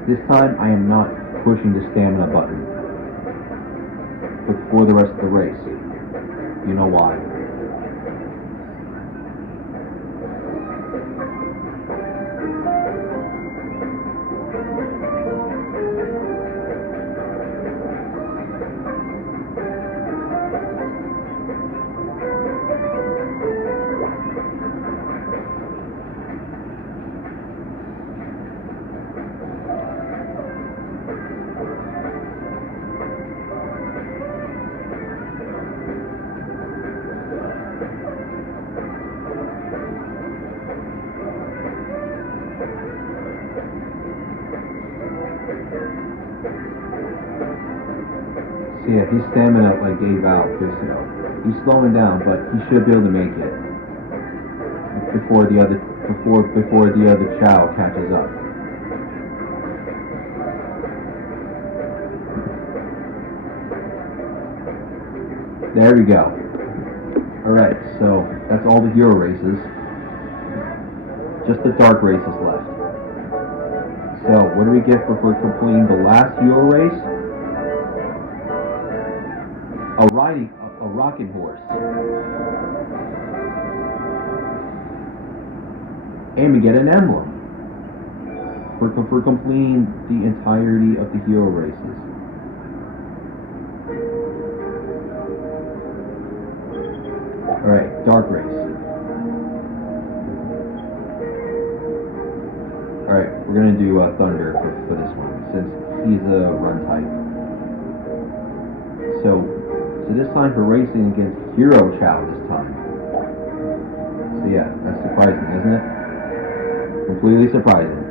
This time I am not pushing the stamina button, but for the rest of the race. You know why. So yeah, his stamina gave out because he's slowing down, but he should be able to make it before the other Chao catches up. There we go. Alright, so that's all the hero races. Just the dark races left. So what do we get for completing the last hero race? A rocking horse. And we get an emblem for completing the entirety of the hero races. Alright, dark race. Alright, we're gonna do Thunder for this one, since he's a run type. So this time for racing against Hero Chao this time. So yeah, that's surprising, isn't it? Completely surprising.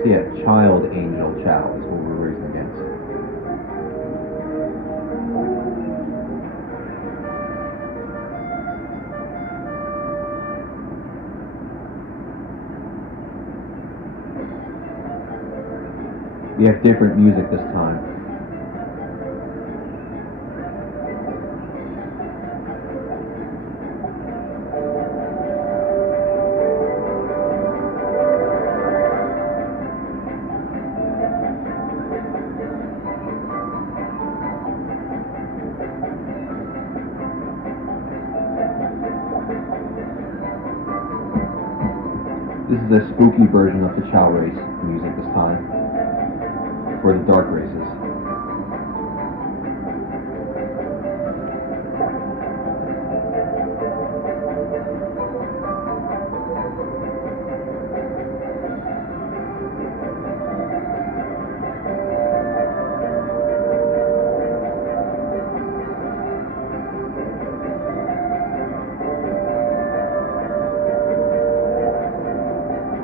So yeah, Child Angel Chao is what we're racing against. We have different music this time. This is a spooky version of the Chao race music this time. For the dark races.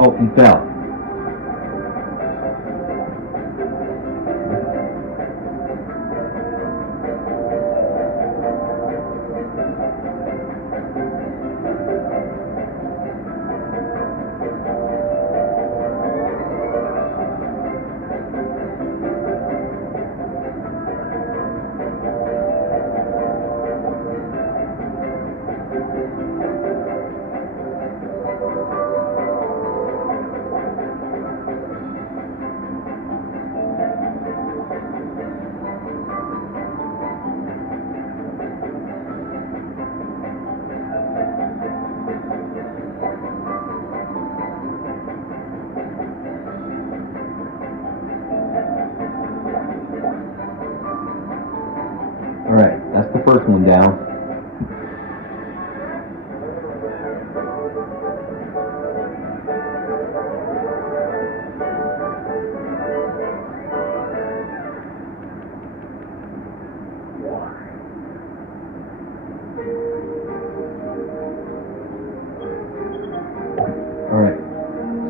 Oh, he fell. Alright, that's the first one down. Alright,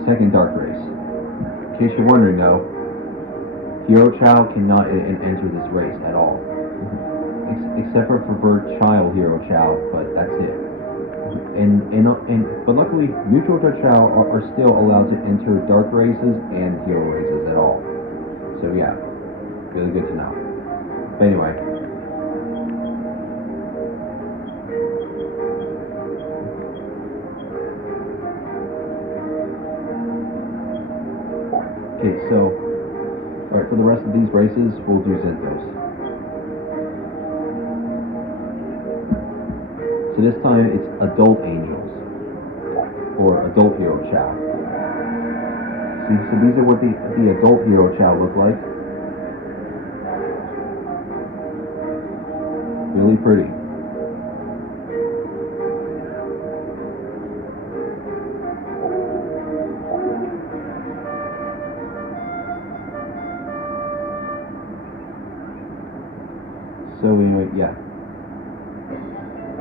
second dark race. In case you're wondering though, Hero Chao cannot enter this race at all, except for Child Hero Chao, but that's it. But luckily, neutral Chao are still allowed to enter dark races and hero races at all. So yeah, really good to know. But anyway. Okay, so, alright, for the rest of these races, we'll do Zenthos. So this time, it's Adult Angels, or Adult Hero Chao. See, so these are what the Adult Hero Chao look like. Really pretty. So anyway, yeah.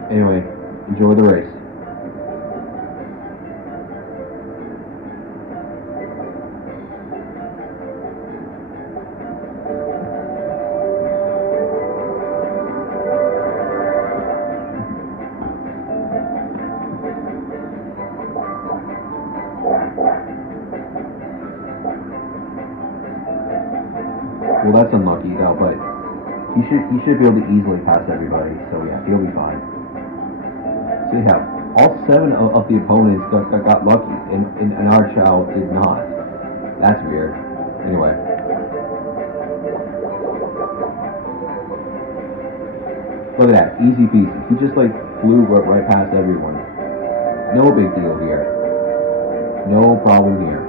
Anyway, enjoy the race. Well, that's unlucky though, but he should be able to easily pass everybody. So yeah, he'll be fine. So yeah, all 7 of the opponents got lucky, and our child did not. That's weird. Anyway. Look at that, easy peasy. He just like flew right past everyone. No big deal here. No problem here.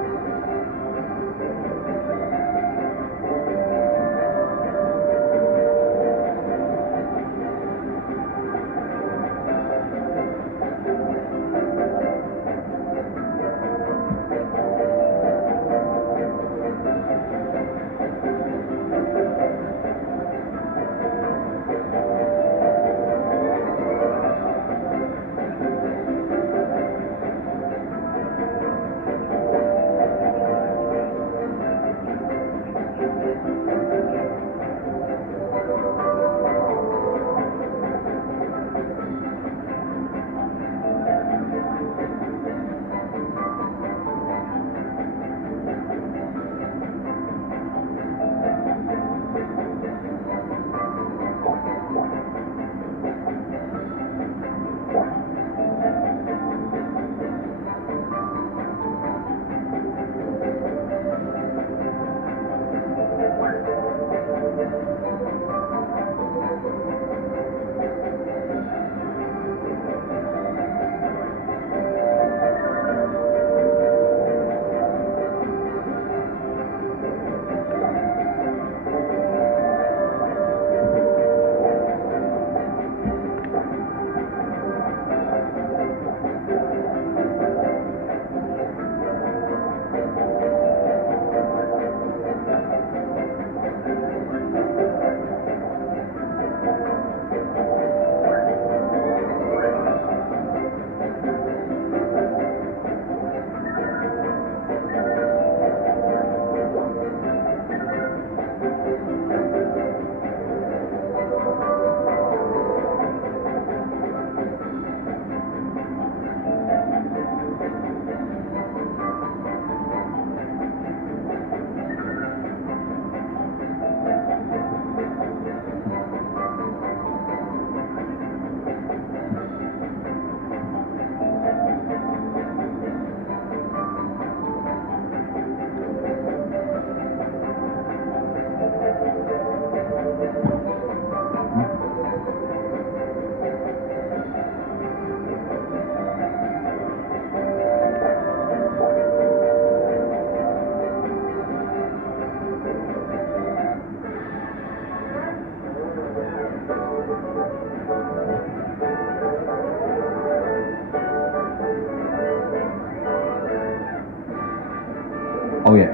Oh yeah,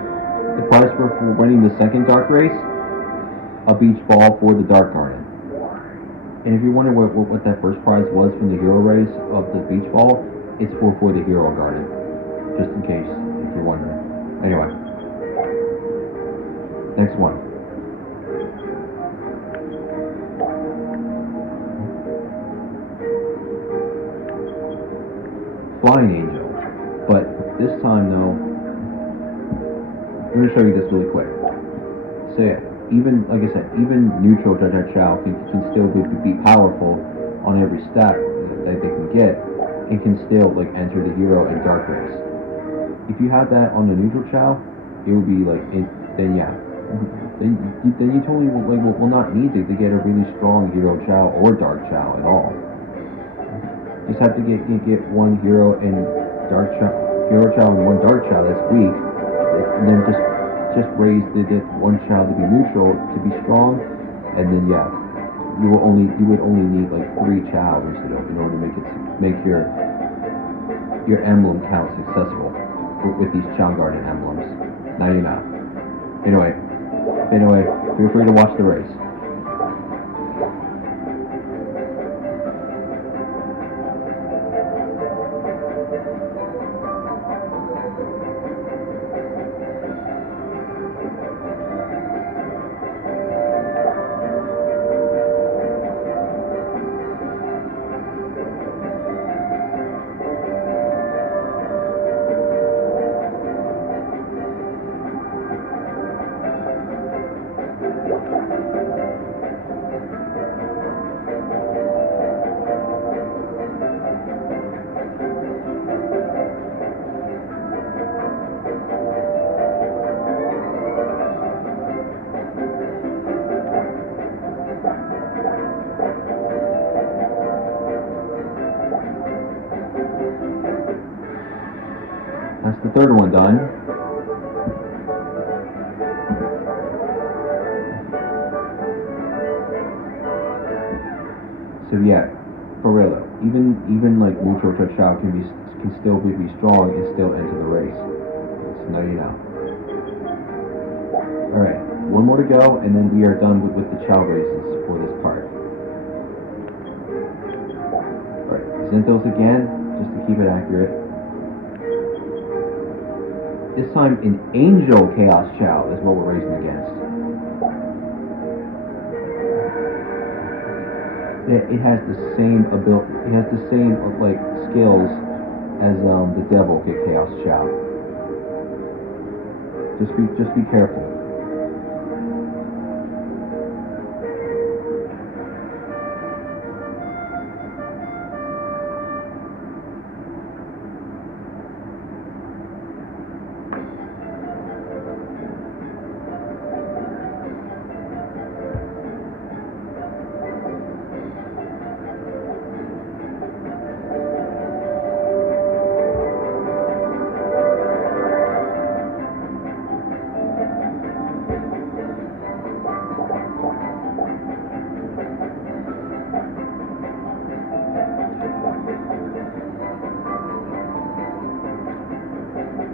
the prize for winning the second dark race, a beach ball for the Dark Garden. And if you're wondering what that first prize was from the hero race of the beach ball, it's for the Hero Garden. Just in case, if you're wondering. Anyway, next one. time, though, I'm going to show you this really quick. So yeah, even, like I said, even neutral Chao can still be powerful on every stat that they can get, and can still, like, enter the hero and dark race. If you have that on the neutral Chao, it would be, like, then yeah. Then you totally, like, will not need to get a really strong hero Chao or dark Chao at all. Just have to get one hero and hero Chao and one dark Chao that's weak, and then just raise the one Chao to be neutral to be strong, and then yeah, you would only need like 3 Chao in order to make your emblem count successful with these Chao Garden emblems. Now you know. Anyway, feel free to watch the race. That's the third one done. So yeah, for real though, even like neutral Chao can still be strong and still enter the race. So now you know. Alright, one more to go, and then we are done with the Chao races for this part. Alright, Zinthos again, just to keep it accurate. This time an Angel Chaos Chao is what we're racing against. It has the same ability. It has the same like skills as the Devil Chaos Chao. Just be careful.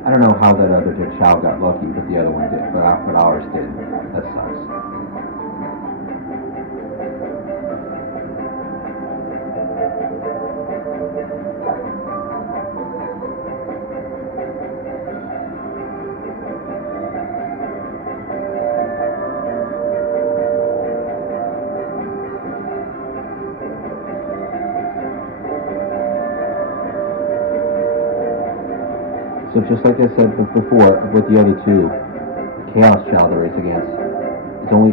I don't know how that other Chao got lucky, but the other one did, but ours did. That sucks. So just like I said before with the other two Chaos Chao to race against,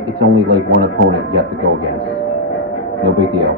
it's only like one opponent you have to go against. No big deal.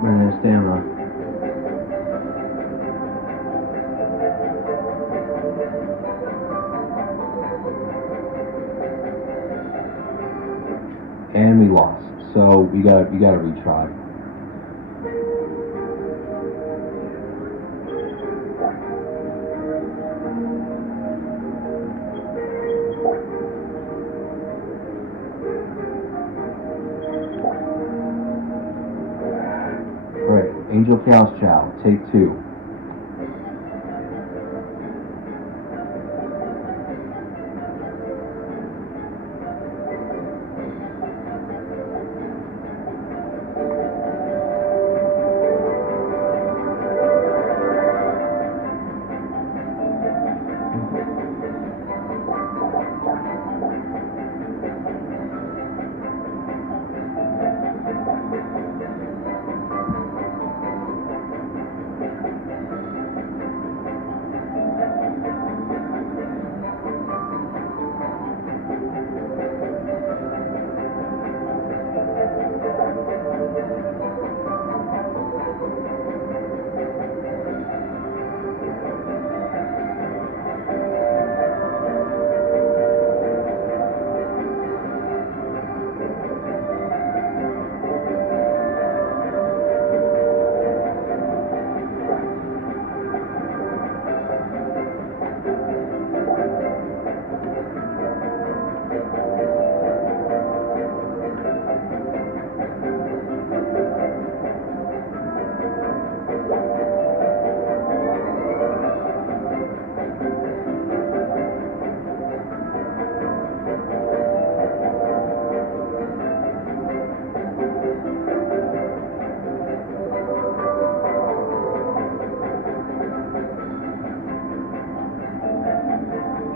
Running out of stamina. And we lost. So you gotta retry. Alright, Angel Chaos Chao, take 2.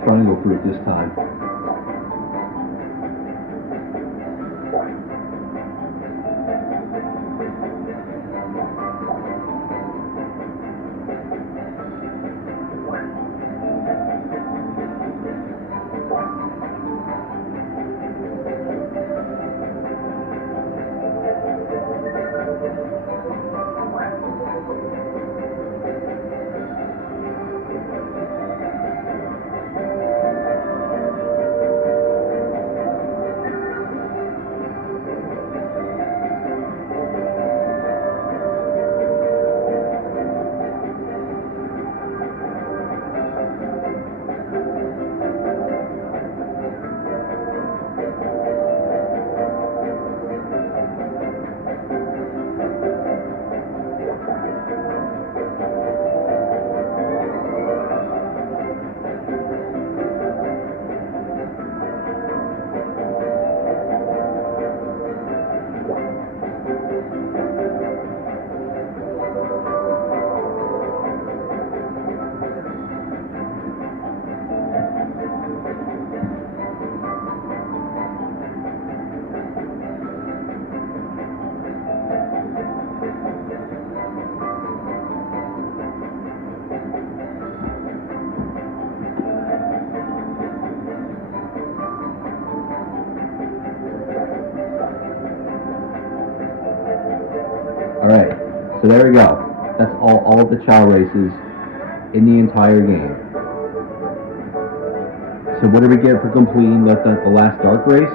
Trying to go through it this time. Alright, so there we go. That's all of the Chao races in the entire game. So what do we get for completing the last Dark race?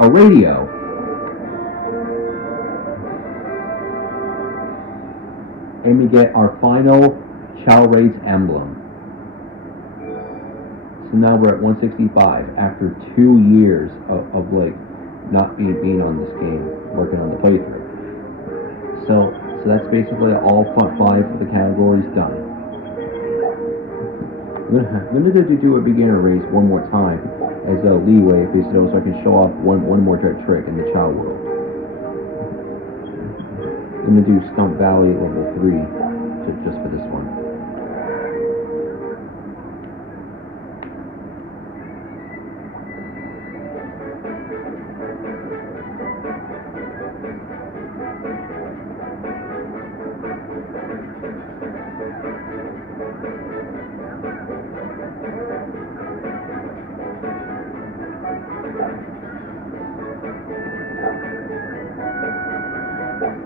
A radio. And we get our final Chao race emblem. So now we're at 165 after 2 years of like not being on this game, working on the playthrough. So that's basically all 5 for the categories done. I'm gonna do a beginner race one more time as a leeway, so I can show off one more trick in the Chao world. I'm gonna do Stump Valley level 3 just for this one.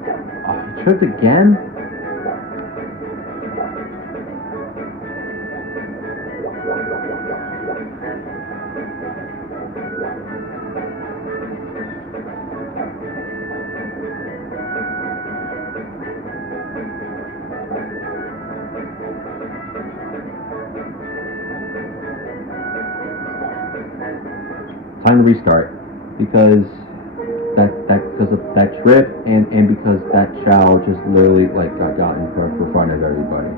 He tripped again? Time to restart, because because of that trip, and because that Chao just literally like got in front of everybody.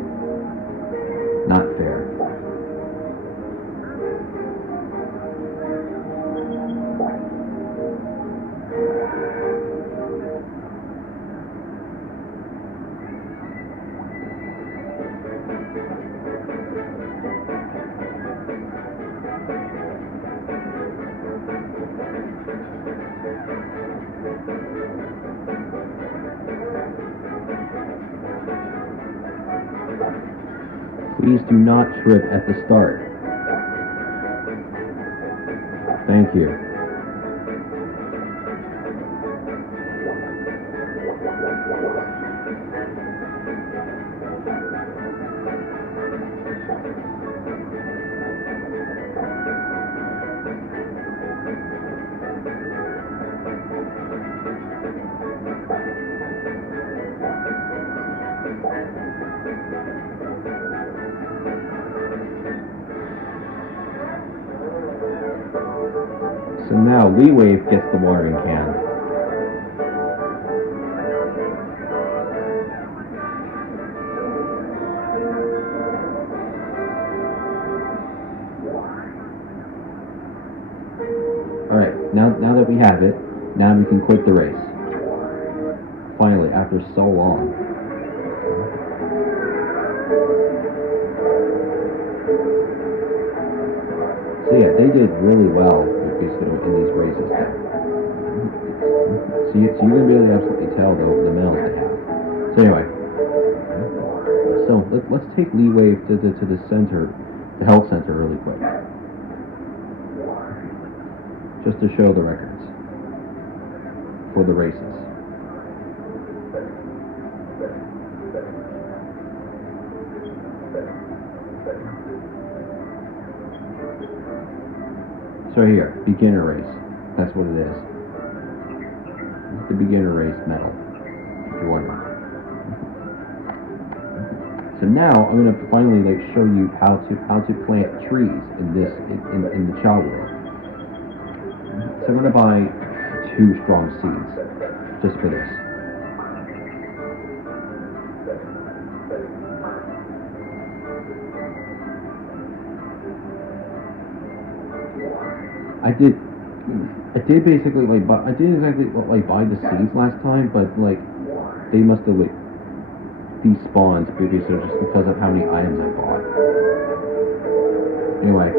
Not fair. Please do not trip at the start. Thank you. So now Lee Wave gets the watering can. Alright, now that we have it, now we can quit the race. Finally, after so long. So yeah, they did really well in these races there. So you can really absolutely tell the medals they have. So anyway, so let's take Lee Wave to the center, the health center, really quick, just to show the records for the races. So here, beginner race. That's what it is. The beginner race medal, if you're wondering. So now I'm going to finally show you how to plant trees in the Chao world. So I'm going to buy 2 strong seeds just for this. I did basically I didn't exactly buy the seeds last time, but they must have despawned basically just because of how many items I bought. Anyway,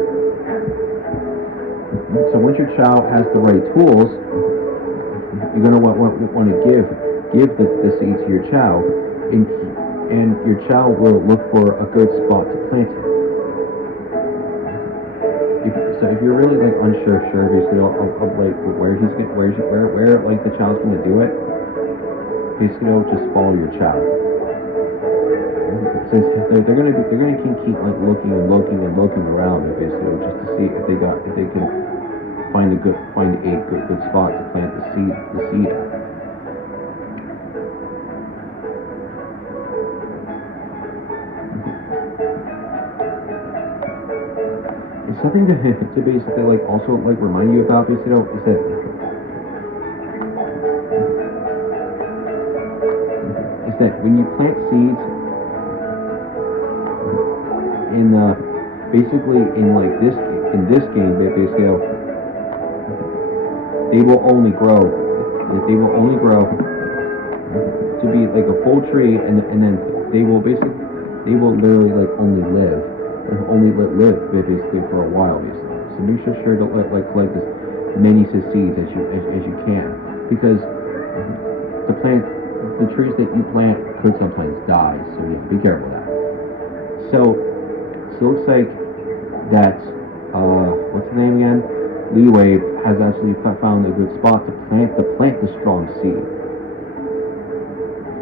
so once your Chao has the right tools, you're gonna want to give the seeds to your Chao, and your Chao will look for a good spot to plant it. So if you're really unsure, basically of where the Chao's gonna do it, basically just follow your Chao. Since they're gonna keep looking around, basically just to see if they can find a good spot to plant the seed at. Something to basically also remind you about basically is that when you plant seeds in this game basically they will only grow to be a full tree, and then they will literally only live basically for a while basically. So make sure to collect as many seeds as you can, because the trees that you plant could sometimes die, so you have to be careful of that. So it looks like that what's the name again? Lee Wave has actually found a good spot to plant the strong seed.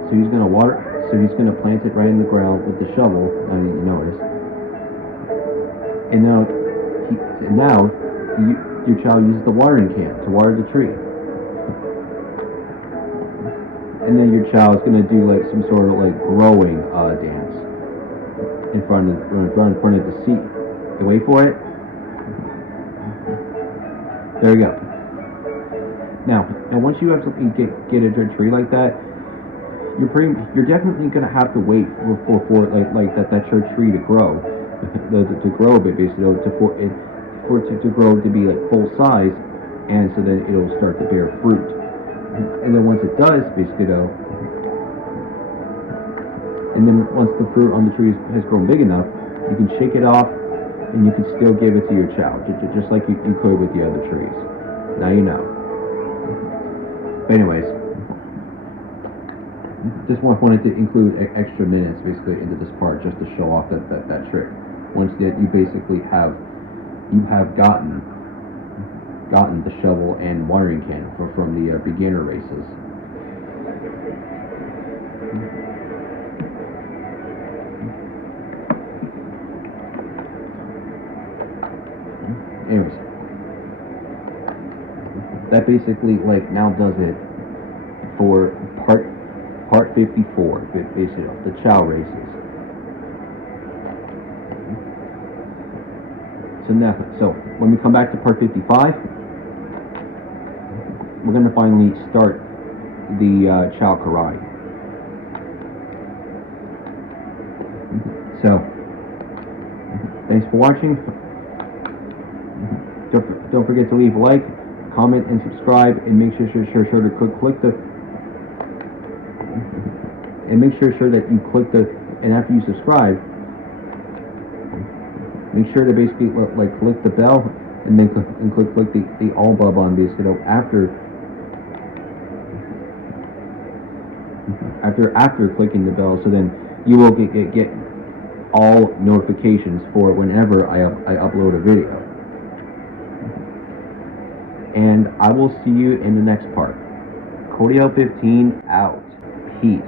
So he's gonna water. So he's gonna plant it right in the ground with the shovel. I mean, you notice. And now your child uses the watering can to water the tree. And then your child's gonna do like some sort of like growing dance in front of the seat. You wait for it. There you go. Now once you actually get a tree like that, you're definitely gonna have to wait for like that tree to grow, to grow a bit basically for it to grow to be like full size, and so then it'll start to bear fruit. And then once it does, basically though, and then once the fruit on the tree has grown big enough, you can shake it off, and you can still give it to your child, just like you could with the other trees. Now you know. But anyways, just wanted to include extra minutes basically into this part just to show off that trick. Once that you basically have gotten the shovel and watering can from the beginner races. Anyways, that basically like now does it for part 54, basically the Chao races. So when we come back to part 55, we're going to finally start the Chao karate. So thanks for watching. Don't forget to leave a like, comment, and subscribe, and make sure to click the that you click the, and after you subscribe, make sure to basically like click the bell, and then click the all button basically after clicking the bell, so then you will get all notifications for whenever I upload a video. And I will see you in the next part. Cordio 15 out. Peace.